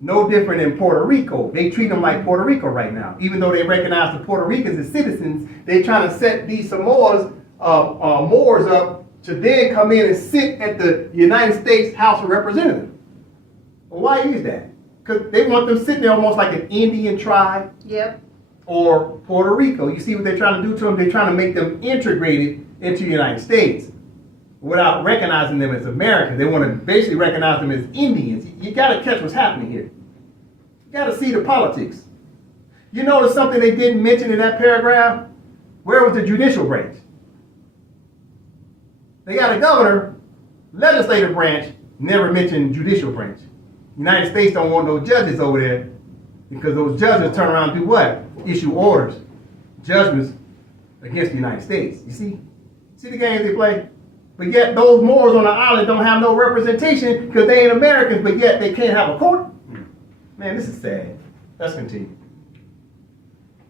No different than Puerto Rico. They treat them like Puerto Rico right now. Even though they recognize the Puerto Ricans as citizens, they're trying to set these Samoas, Moors up to then come in and sit at the United States House of Representatives. Well, why is that? Because they want them sitting there almost like an Indian tribe. Yep. or Puerto Rico. You see what they're trying to do to them? They're trying to make them integrated into the United States without recognizing them as Americans. They want to basically recognize them as Indians. You got to catch what's happening here. You got to see the politics. You notice something they didn't mention in that paragraph? Where was the judicial branch? They got a governor, legislative branch, never mentioned judicial branch. United States don't want no judges over there because those judges turn around and do what? Issue orders, judgments against the United States. You see? See the games they play? But yet those Moors on the island don't have no representation because they ain't Americans, but yet they can't have a court? Man, this is sad. Let's continue.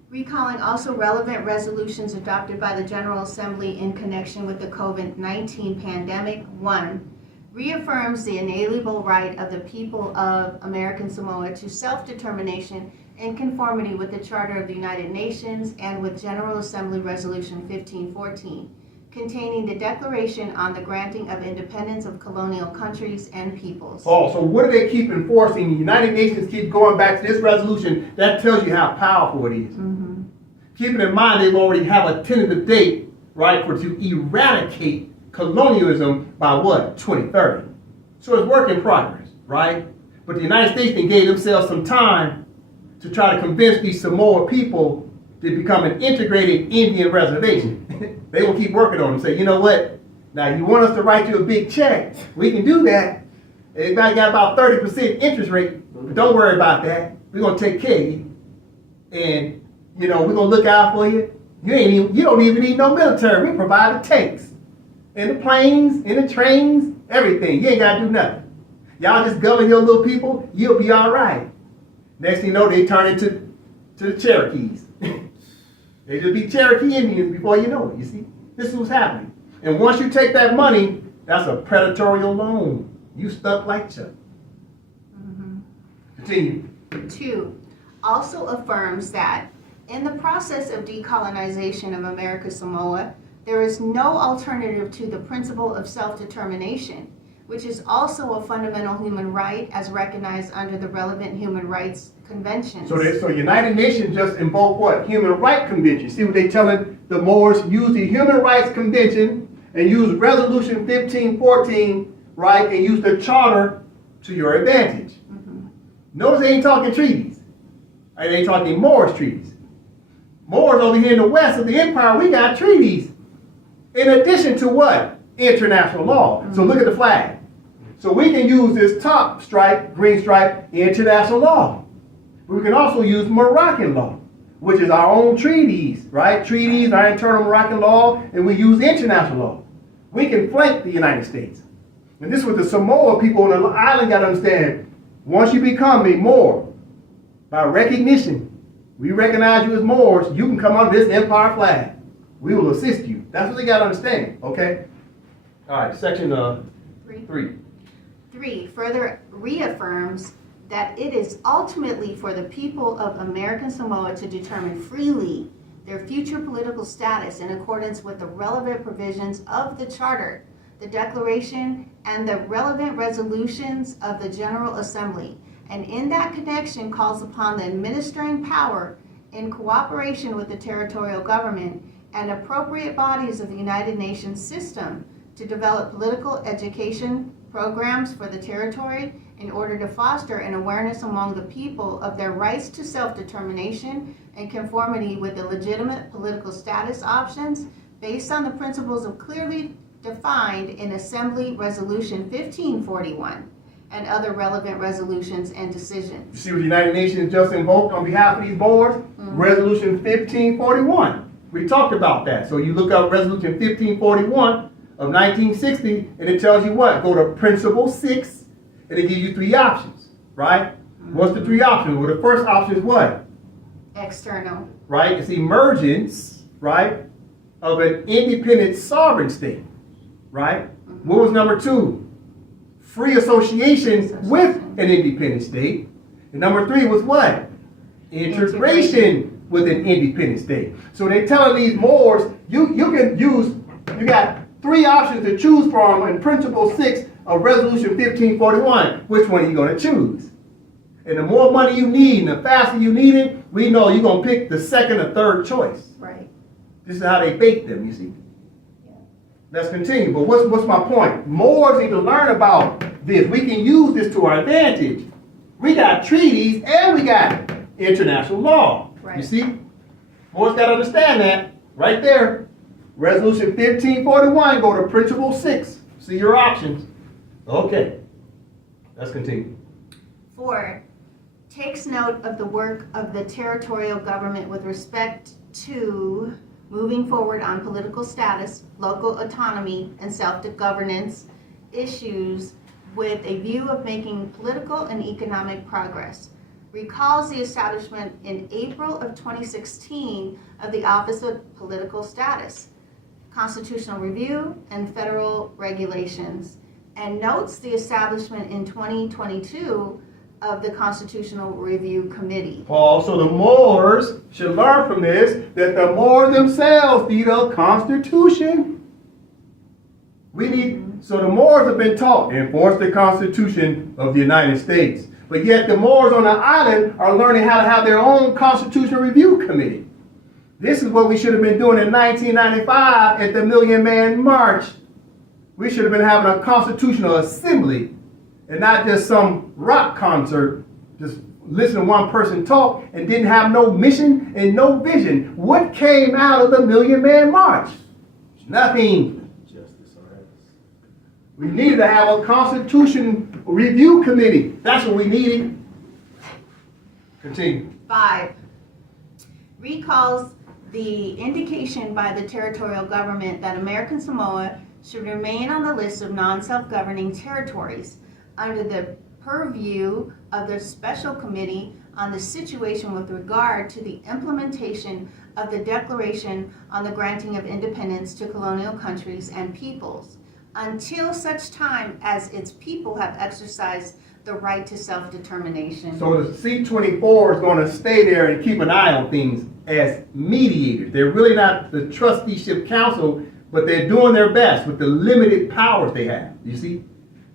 Recalling also relevant resolutions adopted by the General Assembly in connection with the COVID-19 pandemic. 1. Reaffirms the inalienable right of the people of American Samoa to self-determination in conformity with the Charter of the United Nations and with General Assembly Resolution 1514, containing the Declaration on the Granting of Independence of Colonial Countries and Peoples. Oh, so what do they keep enforcing? The United Nations keep going back to this resolution. That tells you how powerful it is. Mm-hmm. Keeping in mind they already have a tentative date, right, to eradicate colonialism by what? 2030. So it's work in progress, right? But the United States then gave themselves some time to try to convince these Samoa people to become an integrated Indian reservation. They will keep working on them. Say, you know what? Now you want us to write you a big check. We can do that. Everybody got about 30% interest rate, but don't worry about that. We're gonna take care of you. And we're gonna look out for you. You don't even need no military. We provide the tanks. And the planes, and the trains, everything. You ain't gotta do nothing. Y'all just govern your little people, you'll be all right. Next thing you know, they turn into the Cherokees. They just be Cherokee Indians before you know it, you see? This is what's happening. And once you take that money, that's a predatory loan. You stuck like Chuck. Mm-hmm. Continue. 2. Also affirms that in the process of decolonization of America Samoa, there is no alternative to the principle of self-determination, which is also a fundamental human right as recognized under the relevant human rights conventions. So United Nations just invoked what? Human Rights Convention. See what they telling the Moors? Use the Human Rights Convention and use Resolution 1514, right? And use the Charter to your advantage. Mm-hmm. Notice they ain't talking treaties. They ain't talking Moors treaties. Moors over here in the west of the empire, we got treaties. In addition to what? International law. So look at the flag. So we can use this top stripe, green stripe, international law. We can also use Moroccan law, which is our own treaties, right? Treaties, our internal Moroccan law, and we use international law. We can flank the United States. And this is what the Samoa people on the island got to understand. Once you become a Moor, by recognition, we recognize you as Moors, you can come under this empire flag. We will assist you. That's what they got to understand, okay? All right, section 3. 3. Further reaffirms that it is ultimately for the people of American Samoa to determine freely their future political status in accordance with the relevant provisions of the Charter, the Declaration, and the relevant resolutions of the General Assembly, and in that connection calls upon the administering power in cooperation with the territorial government and appropriate bodies of the United Nations system to develop political education programs for the territory in order to foster an awareness among the people of their rights to self-determination and conformity with the legitimate political status options based on the principles of clearly defined in Assembly Resolution 1541 and other relevant resolutions and decisions. You see what the United Nations just invoked on behalf of these boards? Mm-hmm. Resolution 1541. We talked about that. So you look up Resolution 1541 of 1960, and it tells you what? Go to Principle 6, and it gives you 3 options, right? Mm-hmm. What's the 3 options? Well, the first option is what? External. Right? It's emergence, right, of an independent sovereign state, right? Mm-hmm. What was number 2? Free association with an independent state. And number 3 was what? Integration with an independent state. So they're telling these Moors, you got 3 options to choose from in Principle 6 of Resolution 1541. Which one are you going to choose? And the more money you need and the faster you need it, we know you're going to pick the second or third choice. Right. This is how they bake them, you see. Let's continue. But what's my point? Moors need to learn about this. We can use this to our advantage. We got treaties and we got international law. Right. You see? Moors got to understand that. Right there. Resolution 1541, go to Principle 6. See your options. Okay. Let's continue. 4. Takes note of the work of the territorial government with respect to moving forward on political status, local autonomy, and self-governance issues with a view of making political and economic progress. Recalls the establishment in April of 2016 of the Office of Political Status, Constitutional Review, and Federal Regulations, and notes the establishment in 2022 of the Constitutional Review Committee. Paul, so the Moors should learn from this that the Moors themselves need a constitution. So the Moors have been taught, enforce the Constitution of the United States. But yet the Moors on the island are learning how to have their own Constitutional Review Committee. This is what we should have been doing in 1995 at the Million Man March. We should have been having a Constitutional Assembly and not just some rock concert, just listen to one person talk and didn't have no mission and no vision. What came out of the Million Man March? Nothing. Justice or else. We needed to have a Constitution Review Committee. That's what we needed. Continue. 5. Recalls the indication by the territorial government that American Samoa should remain on the list of non-self-governing territories under the purview of the Special Committee on the Situation with regard to the implementation of the Declaration on the Granting of Independence to Colonial Countries and Peoples, until such time as its people have exercised the right to self-determination. So the C-24 is going to stay there and keep an eye on things as mediators. They're really not the trusteeship council, but they're doing their best with the limited powers they have. You see?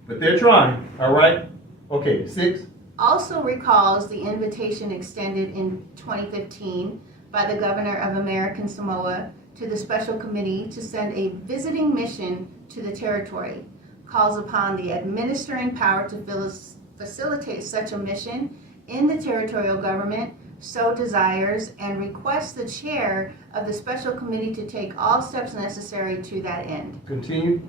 But they're trying, all right? Okay, 6. Also recalls the invitation extended in 2015 by the Governor of American Samoa to the Special Committee to send a visiting mission to the territory. Calls upon the administering power to facilitate such a mission in the territorial government so desires, and requests the chair of the Special Committee to take all steps necessary to that end. Continue.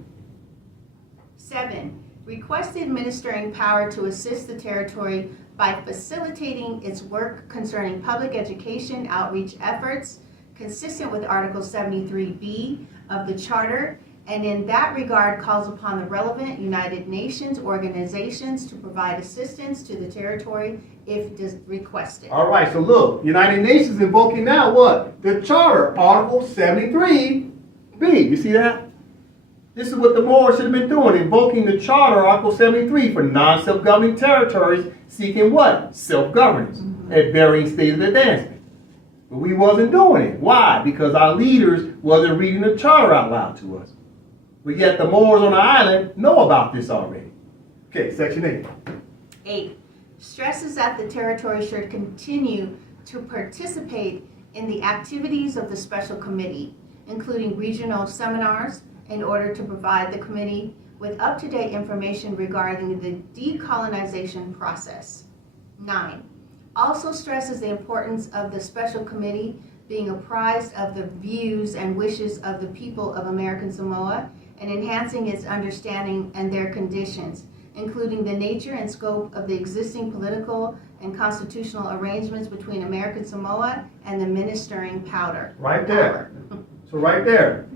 7. Request the administering power to assist the territory by facilitating its work concerning public education outreach efforts consistent with Article 73B of the Charter, and in that regard calls upon the relevant United Nations organizations to provide assistance to the territory if requested. All right, so look, United Nations invoking now what? The Charter, Article 73B. You see that? This is what the Moors should have been doing, invoking the Charter, Article 73, for non-self-governing territories seeking what? Self-governance at varying stages of advancement. But we wasn't doing it. Why? Because our leaders wasn't reading the Charter out loud to us. But yet the Moors on the island know about this already. Okay, Section 8. 8. Stresses that the territory should continue to participate in the activities of the Special Committee, including regional seminars, in order to provide the committee with up-to-date information regarding the decolonization process. 9. Also stresses the importance of the Special Committee being apprised of the views and wishes of the people of American Samoa and enhancing its understanding and their conditions, including the nature and scope of the existing political and constitutional arrangements between American Samoa and the ministering power. Right there. So right there.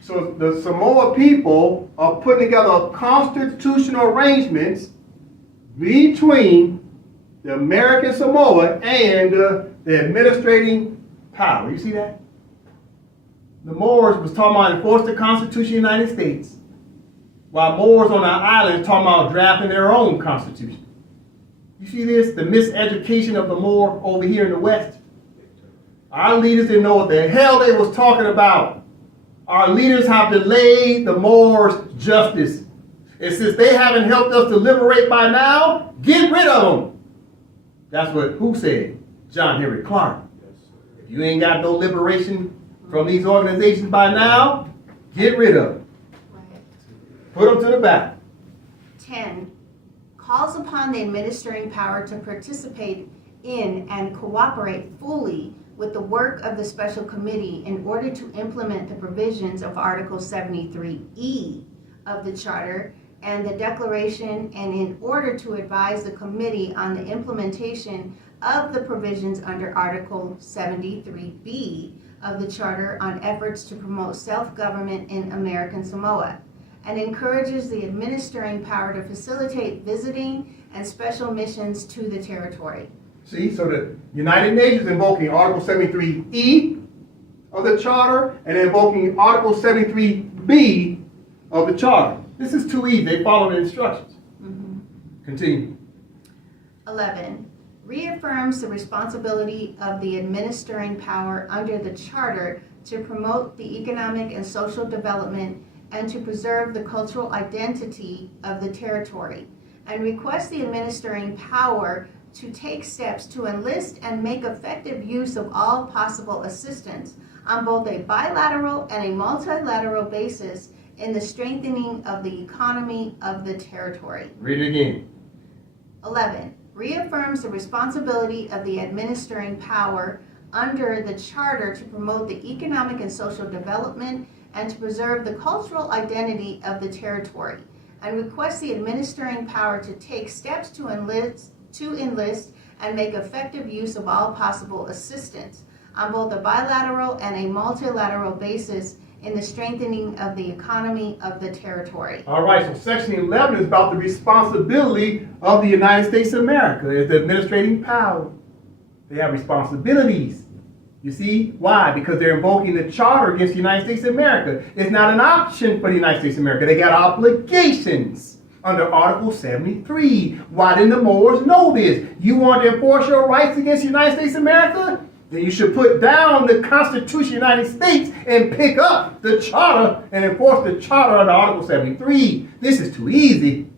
So the Samoa people are putting together constitutional arrangements between the American Samoa and the administrating power. You see that? The Moors was talking about enforce the Constitution of the United States, while Moors on our island talking about drafting their own constitution. You see this? The miseducation of the Moor over here in the West. Our leaders didn't know what the hell they was talking about. Our leaders have delayed the Moors' justice. And since they haven't helped us to liberate by now, get rid of them. That's what who said? John Henry Clark. If you ain't got no liberation from these organizations by now, get rid of them. Put them to the back. 10. Calls upon the administering power to participate in and cooperate fully with the work of the special committee in order to implement the provisions of Article 73E of the Charter and the Declaration, and in order to advise the committee on the implementation of the provisions under Article 73B of the Charter on efforts to promote self-government in American Samoa, and encourages the administering power to facilitate visiting and special missions to the territory. See, so the United Nations invoking Article 73E of the Charter and invoking Article 73B of the Charter. This is too easy. They follow the instructions. Continue. 11. Reaffirms the responsibility of the administering power under the Charter to promote the economic and social development and to preserve the cultural identity of the territory, and requests the administering power to take steps to enlist and make effective use of all possible assistance on both a bilateral and a multilateral basis in the strengthening of the economy of the territory. Read it again. 11. Reaffirms the responsibility of the administering power under the Charter to promote the economic and social development and to preserve the cultural identity of the territory, and requests the administering power to take steps to enlist and make effective use of all possible assistance on both a bilateral and a multilateral basis in the strengthening of the economy of the territory. All right, so Section 11 is about the responsibility of the United States of America as the administrating power. They have responsibilities. You see? Why? Because they're invoking the Charter against the United States of America. It's not an option for the United States of America. They got obligations under Article 73. Why didn't the Moors know this? You want to enforce your rights against the United States of America? Then you should put down the Constitution of the United States and pick up the Charter and enforce the Charter under Article 73. This is too easy.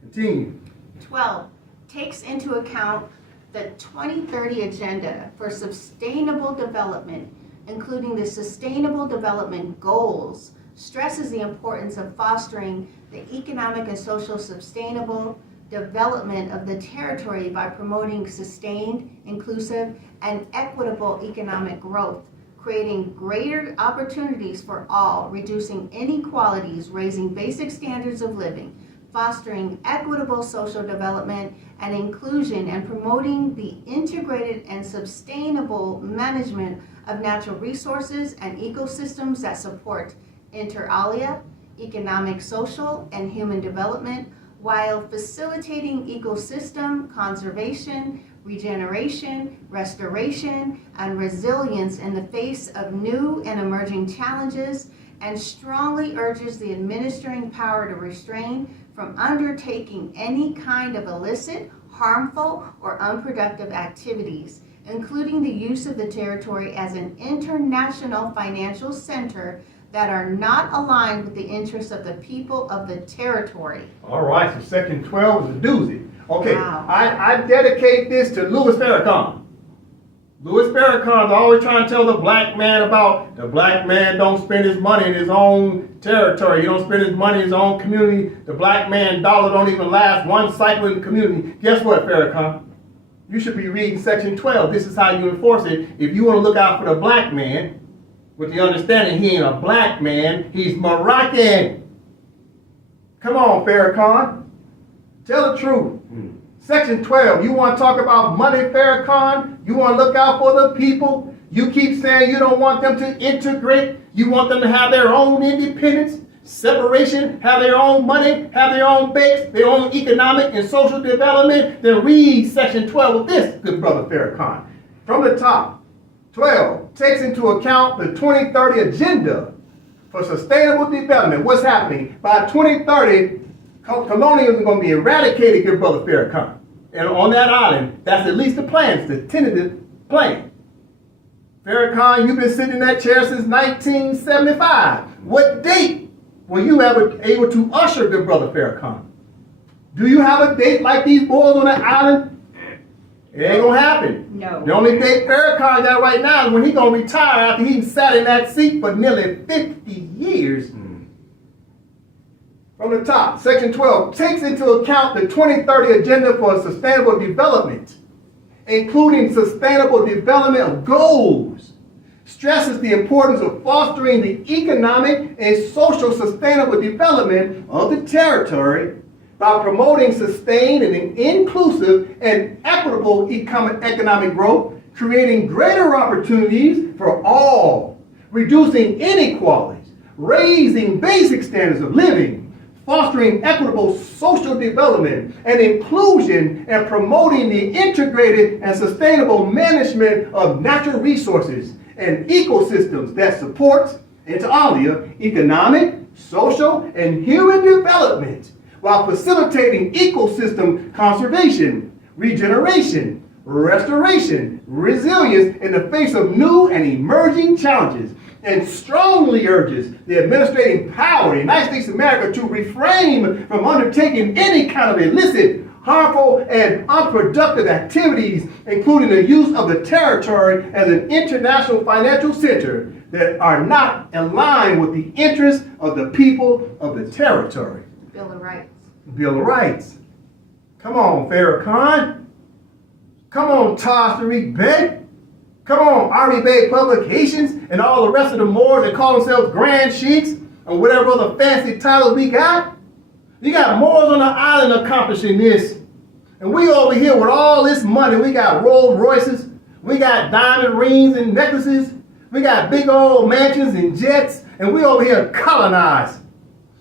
Continue. 12. Takes into account the 2030 Agenda for Sustainable Development, including the Sustainable Development Goals, stresses the importance of fostering the economic and social sustainable development of the territory by promoting sustained, inclusive, and equitable economic growth, creating greater opportunities for all, reducing inequalities, raising basic standards of living, fostering equitable social development and inclusion, and promoting the integrated and sustainable management of natural resources and ecosystems that support inter alia, economic, social, and human development, while facilitating ecosystem conservation, regeneration, restoration, and resilience in the face of new and emerging challenges, and strongly urges the administering power to restrain from undertaking any kind of illicit, harmful, or unproductive activities, including the use of the territory as an international financial center that are not aligned with the interests of the people of the territory. All right, so Section 12 is a doozy. Okay, Wow. I dedicate this to Louis Farrakhan. Louis Farrakhan's always trying to tell the black man about the black man don't spend his money in his own territory. He don't spend his money in his own community. The black man dollar don't even last one cycle in the community. Guess what, Farrakhan? You should be reading Section 12. This is how you enforce it. If you want to look out for the black man, with the understanding he ain't a black man, he's Moroccan. Come on, Farrakhan. Tell the truth. Section 12, you want to talk about money, Farrakhan? You want to look out for the people? You keep saying you don't want them to integrate. You want them to have their own independence, separation, have their own money, have their own base, their own economic and social development. Then read Section 12 of this, good brother Farrakhan. From the top, 12 takes into account the 2030 Agenda for Sustainable Development. What's happening? By 2030, colonialism is going to be eradicated, good brother Farrakhan. And on that island, that's at least the plan. It's the tentative plan. Farrakhan, you've been sitting in that chair since 1975. What date were you ever able to usher, good brother Farrakhan? Do you have a date like these boys on the island It ain't gonna happen. No. The only date Farrakhan got right now is when he gonna retire after he sat in that seat for nearly 50 years. From the top, section 12 takes into account the 2030 Agenda for Sustainable Development, including sustainable development goals, stresses the importance of fostering the economic and social sustainable development of the territory by promoting sustained and inclusive and equitable economic growth, creating greater opportunities for all, reducing inequalities, raising basic standards of living, fostering equitable social development and inclusion, and promoting the integrated and sustainable management of natural resources and ecosystems that supports, inter alia, economic, social, and human development, while facilitating ecosystem conservation, regeneration, restoration, resilience in the face of new and emerging challenges, and strongly urges the administrating power of the United States of America to refrain from undertaking any kind of illicit, harmful, and unproductive activities, including the use of the territory as an international financial center that are not aligned with the interests of the people of the territory. Bill of Rights. Bill of Rights. Come on, Farrakhan. Come on, Tariq Bey. Come on, Army Bay Publications and all the rest of the Moors that call themselves Grand Sheiks and whatever other fancy titles we got. You got Moors on the island accomplishing this. And we over here with all this money. We got Rolls Royces. We got diamond rings and necklaces. We got big old mansions and jets. And we over here colonized.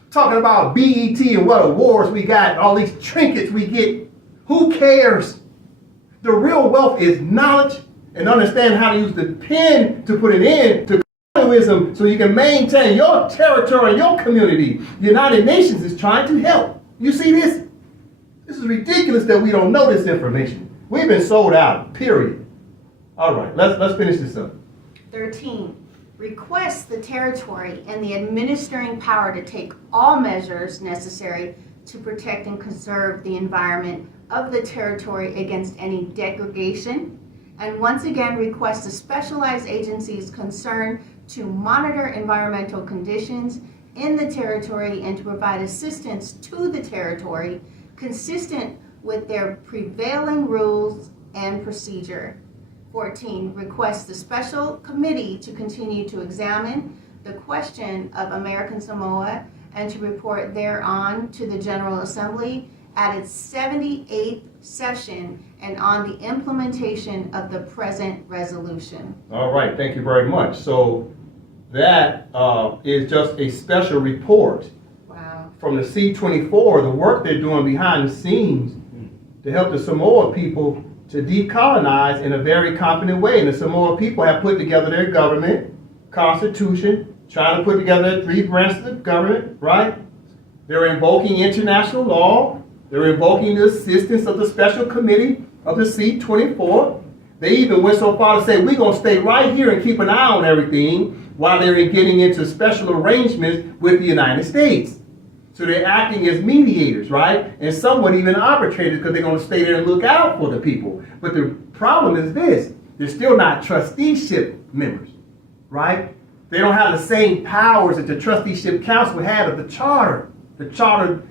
Talking about BET and what awards we got, all these trinkets we get. Who cares? The real wealth is knowledge and understand how to use the pen to put an end to colonialism so you can maintain your territory and your community. The United Nations is trying to help. You see this? This is ridiculous that we don't know this information. We've been sold out, period. All right, let's finish this up. 13. Requests the territory and the administering power to take all measures necessary to protect and conserve the environment of the territory against any degradation, and once again requests the specialized agencies concerned to monitor environmental conditions in the territory and to provide assistance to the territory consistent with their prevailing rules and procedure. 14. Requests the special committee to continue to examine the question of American Samoa and to report thereon to the General Assembly at its 78th session and on the implementation of the present resolution. All right, thank you very much. So that is just a special report from the C-24, the work they're doing behind the scenes to help the Samoa people to decolonize in a very competent way. And the Samoa people have put together their government, constitution, trying to put together 3 branches of government, right? They're invoking international law. They're invoking the assistance of the special committee of the C-24. They even went so far to say, we're going to stay right here and keep an eye on everything while they're getting into special arrangements with the United States. So they're acting as mediators, right? And somewhat even arbitrators because they're going to stay there and look out for the people. But the problem is this. They're still not trusteeship members, right? They don't have the same powers that the trusteeship council had of the charter. The charter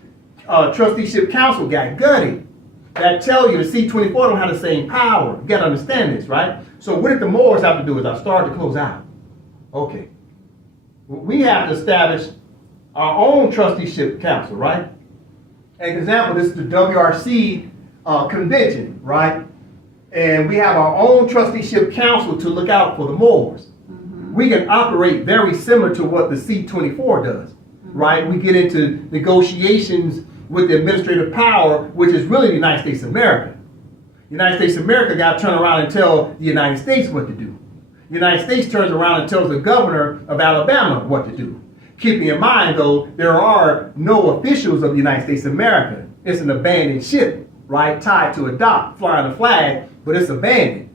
trusteeship council got gutted. That tell you the C-24 don't have the same power. You got to understand this, right? So what did the Moors have to do is I started to close out. Okay. We have to establish our own trusteeship council, right? An example, this is the WRC convention, right? And we have our own trusteeship council to look out for the Moors. We can operate very similar to what the C-24 does, right? We get into negotiations with the administrative power, which is really the United States of America. The United States of America got to turn around and tell the United States what to do. The United States turns around and tells the governor of Alabama what to do. Keeping in mind, though, there are no officials of the United States of America. It's an abandoned ship, right, tied to a dock, flying a flag, but it's abandoned.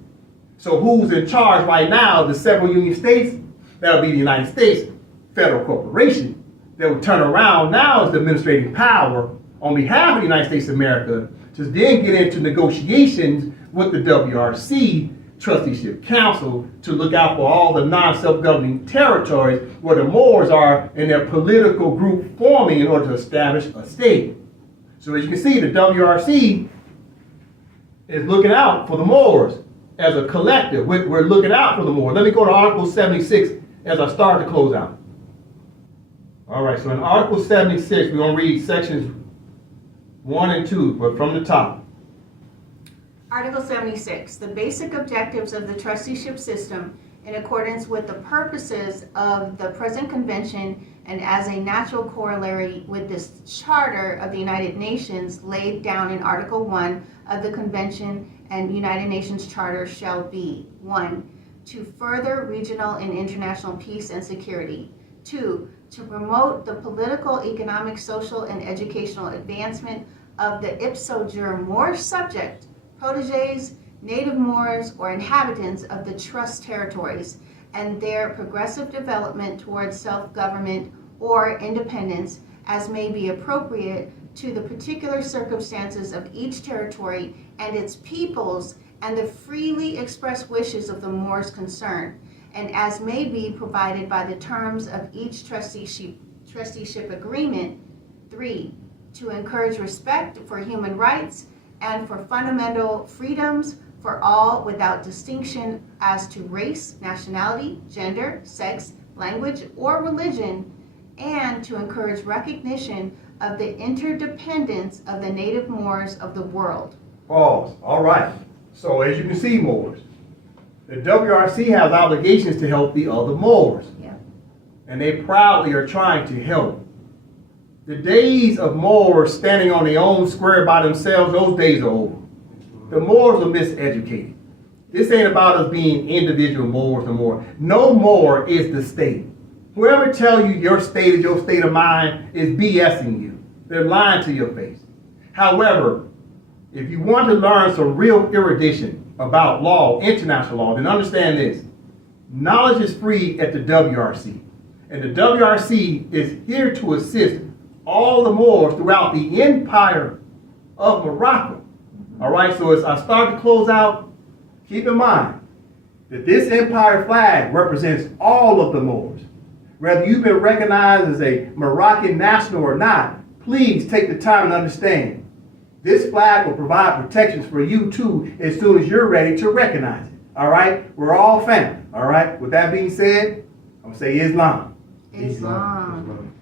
So who's in charge right now of the several Union states? That would be the United States Federal Corporation. That would turn around now as the administrating power on behalf of the United States of America to then get into negotiations with the WRC Trusteeship Council to look out for all the non-self-governing territories where the Moors are in their political group forming in order to establish a state. So as you can see, the WRC is looking out for the Moors as a collective. We're looking out for the Moors. Let me go to Article 76 as I start to close out. All right, so in Article 76, we're going to read sections 1 and 2, but from the top. Article 76, the basic objectives of the trusteeship system in accordance with the purposes of the present convention and as a natural corollary with this charter of the United Nations laid down in Article 1 of the convention and United Nations Charter shall be: 1. To further regional and international peace and security. 2. To promote the political, economic, social, and educational advancement of the ipso jure Moorish subject, proteges, native Moors, or inhabitants of the trust territories, and their progressive development towards self-government or independence as may be appropriate to the particular circumstances of each territory and its peoples and the freely expressed wishes of the Moors concerned, and as may be provided by the terms of each trusteeship agreement. 3. To encourage respect for human rights and for fundamental freedoms for all without distinction as to race, nationality, gender, sex, language, or religion, and to encourage recognition of the interdependence of the native Moors of the world. Pause. All right. So as you can see, Moors, the WRC has obligations to help the other Moors. Yeah. And they proudly are trying to help. The days of Moors standing on their own square by themselves, those days are over. The Moors are miseducated. This ain't about us being individual Moors no more. No more is the state. Whoever tell you your state is your state of mind is BSing you. They're lying to your face. However, if you want to learn some real erudition about law, international law, then understand this. Knowledge is free at the WRC. And the WRC is here to assist all the Moors throughout the empire of Morocco. All right, so as I start to close out, keep in mind that this empire flag represents all of the Moors. Whether you've been recognized as a Moroccan national or not, please take the time and understand. This flag will provide protections for you too as soon as you're ready to recognize it. All right, we're all family. All right, with that being said, I'm going to say Islam. Islam.